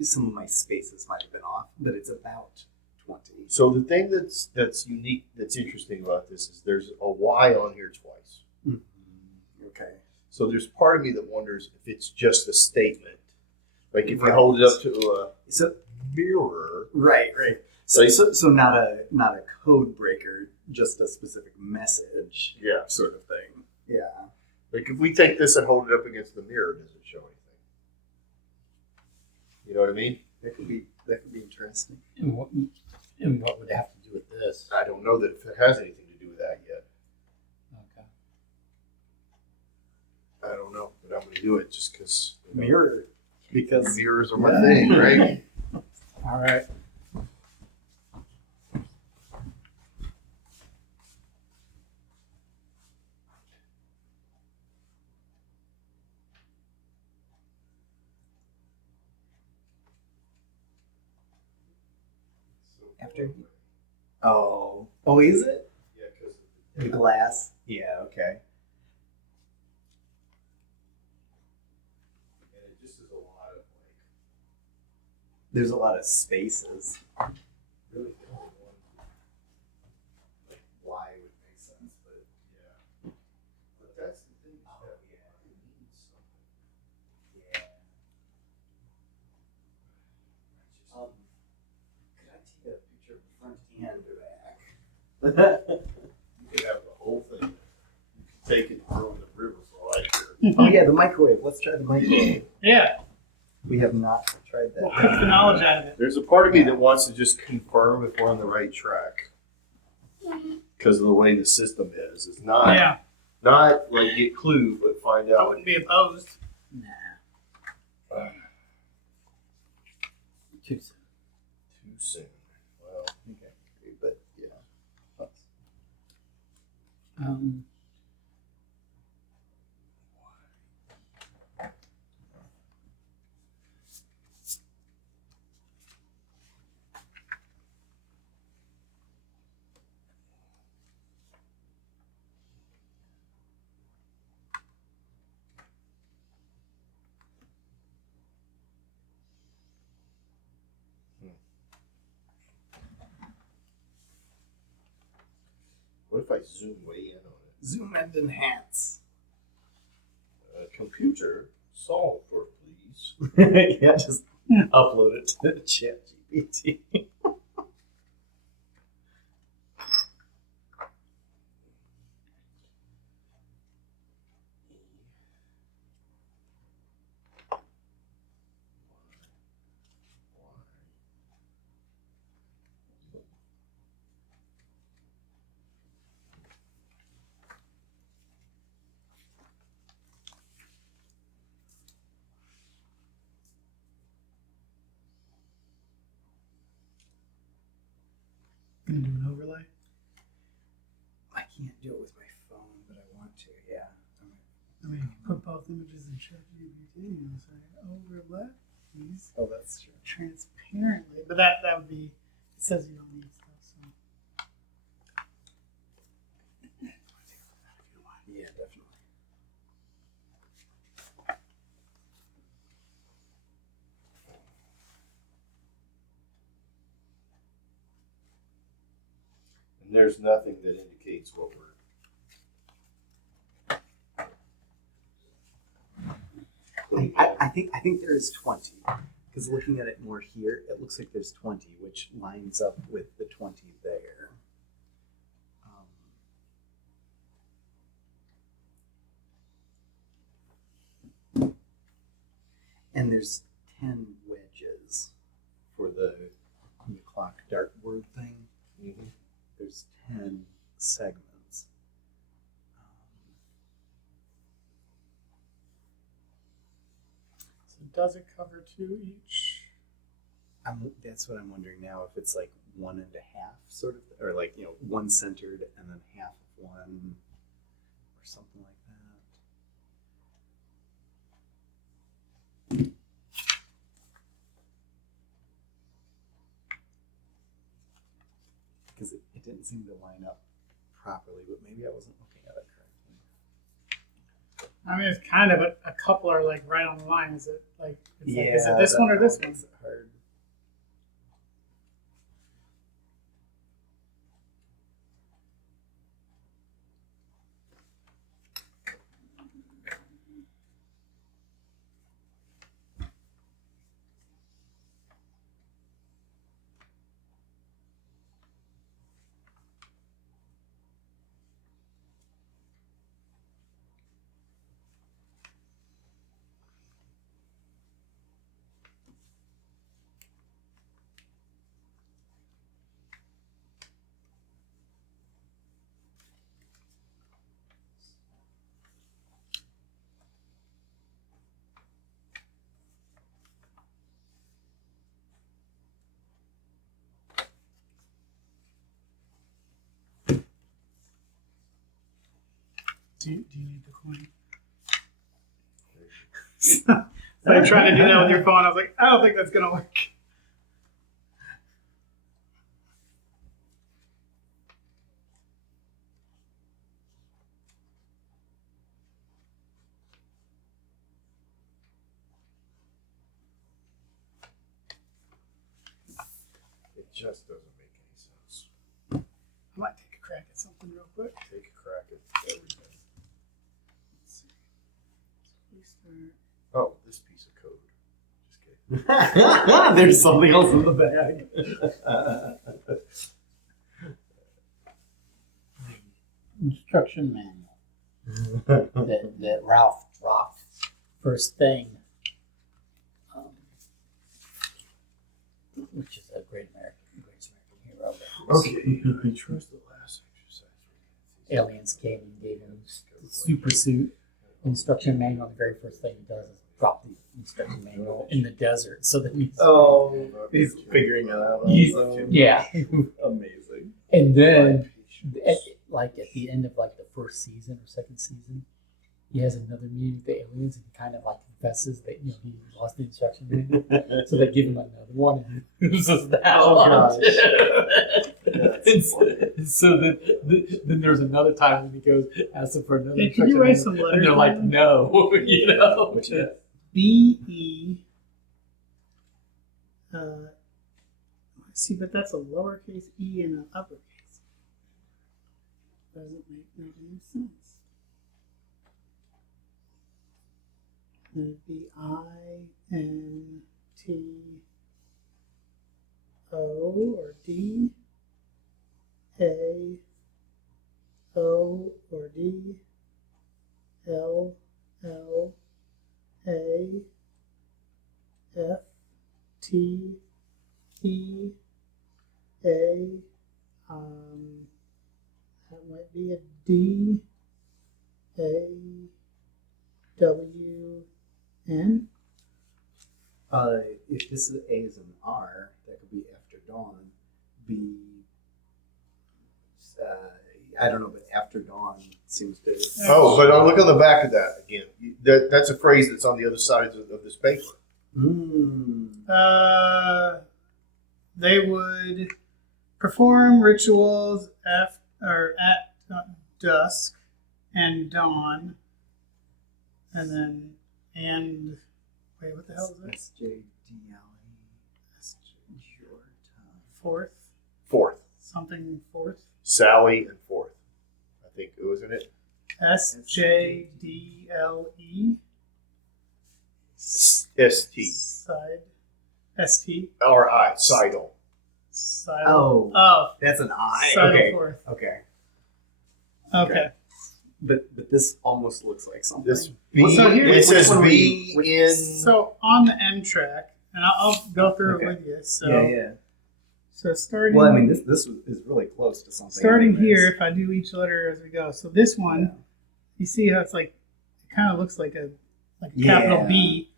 some of my spaces might have been off, but it's about 20. So the thing that's unique, that's interesting about this is there's a Y on here twice. Okay. So there's part of me that wonders if it's just a statement. Like if you hold it up to a So mirror. right. So not a code breaker, just a specific message Yeah. sort of thing. Yeah. Like if we take this and hold it up against the mirror, does it show anything? You know what I mean? That could be interesting. And what would it have to do with this? I don't know that if it has anything to do with that yet. Okay. I don't know, but I'm going to do it just because Mirror. Because mirrors are my thing, right? All right. after. Oh, is it? Yeah, because The glass? Yeah, okay. and it just is a lot of There's a lot of spaces. really the only one. Why would make sense, but Yeah, but that's the thing. That it means something. yeah. Could I take a picture of the front and the back? You could have the whole thing. You could take it and throw it in the river for all I care. Oh yeah, the microwave. Let's try the microwave. Yeah, We have not tried we'll that. cook the knowledge out of it. There's a part of me that wants to just confirm if we're on the right track because of the way the system is. It's not Yeah, not like get clue, but find I out. wouldn't be opposed. Nah. Too soon. Too soon. Well, okay, but yeah. Um, What if I zoom way in on it? Zoom and enhance. Computer, solve for please. Yeah, just upload it to ChatGPT. Gonna do an overlay. I can't do it with my phone, but I want to. Yeah. I mean, you can put both images in ChatGPT and say overlay these Oh, that's true. transparently, but that would be. It says you don't need stuff. So. Yeah, definitely. And there's nothing that indicates what we're. I think there is 20 because looking at it more here, it looks like there's 20, which lines up with the 20 there. And there's 10 wedges for the clock dartboard thing. There's 10 segments. does it cover 2 each? That's what I'm wondering now. If it's like 1 1/2 sort of, or like, you know, one centered and then half of one, or something like that. Because it didn't seem to line up properly, but maybe I wasn't looking at it correctly. I mean, it's kind of a couple are like right on the line. Is it like, is it this one or this one? It's hard. Do you need the coin? So I tried to do that with your phone. I was like, I don't think that's gonna work. It just doesn't make any sense. I might take a crack at something real quick. Take a crack at everything. Let's see. We start. Oh, this piece of code. Just kidding. There's something else in the bag. Instruction manual that Ralph dropped first thing, which is a greatest American hero. Okay. I trust the last exercise. Aliens came and gave him the super suit instruction manual. The very first thing he does is drop the instruction manual in the desert so that he's He's figuring it out. yeah. Amazing. And then at the end of like the first season or second season, he has another meeting with the aliens and he kind of like confesses that he lost the instruction manual. So they give him another one and he uses that one. So then there's another time when he goes asks them for another Hey, can instruction you write manual, some letters and they're like, down? no, Which is B-E. See, but that's a lowercase e and an uppercase. Doesn't make any sense. It'd be I-N-T-O or D, A-O or D, L-L, A, F, T, E, A, that might be a D, A, W, N. if this is A is an R, that could be after dawn. B, I don't know, but after dawn seems to. Oh, but look on the back of that again. That's a phrase that's on the other side of this paper. They would perform rituals at dusk and dawn, and wait, what the hell is this? SJDLE. Fourth. Something fourth. Sally and fourth. I think, wasn't it? SJDLE. ST. Side. ST. Or I. Sidle. Side. Oh, Oh. that's an I. Side Okay. fourth. Okay. Okay. But this almost looks like something. This B. Well, so here- it says Which one were B you- in. So on the M track, and I'll go through Okay. it with you. So yeah. so starting. Well, I mean, this is really close to something. starting anyways. here, if I do each letter as we go. So this one, Yeah. you see how it's like, it kind of looks like a Yeah. capital B.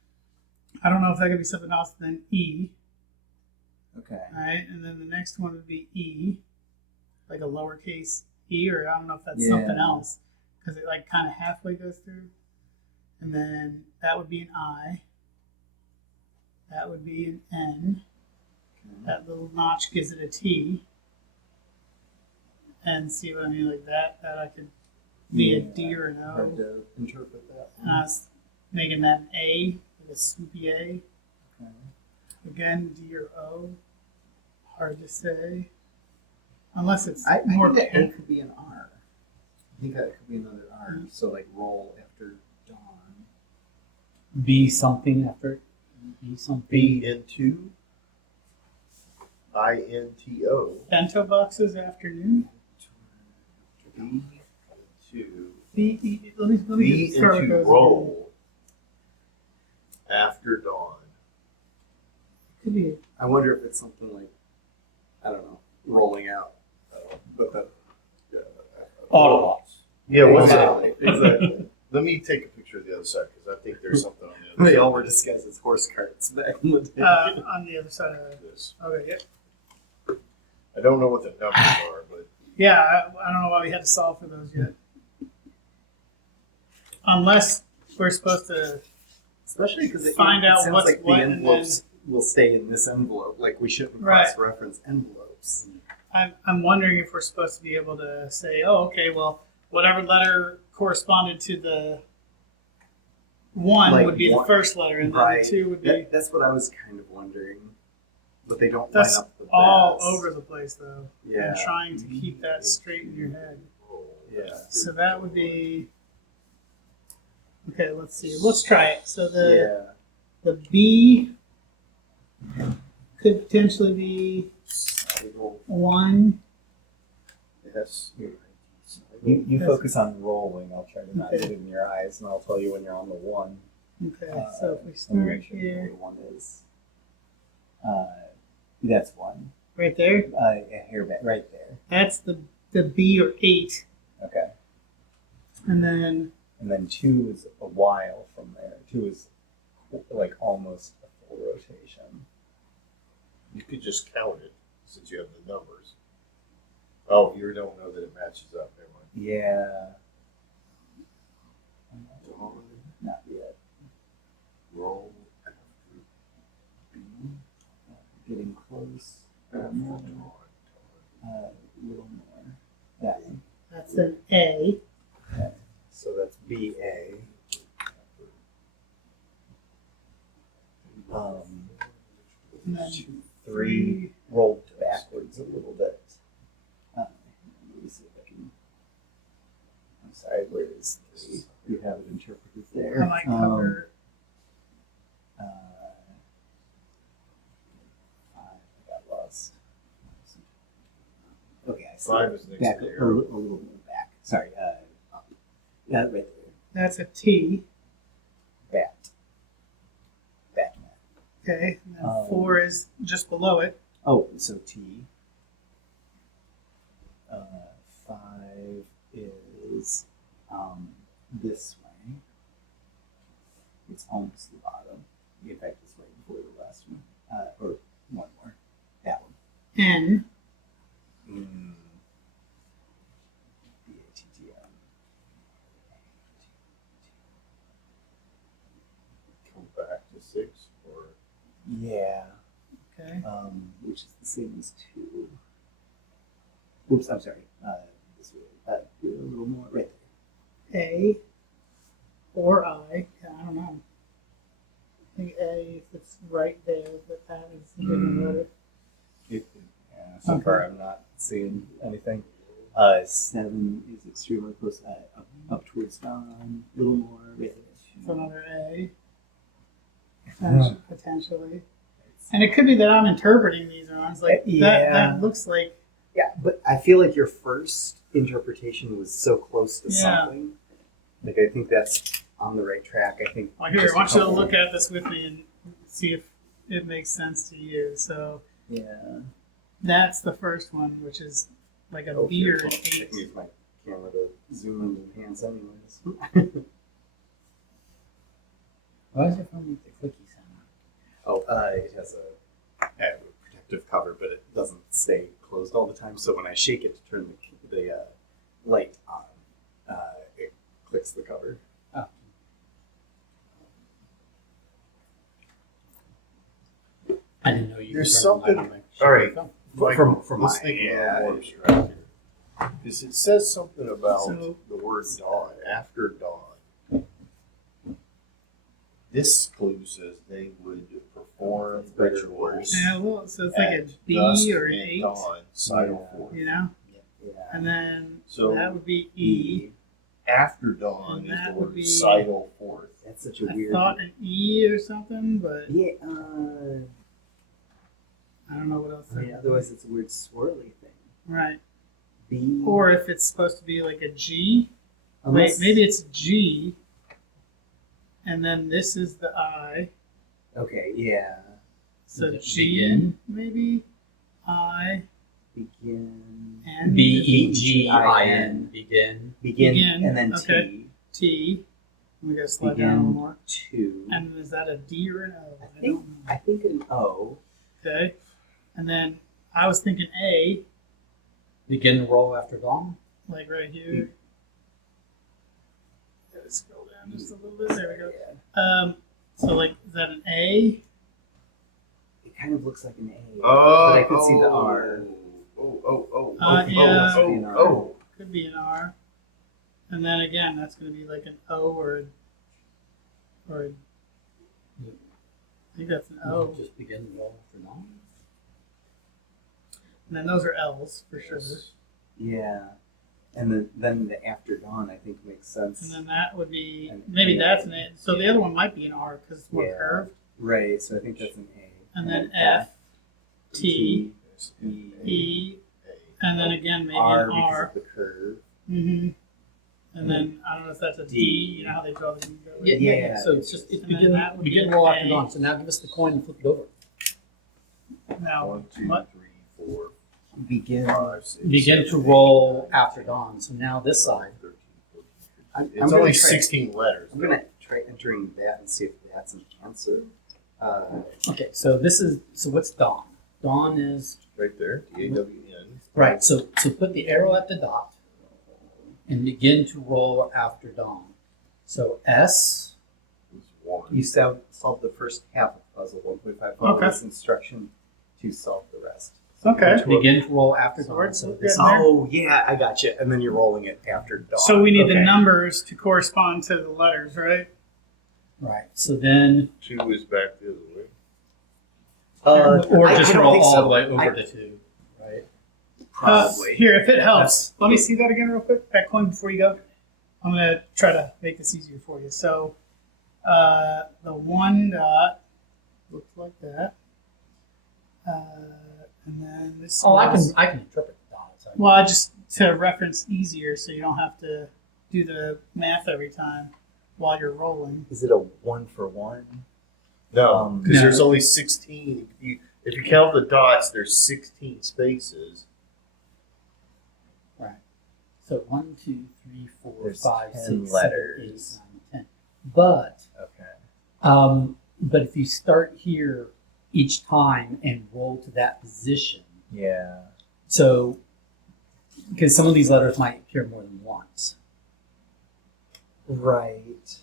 I don't know if that could be something else than E. Okay. Right, and then the next one would be E, like a lowercase e, or I don't know if that's Yeah. something else, because it like kind of halfway goes through. And then that would be an I. That would be an N. That little notch gives it a T. And see what I mean, like that I could be a D or an Hard O. to interpret that. And I was making that an A, like a swoopy A. Okay. Again, D or O. Hard to say. Unless it's I more think that A could be an R. I think that could be another R. So like roll after dawn. Be something after. Be something. B into INTO. bento boxes afternoon. B into Let me B start with into those roll after dawn. again. Could be. I wonder if it's something like, I don't know, rolling out. But that. Autobots. Yeah, what's Exactly. that? Exactly. Let me take a picture of the other side because I think there's something on the other They side. all were disguised as horse carts back in the day. On the other side of This. okay, yeah. I don't know what the numbers are, but Yeah, I don't know why we had to solve for those yet. Unless we're supposed to. Especially because Find out sounds what's like what the and envelopes will stay in this envelope. Like we shouldn't Right. cross-reference envelopes. I'm wondering if we're supposed to be able to say, oh, okay, well, whatever letter corresponded to the one Like would be one- the first letter, and then Right. the two would be. That's what I was kind of wondering. But they don't That's line up the all best. over the place, though. Yeah. And trying to keep that straight in your head. Yeah. So that would be. Okay, let's see. Let's try it. So the Yeah. B could potentially be one. yes. You That's- focus on rolling. I'll try to not Okay. get in your eyes, and I'll tell you when you're on the one. Okay, so if we Let me start make sure here, the one is. That's one. right there, A hairband right there. that's the B or 8, Okay. and then And then 2 is a while from there. 2 is like almost a full rotation. You could just count it since you have the numbers. Oh, you don't know that it matches up. Never mind. Yeah. Not yet. Roll Getting close. A after little dawn. more. That one. that's an A. Okay. So that's BA. And then 2, 3 rolled backwards a little bit. Let me see if I can. I'm sorry, where is 3? You have it interpreted there. I might cover. 5, I got lost. Okay, I see. 5 is next Back to the a arrow. little more back. Sorry. Up. Yeah, right there. That's a T. Bat. Batman. Okay, and then 4 is just below it. Oh, so T. 5 is this way. It's almost the bottom. In fact, it's right before the last one. Or one more. That one. N. BATTM. Come back to 6 or Yeah. Okay. Which is the same as 2. Oops, I'm sorry. This way. Do it a little more. Right there. A or I. Yeah, I don't know. I think A, if it's right there, but that is a different letter. Yeah, so Okay. far I'm not seeing anything. 7 is extremely close. Up towards dawn. A little more. Right It's another A. Potentially. And it could be that I'm interpreting these ones. Like Yeah. that looks like Yeah, but I feel like your first interpretation was so close to Yeah. something. Like I think that's on the right track. I think. well, here, just I want a you to couple- look at this with me and see if it makes sense to you. So Yeah. that's the first one, which is like a B or an I 8. can use my camera to zoom in and enhance anyways. Why is it from the clicky sound? It has a protective cover, but it doesn't stay closed all the time. So when I shake it to turn the light on, it clicks the cover. Oh. I didn't know you There's could turn the light something- on my all right. phone. From let's my think a yeah, little more abstract here. Because it says something about So- the word dawn, after dawn. This clue says they would perform rituals Yeah, well, so it's like a at B dusk or an and 8, dawn, side Yeah. or forth. you know? Yeah. And then So that would be E. after dawn And is that the would word be- sidle forth. That's such a I weird. thought an E or something, but Yeah. I don't know what else. I mean, otherwise it's a weird swirly thing. Right. B. Or if it's supposed to be like a G. unless, Wait, maybe it's G. And then this is the I. Okay. Yeah. So Is it G, begin? maybe I, Begin. N, Begin. Begin. Begin. And then okay. T. We gotta slide down a little Begin more. 2. And is that a D or an O? I think. I think an O. Okay. And then I was thinking A, Begin to roll after dawn. like right here. Gotta scroll down just a little bit. There we go. Yeah. So like, is that an A? It kind of looks like an A. Oh, but I could see the R. Yeah. Oh. Could be an R. And then again, that's gonna be like an O or a, I think that's an O. Just begin to roll after dawn. And then those are L's for sure. Yeah. And then the after dawn, I think, makes sense. And then that would be And maybe A. that's an A. So the other one might be an R because it's more Yeah. curved. Right. So I think that's an A. And then F, T, E, E, and then again maybe R an because R. of the curve. Mm-hmm. And then I don't know if that's a D. You know how they draw the D. that way? Yeah. So it's just it's And then begin that would begin be to roll an after A. dawn. So now give us the coin and flip it over. Now 1, 2, what? 3, 4, Begin. 5, 6, Begin 7, to 8, roll after dawn. So now this side. 13, 14, 15. I'm It's gonna only try- 16 letters. I'm gonna try entering that and see if that's an answer. Okay, so this is so what's dawn? Dawn is Right there, DAWN. right. So put the arrow at the dot and begin to roll after dawn. So S. is 1. You solve the first half of the puzzle. 1.5. Follow Okay. this instruction to solve the rest. Okay. Begin to roll after So dawn. we're So good this there. Oh yeah, I got you. And then you're rolling it after dawn. So we need the Okay. numbers to correspond to the letters, right? right. So then 2 is back the other way. or I just don't roll think all so. the way over I- to 2. Right. Probably. Here, if it helps, let me see that again real quick. That coin before you go. I'm gonna try to make this easier for you. So, the 1 dot looks like that, and then this. Oh, I was- can interpret the dots. Well, I just to reference easier, so you don't have to do the math every time while you're rolling. Is it a 1-for-1? No, because No. there's only 16. If you count the dots, there's 16 spaces. So 1, 2, 3, 4, There's 5, 10 6, 7, 8, letters. 9, 10. But Okay. but if you start here each time and roll to that position, Yeah. so because some of these letters might appear more than once, Right.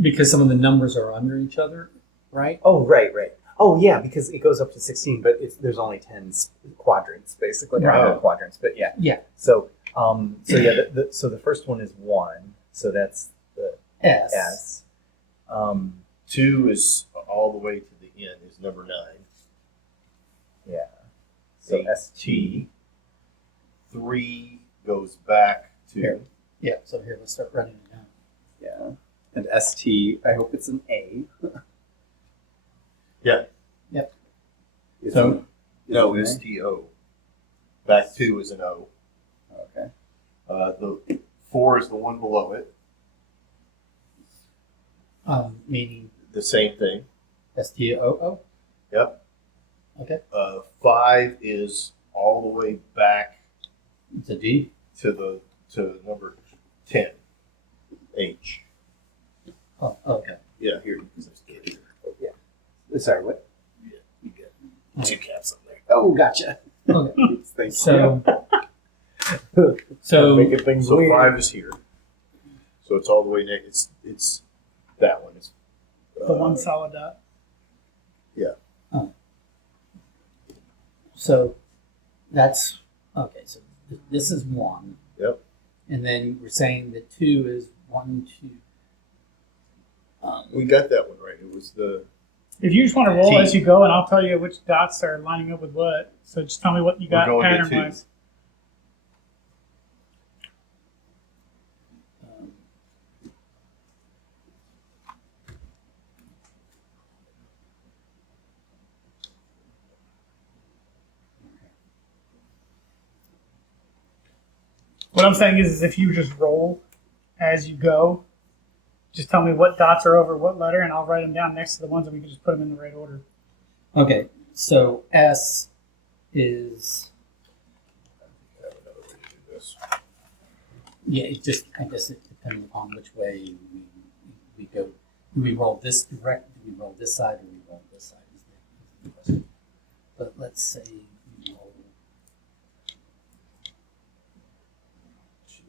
because some of the numbers are under each other, right? Oh, right. Oh, yeah, because it goes up to 16, but there's only 10 quadrants, basically. Right. Not quadrants, but yeah. Yeah. So yeah, so the first one is 1, so that's the S. S. 2 is all the way to the end, is number 9. Yeah. So Eight. ST. 3 goes back to. Here. Yeah. So here, let's start writing it down. Yeah. And ST, I hope it's an A. Yeah. Yep. Is So- it- No, is it an STO. Back 2 is an O. A? Okay. The 4 is the one below it. Meaning The same thing. STOO. Yep. Okay. 5 is all the way back It's a D. to number 10. H. Oh, okay. Yeah, here. Because I skipped here. Yeah. Sorry, what? You get 2 caps on there. Oh, gotcha. Okay. Thanks. So, so making things So weird. 5 is here. So it's all the way next. It's that one. It's The one solid dot. So that's okay. So this is 1. Yep. And then we're saying that 2 is 1, 2. We got that one right. It was the If you just want to roll T. as you go, and I'll tell you which dots are lining up with what. So just tell me what you We're got going to pattern 2. wise. What I'm saying is if you just roll as you go, just tell me what dots are over what letter, and I'll write them down next to the ones, and we can just put them in the right order. Okay. So S is I have another way to do this. yeah. It just I guess it depends upon which way we go. Do we roll this direct? Do we roll this side? Or do we roll this side? Is the question. But let's say we roll 2,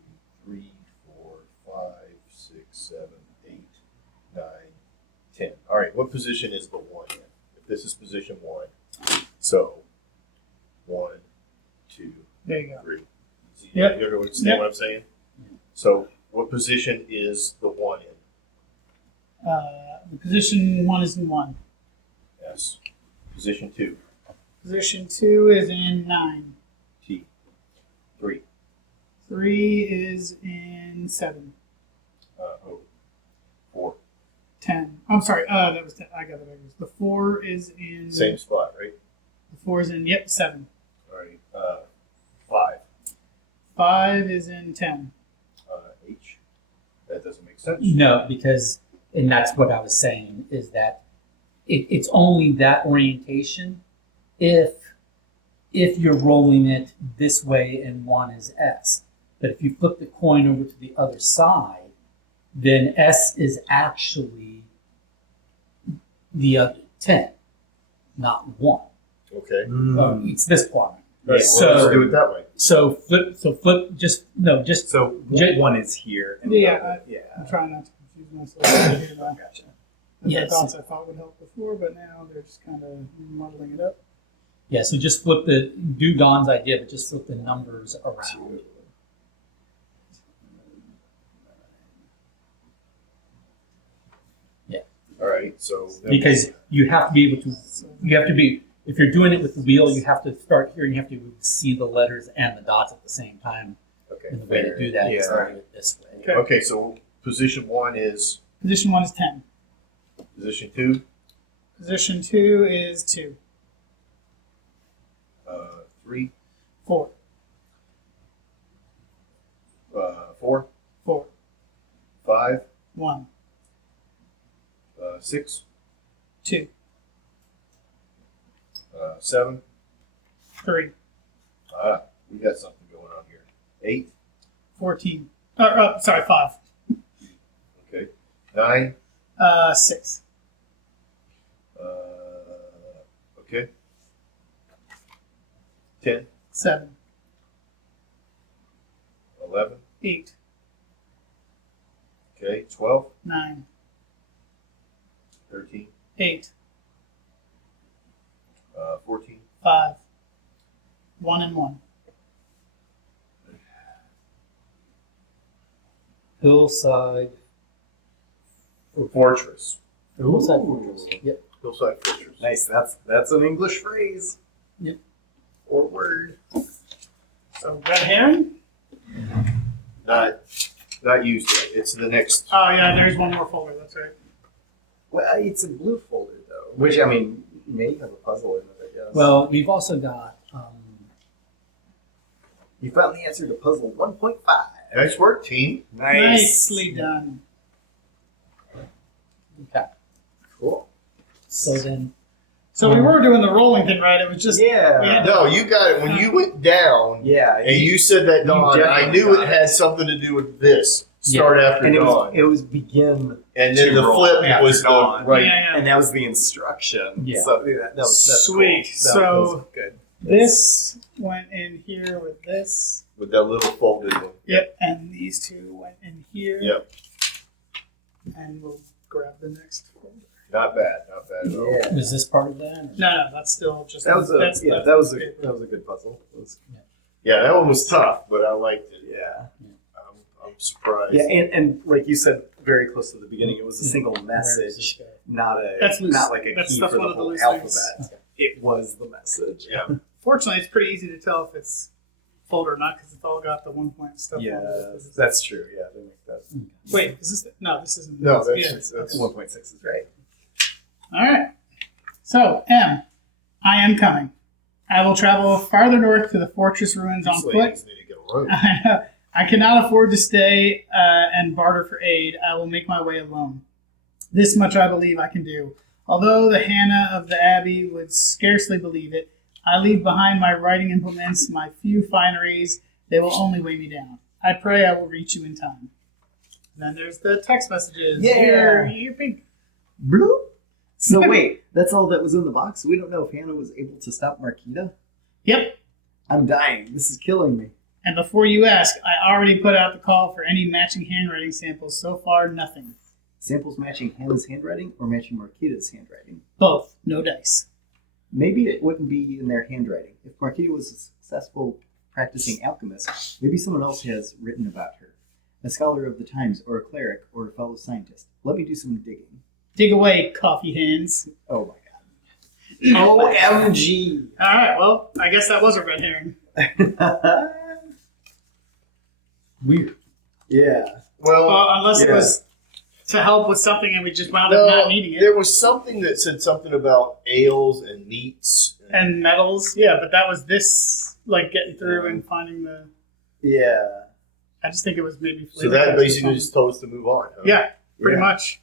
3, 4, 5, 6, 7, 8, 9, 10. All right. What position is the 1 in? If this is position 1, so 1, 2, There you go. 3. Yep. You understand Yep. what I'm saying? So what position is the 1 in? The position 1 is in 1. Yes. Position 2. Position 2 is in 9. T. 3. 3 is in 7. O. 4. 10. I'm sorry. That was 10. I got it. The 4 is in. Same spot, right? The 4 is in. Yep, 7. All right. 5. 5 is in 10. H. That doesn't make sense. no, because and that's what I was saying is that it's only that orientation if you're rolling it this way and 1 is S. But if you flip the coin over to the other side, then S is actually the other 10, not 1. Okay. It's this quadrant. All right, So- well, let's do it that way. So flip. Just So Ju- one is here. And Yeah, the other- yeah. I'm trying not to confuse myself here now. Gotcha. The Yes. dots I thought would help before, but now they're just kind of muddling it up. yeah. So just do Don's idea, but just flip the numbers around. All right. So Because you have to be able to. If you're doing it with the wheel, you have to start here and you have to see the letters and the dots at the same time. okay. And the way to do that is to Yeah. do it this way. Okay. Okay. So position 1 is Position 1 is 10. position 2. Position 2 is 2. 3. 4. 4. 4. 5. 1. 6. 2. 7. 3. We got something going on here. 8. 14. Sorry, 5. Okay. 9. 6. Okay. 10. 7. 11. 8. Okay. 12. 9. 13. 8. 14. 5. 1 and 1. Hillside. Fortress. Hillside fortress. Yep. Hillside fortress. Nice. That's an English phrase. Yep. Or word. So red herring? Not used yet. It's the next. Oh yeah, there's one more folder. That's right. Well, it's a blue folder though. Which I mean, you may have a puzzle in it, I guess. Well, we've also got. you finally answered the puzzle 1.5. Nice work, team. Nicely done. Okay. Cool. So then. So we were doing the rolling thing, right? It was just Yeah. we had No, you got it. When you went down Yeah. and you said that, Don, I definitely knew got it had something to do with this. start after And dawn. it was begin, And then to the roll flip after was the dawn. right. Yeah. and that was the instruction. Yeah. So that's Sweet. Cool. So- that was good. This went in here with this. With that little folded one. Yep. And these two went in here. Yep. And we'll grab the next folder. Not bad. Not bad at all. Yeah. Was this part of that? or- No, that's still just That was a that's that was a good puzzle. It was- Yeah, that one was tough, but I liked it. yeah. I'm surprised. Yeah, and like you said, very close to the beginning, it was a single Where does message, this go? not a That's loose. not like a That's key one for the of the whole loose alphabet. things. It was the message. Yeah. Fortunately, it's pretty easy to tell if it's folder or not because it's all got the 1 point stuff. on Yeah, it. that's true. Yeah, they make that. Wait, is this? No, this isn't. No, that's, yeah. that's That's 1.6 is right. All right. So, M, I am coming. I will travel farther north to the fortress ruins on these foot. ladies need to get a room. I cannot afford to stay and barter for aid. I will make my way alone. This much I believe I can do. Although the Hannah of the Abbey would scarcely believe it, I leave behind my writing implements, my few fineries. They will only weigh me down. I pray I will reach you in time. And then there's the text messages. Yeah. You're big. Bloop. So wait, that's all that was in the box. We don't know if Hannah was able to stop Marquita. Yep. I'm dying. This is killing me. And before you ask, I already put out the call for any matching handwriting samples. So far, nothing. Samples matching Hannah's handwriting or matching Marquita's handwriting. Both. No dice. Maybe it wouldn't be in their handwriting. If Marquita was a successful practicing alchemist, maybe someone else has written about her. A scholar of the times, or a cleric, or a fellow scientist. Let me do some digging. Dig away, coffee hands. Oh my god. OMG! All right, well, I guess that was a red herring. Weird. Yeah. Well, Unless it yeah. was to help with something and we just wound up not needing it. there was something that said something about ales and meats. And metals, yeah, but that was this, like, getting through and finding the... Yeah. I just think it was maybe... So flavor that text or basically just told us to move on. Huh? Yeah, pretty Yeah. much.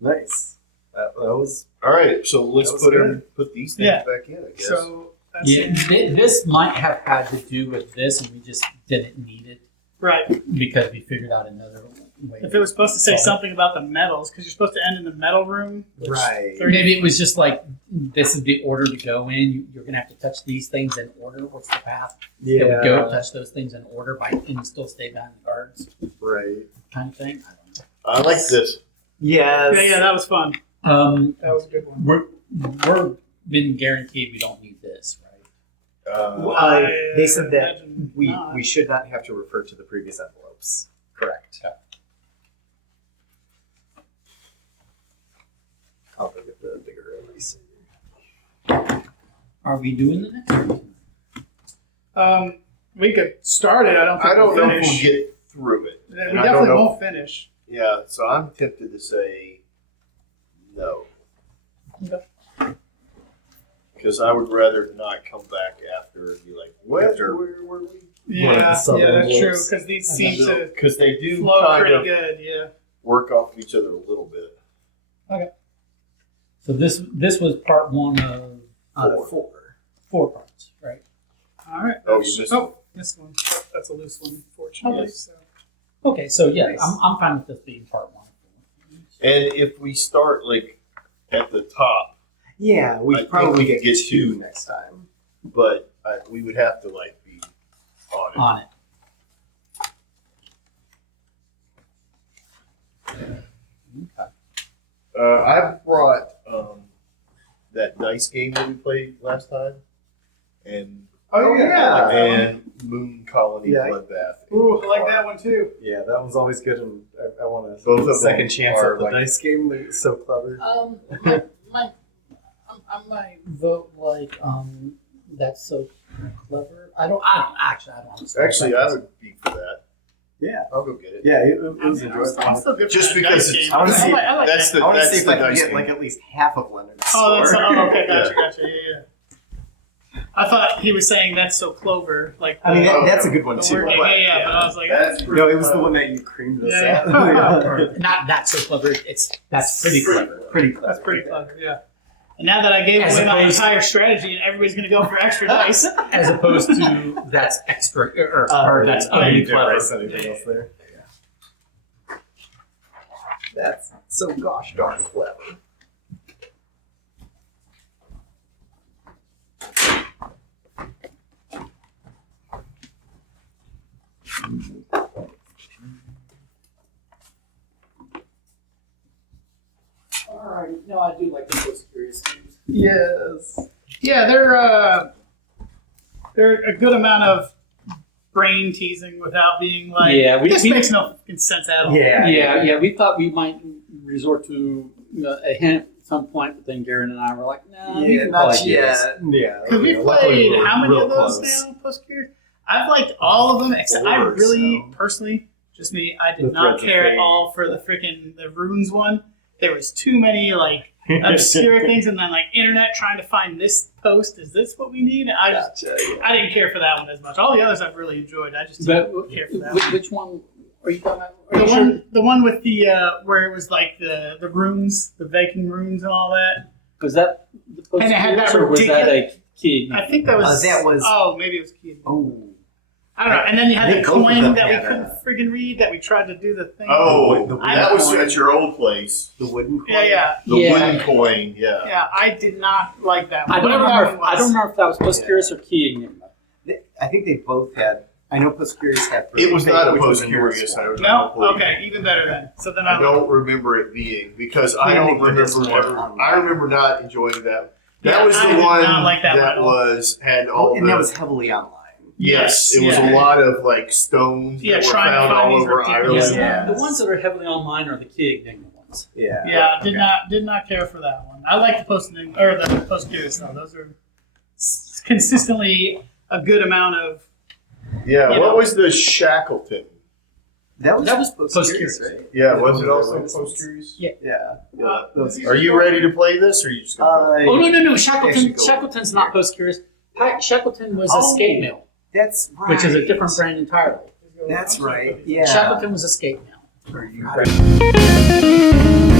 Nice. That was. All right, so let's That was put these things Yeah. back in, I guess. So, that's Yeah, this might have had to do with this, and we just didn't need it right. because we figured out another way. If it was supposed to say something about the metals, because you're supposed to end in the metal room. which- Right. Maybe it was just like this is the order to go in. You're gonna have to touch these things in order. What's the path? Yeah. It would go touch those things in order by and still stay behind the guards, Right. kind of thing. I don't know. I like this. Yes. Yeah, that was fun. That was a good one. We're been guaranteed we don't need this, right? They said that imagine we not. should not have to refer to the previous envelopes. Correct. Okay. I'll go get the bigger eraser. Are we doing the next one? We could start it. I don't think I don't we'll know if finish. we'll get through it. We And I don't definitely know- won't finish. Yeah, so I'm tempted to say no. Okay. Because I would rather not come back after and be like, what? After- Where were we? One of Yeah, the sub yeah, that's true. envelopes. Because these seem to Because they do flow kind pretty of good. Yeah. work off each other a little bit. So this was part one of four parts, right? All right. Oh, you missed Oh, this one. That's a loose one, fortunately. Okay. So. Okay, so yeah, Nice. I'm fine with this being part one. And if we start like at the top, Yeah, we I think probably we get get two two. next time. but we would have to like be on it. On it. Okay. I brought that dice game that we played last time, and and Moon Colony Yeah. Bloodbath. Ooh, I like that one too. Yeah, that one's always good, and I want Both a of them second chance are at the like- dice game. They're so clever. I might vote like that's so clever. I don't actually. Actually, I would be for that. Yeah, I'll go get it. yeah, it was I'm enjoyable. still good for Just that because dice it's- game. I wanna see- I like That's that. the I want to see that's if the I can dice get game. like at least half of Leonard's Oh, that's score. okay. Gotcha. Yeah. I thought he was saying that's so clover. Like I mean, the- that's a good one the too. word- but- yeah. But I was like, That's pretty No, it was the clever. one that you creamed us Yeah, at. yeah. Not that so clever. That's pretty clever. Pretty clever. that's pretty clever. Yeah. And now that I gave As away my opposed- entire strategy, and everybody's gonna go for extra dice. As opposed to that's extra or that's Oh, that's yeah, you ugly didn't clever. erase anything else there. That's so gosh darn clever. Alright, no, I do like the PostCurious games. Yes. Yeah, they're a good amount of brain teasing without being like, Yeah, this makes no fucking sense at all. Yeah. We thought we might resort to a hint at some point, but then Garen and I were like, "No, we can not probably do this." yet. Yeah. Because we luckily played we're how many real of those close. now, PostCurious? I've liked all of them, except I Four or really, so. personally, just me, I The did not Threads of care at Fate. all for the runes one. There was too many like obscure things, and then like internet trying to find this post. Is this what we need? I didn't care for that one as much. All the others I've really enjoyed. I just But didn't care for that one. which one are you talking about? Are you sure? The one with the where it was like the runes, the Viking runes and all that. Was that the And it had that PostCurious, or was that a ridiculous- key? I think that was. That was- Oh, maybe it was Key. Oh. I don't know. And then you I had the think both of coin them that we had couldn't friggin' read that we tried to do the thing. Oh, The that was at your old place. The wooden coin. Yeah. The Yeah. wooden coin, yeah. Yeah, I did not like that one. I don't Whatever know. that one was. I don't know if that was PostCurious or keying. I think they both had. I know PostCurious had. It was not a which was the PostCurious. newest I one. would No? not believe. Okay, even better then. So then I don't remember it being because I don't remember ever. I remember not enjoying that. That Yeah, was I the did one not like that one at all. was had all Oh, and the. that was heavily online. Yes, it was yeah. a lot of like stones Yeah, that were trying to found find all these over ridiculous- Ireland. Yeah. The ones that are heavily online are the key ignition ones. Yeah. Yeah, Okay. did not care for that one. I like the PostCurious though. Those are consistently a good amount of. Yeah, You what know. was the Shackleton? That was PostCurious. right? Yeah, was it Yeah. also PostCurious? Yeah. Those- Are you ready to play this, or are you just gonna? Oh no! Actually Shackleton. go Shackleton's not PostCurious. Shackleton was Oh. a skate mill, That's right. which is a different brand entirely. That's right. Yeah. Shackleton was a skate mill. Are you ready?